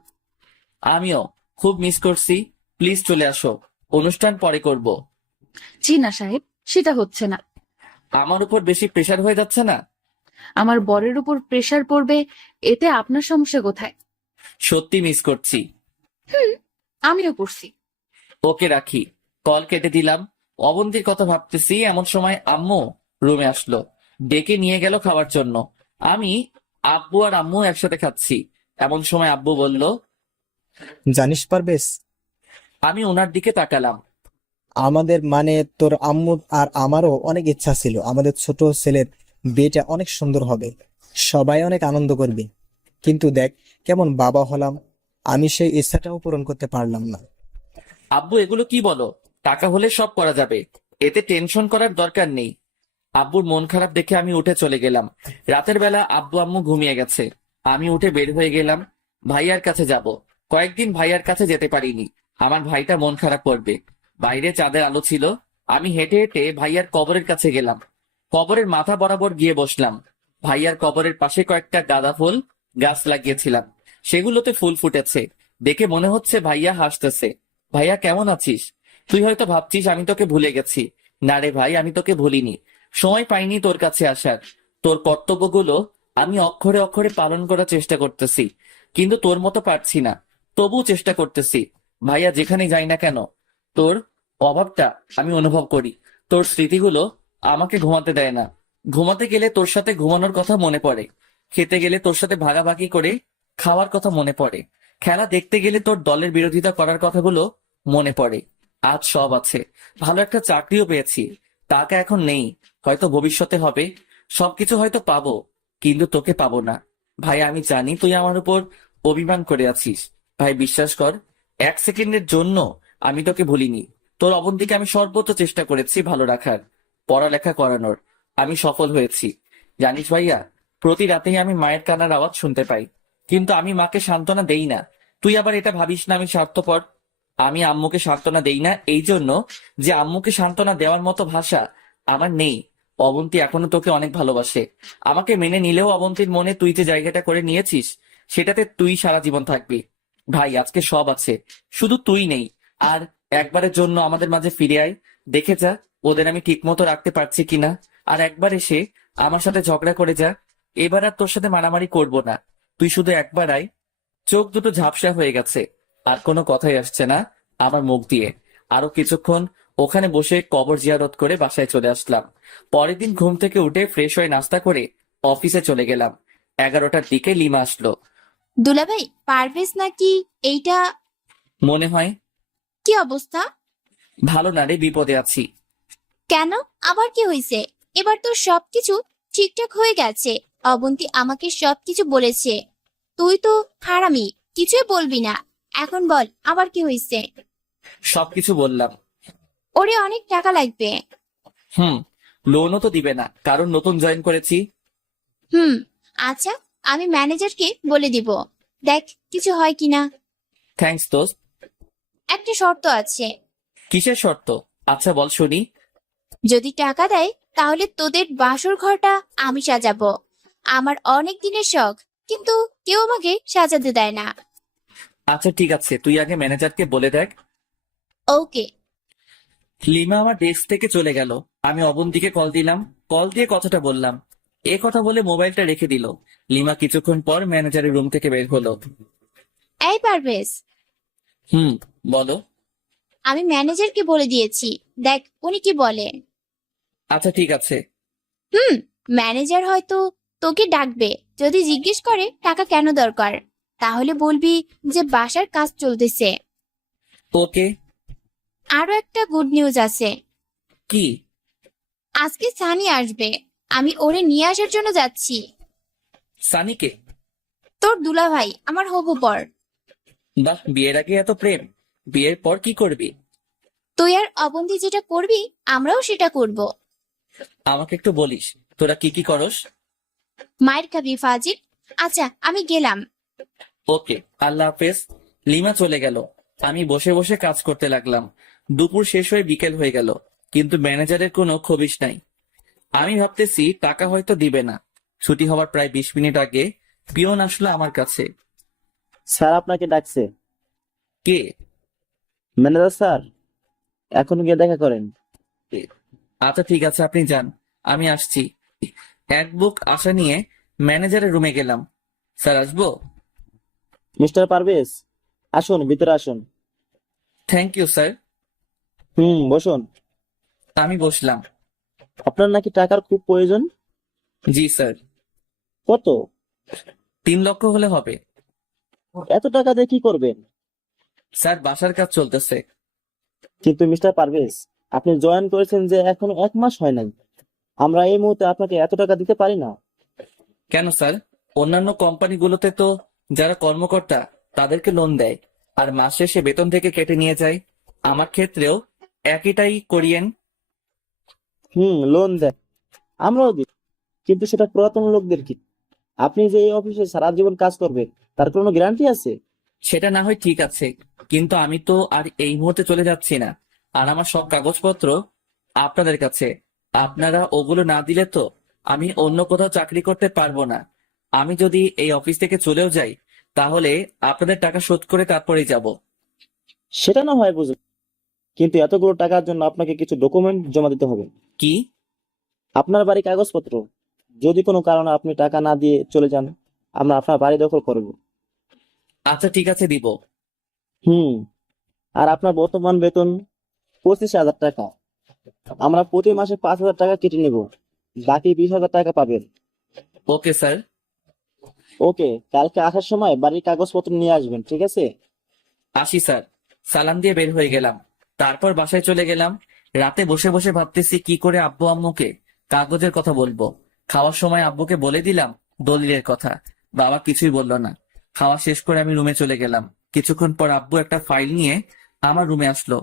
আমিও খুব মিস করছি। প্লিজ চলে আসো, অনুষ্ঠান পরে করব। জি না সাহেব, সেটা হচ্ছে না। আমার উপর বেশি প্রেশার হয়ে যাচ্ছে না? আমার বরের উপর প্রেসার পড়বে, এতে আপনার সমস্যা কোথায়? সত্যি মিস করছি। আমিও পড়ছি। ওকে, রাখি। কল কেটে দিলাম। অবন্তীর কথা ভাবতেছি এমন সময় আম্মু রুমে আসলো, ডেকে নিয়ে গেল খাওয়ার জন্য। আমি, আব্বু আর আম্মু একসাথে খাচ্ছি। এমন সময় আব্বু বলল। জানিস পারবেশ, আমি ওনার দিকে তাকালাম। আমাদের মানে তোর আম্মু আর আমারও অনেক ইচ্ছা ছিল আমাদের ছোট ছেলের বিয়েটা অনেক সুন্দর হবে, সবাই অনেক আনন্দ করবে। কিন্তু দেখ কেমন বাবা হলাম, আমি সেই ইচ্ছাটাও পূরণ করতে পারলাম না। আব্বু, এগুলো কি বলো? টাকা হলে সব করা যাবে, এতে টেনশন করার দরকার নেই। আব্বুর মন খারাপ দেখে আমি উঠে চলে গেলাম। রাতের বেলা আব্বু আম্মু ঘুমিয়ে গেছে। আমি উঠে বের হয়ে গেলাম। ভাইয়ার কাছে যাব। কয়েকদিন ভাইয়ার কাছে যেতে পারিনি, আমার ভাইটা মন খারাপ করবে। বাইরে চাঁদের আলো ছিল। আমি হেঁটে হেঁটে ভাইয়ার কবরের কাছে গেলাম। কবরের মাথা বরাবর গিয়ে বসলাম। ভাইয়ার কবরের পাশে কয়েকটা গাঁদা ফুল গাছ লাগিয়েছিলাম, সেগুলোতে ফুল ফুটেছে। দেখে মনে হচ্ছে ভাইয়া হাসতেছে। ভাইয়া, কেমন আছিস? তুই হয়তো ভাবছিস আমি তোকে ভুলে গেছি। না রে ভাই, আমি তোকে ভুলিনি। সময় পাইনি তোর কাছে আসার। তোর কর্তব্যগুলো আমি অক্ষরে অক্ষরে পালন করার চেষ্টা করতেছি, কিন্তু তোর মতো পারছি না। তবুও চেষ্টা করতেছি। ভাইয়া, যেখানে যাই না কেন তোর অভাবটা আমি অনুভব করি। তোর স্মৃতিগুলো আমাকে ঘুমাতে দেয় না। ঘুমাতে গেলে তোর সাথে ঘুমানোর কথা মনে পড়ে। খেতে গেলে তোর সাথে ভাগাভাগি করে খাওয়ার কথা মনে পড়ে। খেলা দেখতে গেলে তোর দলের বিরোধিতা করার কথাগুলো মনে পড়ে। আজ সব আছে, ভালো একটা চাকরিও পেয়েছি। টাকা এখন নেই, হয়তো ভবিষ্যতে হবে। সবকিছু হয়তো পাবো, কিন্তু তোকে পাবো না। ভাই, আমি জানি তুই আমার উপর অভিমান করে আছিস। ভাই, বিশ্বাস কর, 1 সেকেন্ডের জন্য আমি তোকে ভুলিনি। তোর অবন্তীকে আমি সর্বোচ্চ চেষ্টা করেছি ভালো রাখার, পড়ালেখা করানোর। আমি সফল হয়েছি। জানিস ভাইয়া, প্রতি রাতেই আমি মায়ের কান্নার আওয়াজ শুনতে পাই, কিন্তু আমি মাকে সান্ত্বনা দেই না। তুই আবার এটা ভাবিস না আমি স্বার্থপর। আমি আম্মুকে সান্ত্বনা দেই না এই জন্য যে আম্মুকে সান্ত্বনা দেওয়ার মতো ভাষা আমার নেই। অবন্তী এখনো তোকে অনেক ভালোবাসে। আমাকে মেনে নিলেও অবন্তীর মনে তুই যে জায়গাটা করে নিয়েছিস, সেটাতে তুই সারা জীবন থাকবি। ভাই, আজকে সব আছে, শুধু তুই নেই। আর একবারের জন্য আমাদের মাঝে ফিরে আয়, দেখে যা ওদের আমি ঠিক মতো রাখতে পারছি কিনা। আর একবার এসে আমার সাথে ঝগড়া করে যা। এবার আর তোর সাথে মারামারি করব না। তুই শুধু একবার আয়। চোখ দুটো ঝাপসা হয়ে গেছে, আর কোনো কথাই আসছে না আমার মুখ দিয়ে। আরো কিছুক্ষণ ওখানে বসে কবর জিয়ারত করে বাসায় চলে আসলাম। পরের দিন ঘুম থেকে উঠে ফ্রেশ হয়ে নাস্তা করে অফিসে চলে গেলাম। 11টার দিকে লিমা আসলো। দুলাভাই, পারভেজ নাকি এইটা? মনে হয়। কি অবস্থা? ভালো না রে, বিপদে আছি। কেন, আবার কি হয়েছে? এবার তো সবকিছু ঠিকঠাক হয়ে গেছে। অবন্তী আমাকে সবকিছু বলেছে। তুই তো হারামি, কিছুই বলবি না। এখন বল, আবার কি হয়েছে? সবকিছু বললাম। ওরে অনেক টাকা লাগবে। লোনও তো দিবে না, কারণ নতুন জয়েন করেছি। হুম, আচ্ছা, আমি ম্যানেজারকে বলে দিব। দেখ কিছু হয় কিনা। থ্যাঙ্কস দোস্ত। একটা শর্ত আছে। কিসের শর্ত? আচ্ছা বল শুনি। যদি টাকা দেয় তাহলে তোদের বাসর ঘরটা আমি সাজাবো। আমার অনেক দিনের শখ, কিন্তু কেউ আমাকে সাজাতে দেয় না। আচ্ছা ঠিক আছে, তুই আগে ম্যানেজারকে বলে দেখ। ওকে। লিমা আমার ডেস্ক থেকে চলে গেল। আমি অবন্তীকে কল দিলাম, কল দিয়ে কথাটা বললাম। এ কথা বলে মোবাইলটা রেখে দিল। লিমা কিছুক্ষণ পর ম্যানেজারের রুম থেকে বের হলো। এই পারভেজ, বলো। আমি ম্যানেজারকে বলে দিয়েছি, দেখ উনি কি বলে। আচ্ছা ঠিক আছে। ম্যানেজার হয়তো তোকে ডাকবে। যদি জিজ্ঞেস করে টাকা কেন দরকার, তাহলে বলবি যে বাসার কাজ চলতেছে। ওকে। আরো একটা গুড নিউজ আছে। কি? আজকে সানি আসবে। আমি ওরে নিয়ে আসার জন্য যাচ্ছি। সানিকে? তোর দুলাভাই, আমার হবু বর। বাহ, বিয়ের আগে এত প্রেম! বিয়ের পর কি করবি? তুই আর অবন্তী যেটা করবি আমরাও সেটা করব। আমাকে একটু বলিস তোরা কি কি করস? মায়ের খাবি ফাজিল। আচ্ছা, আমি গেলাম। ওকে, আল্লাহ হাফেজ। লিমা চলে গেল। আমি বসে বসে কাজ করতে লাগলাম। দুপুর শেষ হয়ে বিকেল হয়ে গেল, কিন্তু ম্যানেজারের কোনো খবিশ নাই। আমি ভাবতেছি টাকা হয়তো দিবে না। ছুটি হওয়ার প্রায় 20 মিনিট আগে পিয়ন আসলো আমার কাছে। স্যার আপনাকে ডাকছে। কে? ম্যানেজার স্যার, এখন গিয়ে দেখা করেন। আচ্ছা ঠিক আছে, আপনি যান, আমি আসছি। এক বুক আশা নিয়ে ম্যানেজারের রুমে গেলাম। স্যার আসবো? মিস্টার পারভেজ, আসুন ভিতরে আসুন। Thank you sir. বসুন। আমি বসলাম। আপনার নাকি টাকার খুব প্রয়োজন? জি স্যার। কত? 3 লক্ষ হলে হবে। এত টাকা দিয়ে কি করবেন? স্যার বাসার কাজ চলতেছে। কিন্তু মিস্টার পারভেজ, আপনি জয়েন করেছেন যে এখনো 1 মাস হয় নাই। আমরা এই মুহূর্তে আপনাকে এত টাকা দিতে পারি না। কেন স্যার? অন্যান্য কোম্পানিগুলোতে তো যারা কর্মকর্তা তাদেরকে লোন দেয়, আর মাস শেষে বেতন থেকে কেটে নিয়ে যায়। আমার ক্ষেত্রেও একইটাই করিয়েন। লোন দেয়, আমরাও দিই, কিন্তু সেটা পুরাতন লোকদের কি। আপনি যে এই অফিসে সারা জীবন কাজ করবেন তার কোনো গ্যারান্টি আছে? সেটা না হয় ঠিক আছে, কিন্তু আমি তো আর এই মুহূর্তে চলে যাচ্ছি না। আর আমার সব কাগজপত্র আপনাদের কাছে। আপনারা ওগুলো না দিলে তো আমি অন্য কোথাও চাকরি করতে পারবো না। আমি যদি এই অফিস থেকে চলেও যাই, তাহলে আপনাদের টাকা শোধ করে তারপরেই যাব। সেটা না হয় বুঝুন, কিন্তু এতগুলো টাকার জন্য আপনাকে কিছু ডকুমেন্ট জমা দিতে হবে। কি? আপনার বাড়ি কাগজপত্র। যদি কোনো কারণে আপনি টাকা না দিয়ে চলে যান, আমরা আপনার বাড়ি দখল করব। আচ্ছা ঠিক আছে, দিব। আর আপনার বর্তমান বেতন 25,000 টাকা। আমরা প্রতি মাসে 5,000 টাকা কেটে নেব, বাকি 20,000 টাকা পাবেন। Okay sir. ওকে, কালকে আসার সময় বাড়ির কাগজপত্র নিয়ে আসবেন, ঠিক আছে? আসি স্যার। সালাম দিয়ে বের হয়ে গেলাম। তারপর বাসায় চলে গেলাম। রাতে বসে বসে ভাবতেছি কি করে আব্বু আম্মুকে কাগজের কথা বলবো। খাওয়ার সময় আব্বুকে বলে দিলাম দলিলের কথা। বাবা কিছুই বলল না। খাওয়া শেষ করে আমি রুমে চলে গেলাম। কিছুক্ষণ পর আব্বু একটা ফাইল নিয়ে আমার রুমে আসলো,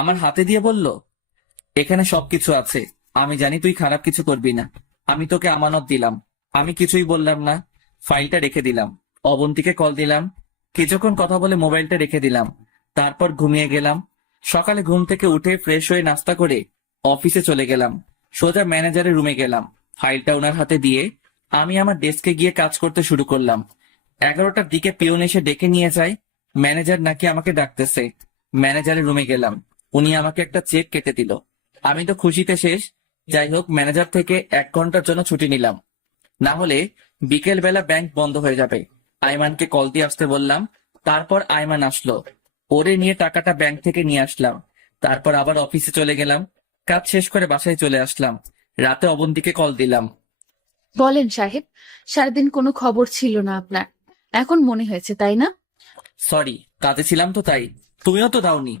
আমার হাতে দিয়ে বলল, এখানে সবকিছু আছে। আমি জানি তুই খারাপ কিছু করবি না। আমি তোকে আমানত দিলাম। আমি কিছুই বললাম না, ফাইলটা রেখে দিলাম। অবন্তীকে কল দিলাম। কিছুক্ষণ কথা বলে মোবাইলটা রেখে দিলাম। তারপর ঘুমিয়ে গেলাম। সকালে ঘুম থেকে উঠে ফ্রেশ হয়ে নাস্তা করে অফিসে চলে গেলাম। সোজা ম্যানেজারের রুমে গেলাম। ফাইলটা ওনার হাতে দিয়ে আমি আমার ডেস্কে গিয়ে কাজ করতে শুরু করলাম। 11টার দিকে পিয়ন এসে ডেকে নিয়ে যায়। ম্যানেজার নাকি আমাকে ডাকতেছে। ম্যানেজারের রুমে গেলাম। উনি আমাকে একটা চেক কেটে দিল। আমি তো খুশিতে শেষ। যাই হোক, ম্যানেজার থেকে 1 ঘন্টার জন্য ছুটি নিলাম, না হলে বিকেল বেলা ব্যাংক বন্ধ হয়ে যাবে। আইমানকে কল দিয়ে আসতে বললাম। তারপর আইমান আসলো, ওরে নিয়ে টাকাটা ব্যাংক থেকে নিয়ে আসলাম। তারপর আবার অফিসে চলে গেলাম। কাজ শেষ করে বাসায় চলে আসলাম। রাতে অবন্তীকে কল দিলাম। বলেন সাহেব, সারাদিন কোনো খবর ছিল না আপনার, এখন মনে হয়েছে তাই না? সরি, কাজে ছিলাম তো তাই। তুমিও তো দাওনি।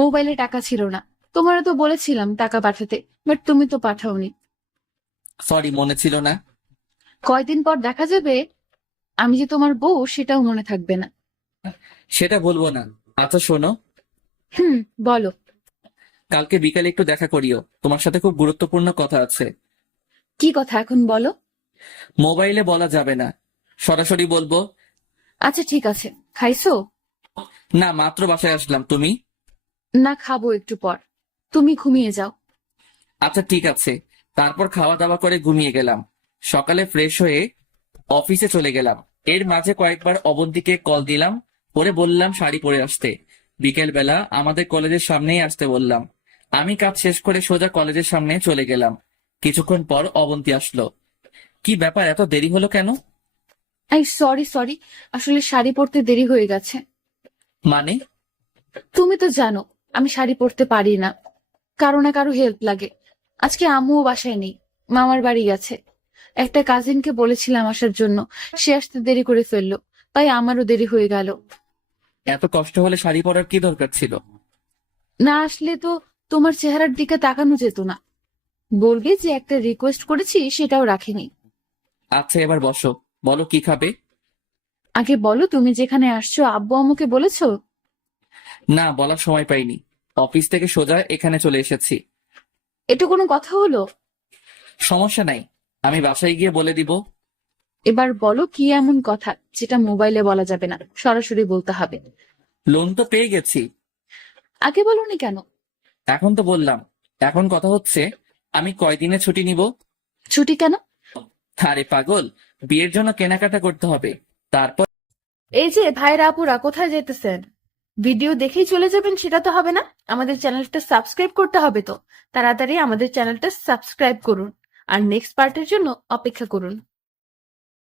মোবাইলে টাকা ছিল না, তোমারও তো বলেছিলাম টাকা পাঠাতে, বাট তুমি তো পাঠাওনি। সরি, মনে ছিল না। কয়দিন পর দেখা যাবে আমি যে তোমার বউ সেটাও মনে থাকবে না। সেটা বলবো না। আচ্ছা শোনো, বলো। কালকে বিকালে একটু দেখা করিও, তোমার সাথে খুব গুরুত্বপূর্ণ কথা আছে। কি কথা এখন বলো। মোবাইলে বলা যাবে না, সরাসরি বলবো। আচ্ছা ঠিক আছে, খাইছো? না, মাত্র বাসায় আসলাম। তুমি? না, খাবো একটু পর। তুমি ঘুমিয়ে যাও। আচ্ছা ঠিক আছে। তারপর খাওয়া দাওয়া করে ঘুমিয়ে গেলাম। সকালে ফ্রেশ হয়ে অফিসে চলে গেলাম। এর মাঝে কয়েকবার অবন্তীকে কল দিলাম, ওরে বললাম শাড়ি পরে আসতে। বিকেল বেলা আমাদের কলেজের সামনেই আসতে বললাম। আমি কাজ শেষ করে সোজা কলেজের সামনে চলে গেলাম। কিছুক্ষণ পর অবন্তী আসলো। কি ব্যাপার, এত দেরি হলো কেন? এই সরি, আসলে শাড়ি পরতে দেরি হয়ে গেছে। মানে? তুমি তো জানো আমি শাড়ি পরতে পারি না, কারো না কারো হেল্প লাগে। আজকে আম্মুও বাসায় নেই, মামার বাড়ি গেছে। একটা কাজিনকে বলেছিলাম আসার জন্য, সে আসতে দেরি করে ফেললো, তাই আমারও দেরি হয়ে গেল। এত কষ্ট হলে শাড়ি পরার কি দরকার ছিল? না আসলে তো তোমার চেহারার দিকে তাকানো যেত না। বলবে যে একটা রিকোয়েস্ট করেছি সেটাও রাখিনি। আচ্ছা এবার বসো, বলো কি খাবে? আগে বলো, তুমি যেখানে আসছো আব্বু আম্মুকে বলেছো? না, বলার সময় পাইনি। অফিস থেকে সোজা এখানে চলে এসেছি। এটা কোনো কথা হলো? সমস্যা নাই, আমি বাসায় গিয়ে বলে দিব। এবার বলো কি এমন কথা যেটা মোবাইলে বলা যাবে না, সরাসরি বলতে হবে। লোন তো পেয়ে গেছি। আগে বলোনি কেন? এখন তো বললাম। এখন কথা হচ্ছে আমি কয়দিনে ছুটি নিব। ছুটি কেন? আরে পাগল, বিয়ের জন্য কেনাকাটা করতে হবে। তারপর এই যে ভাইরা আপুরা, কোথায় যেতেছেন? ভিডিও দেখেই চলে যাবেন সেটা তো হবে না, আমাদের চ্যানেলটা সাবস্ক্রাইব করতে হবে তো। তাড়াতাড়ি আমাদের চ্যানেলটা সাবস্ক্রাইব করুন আর নেক্সট পার্টের জন্য অপেক্ষা করুন।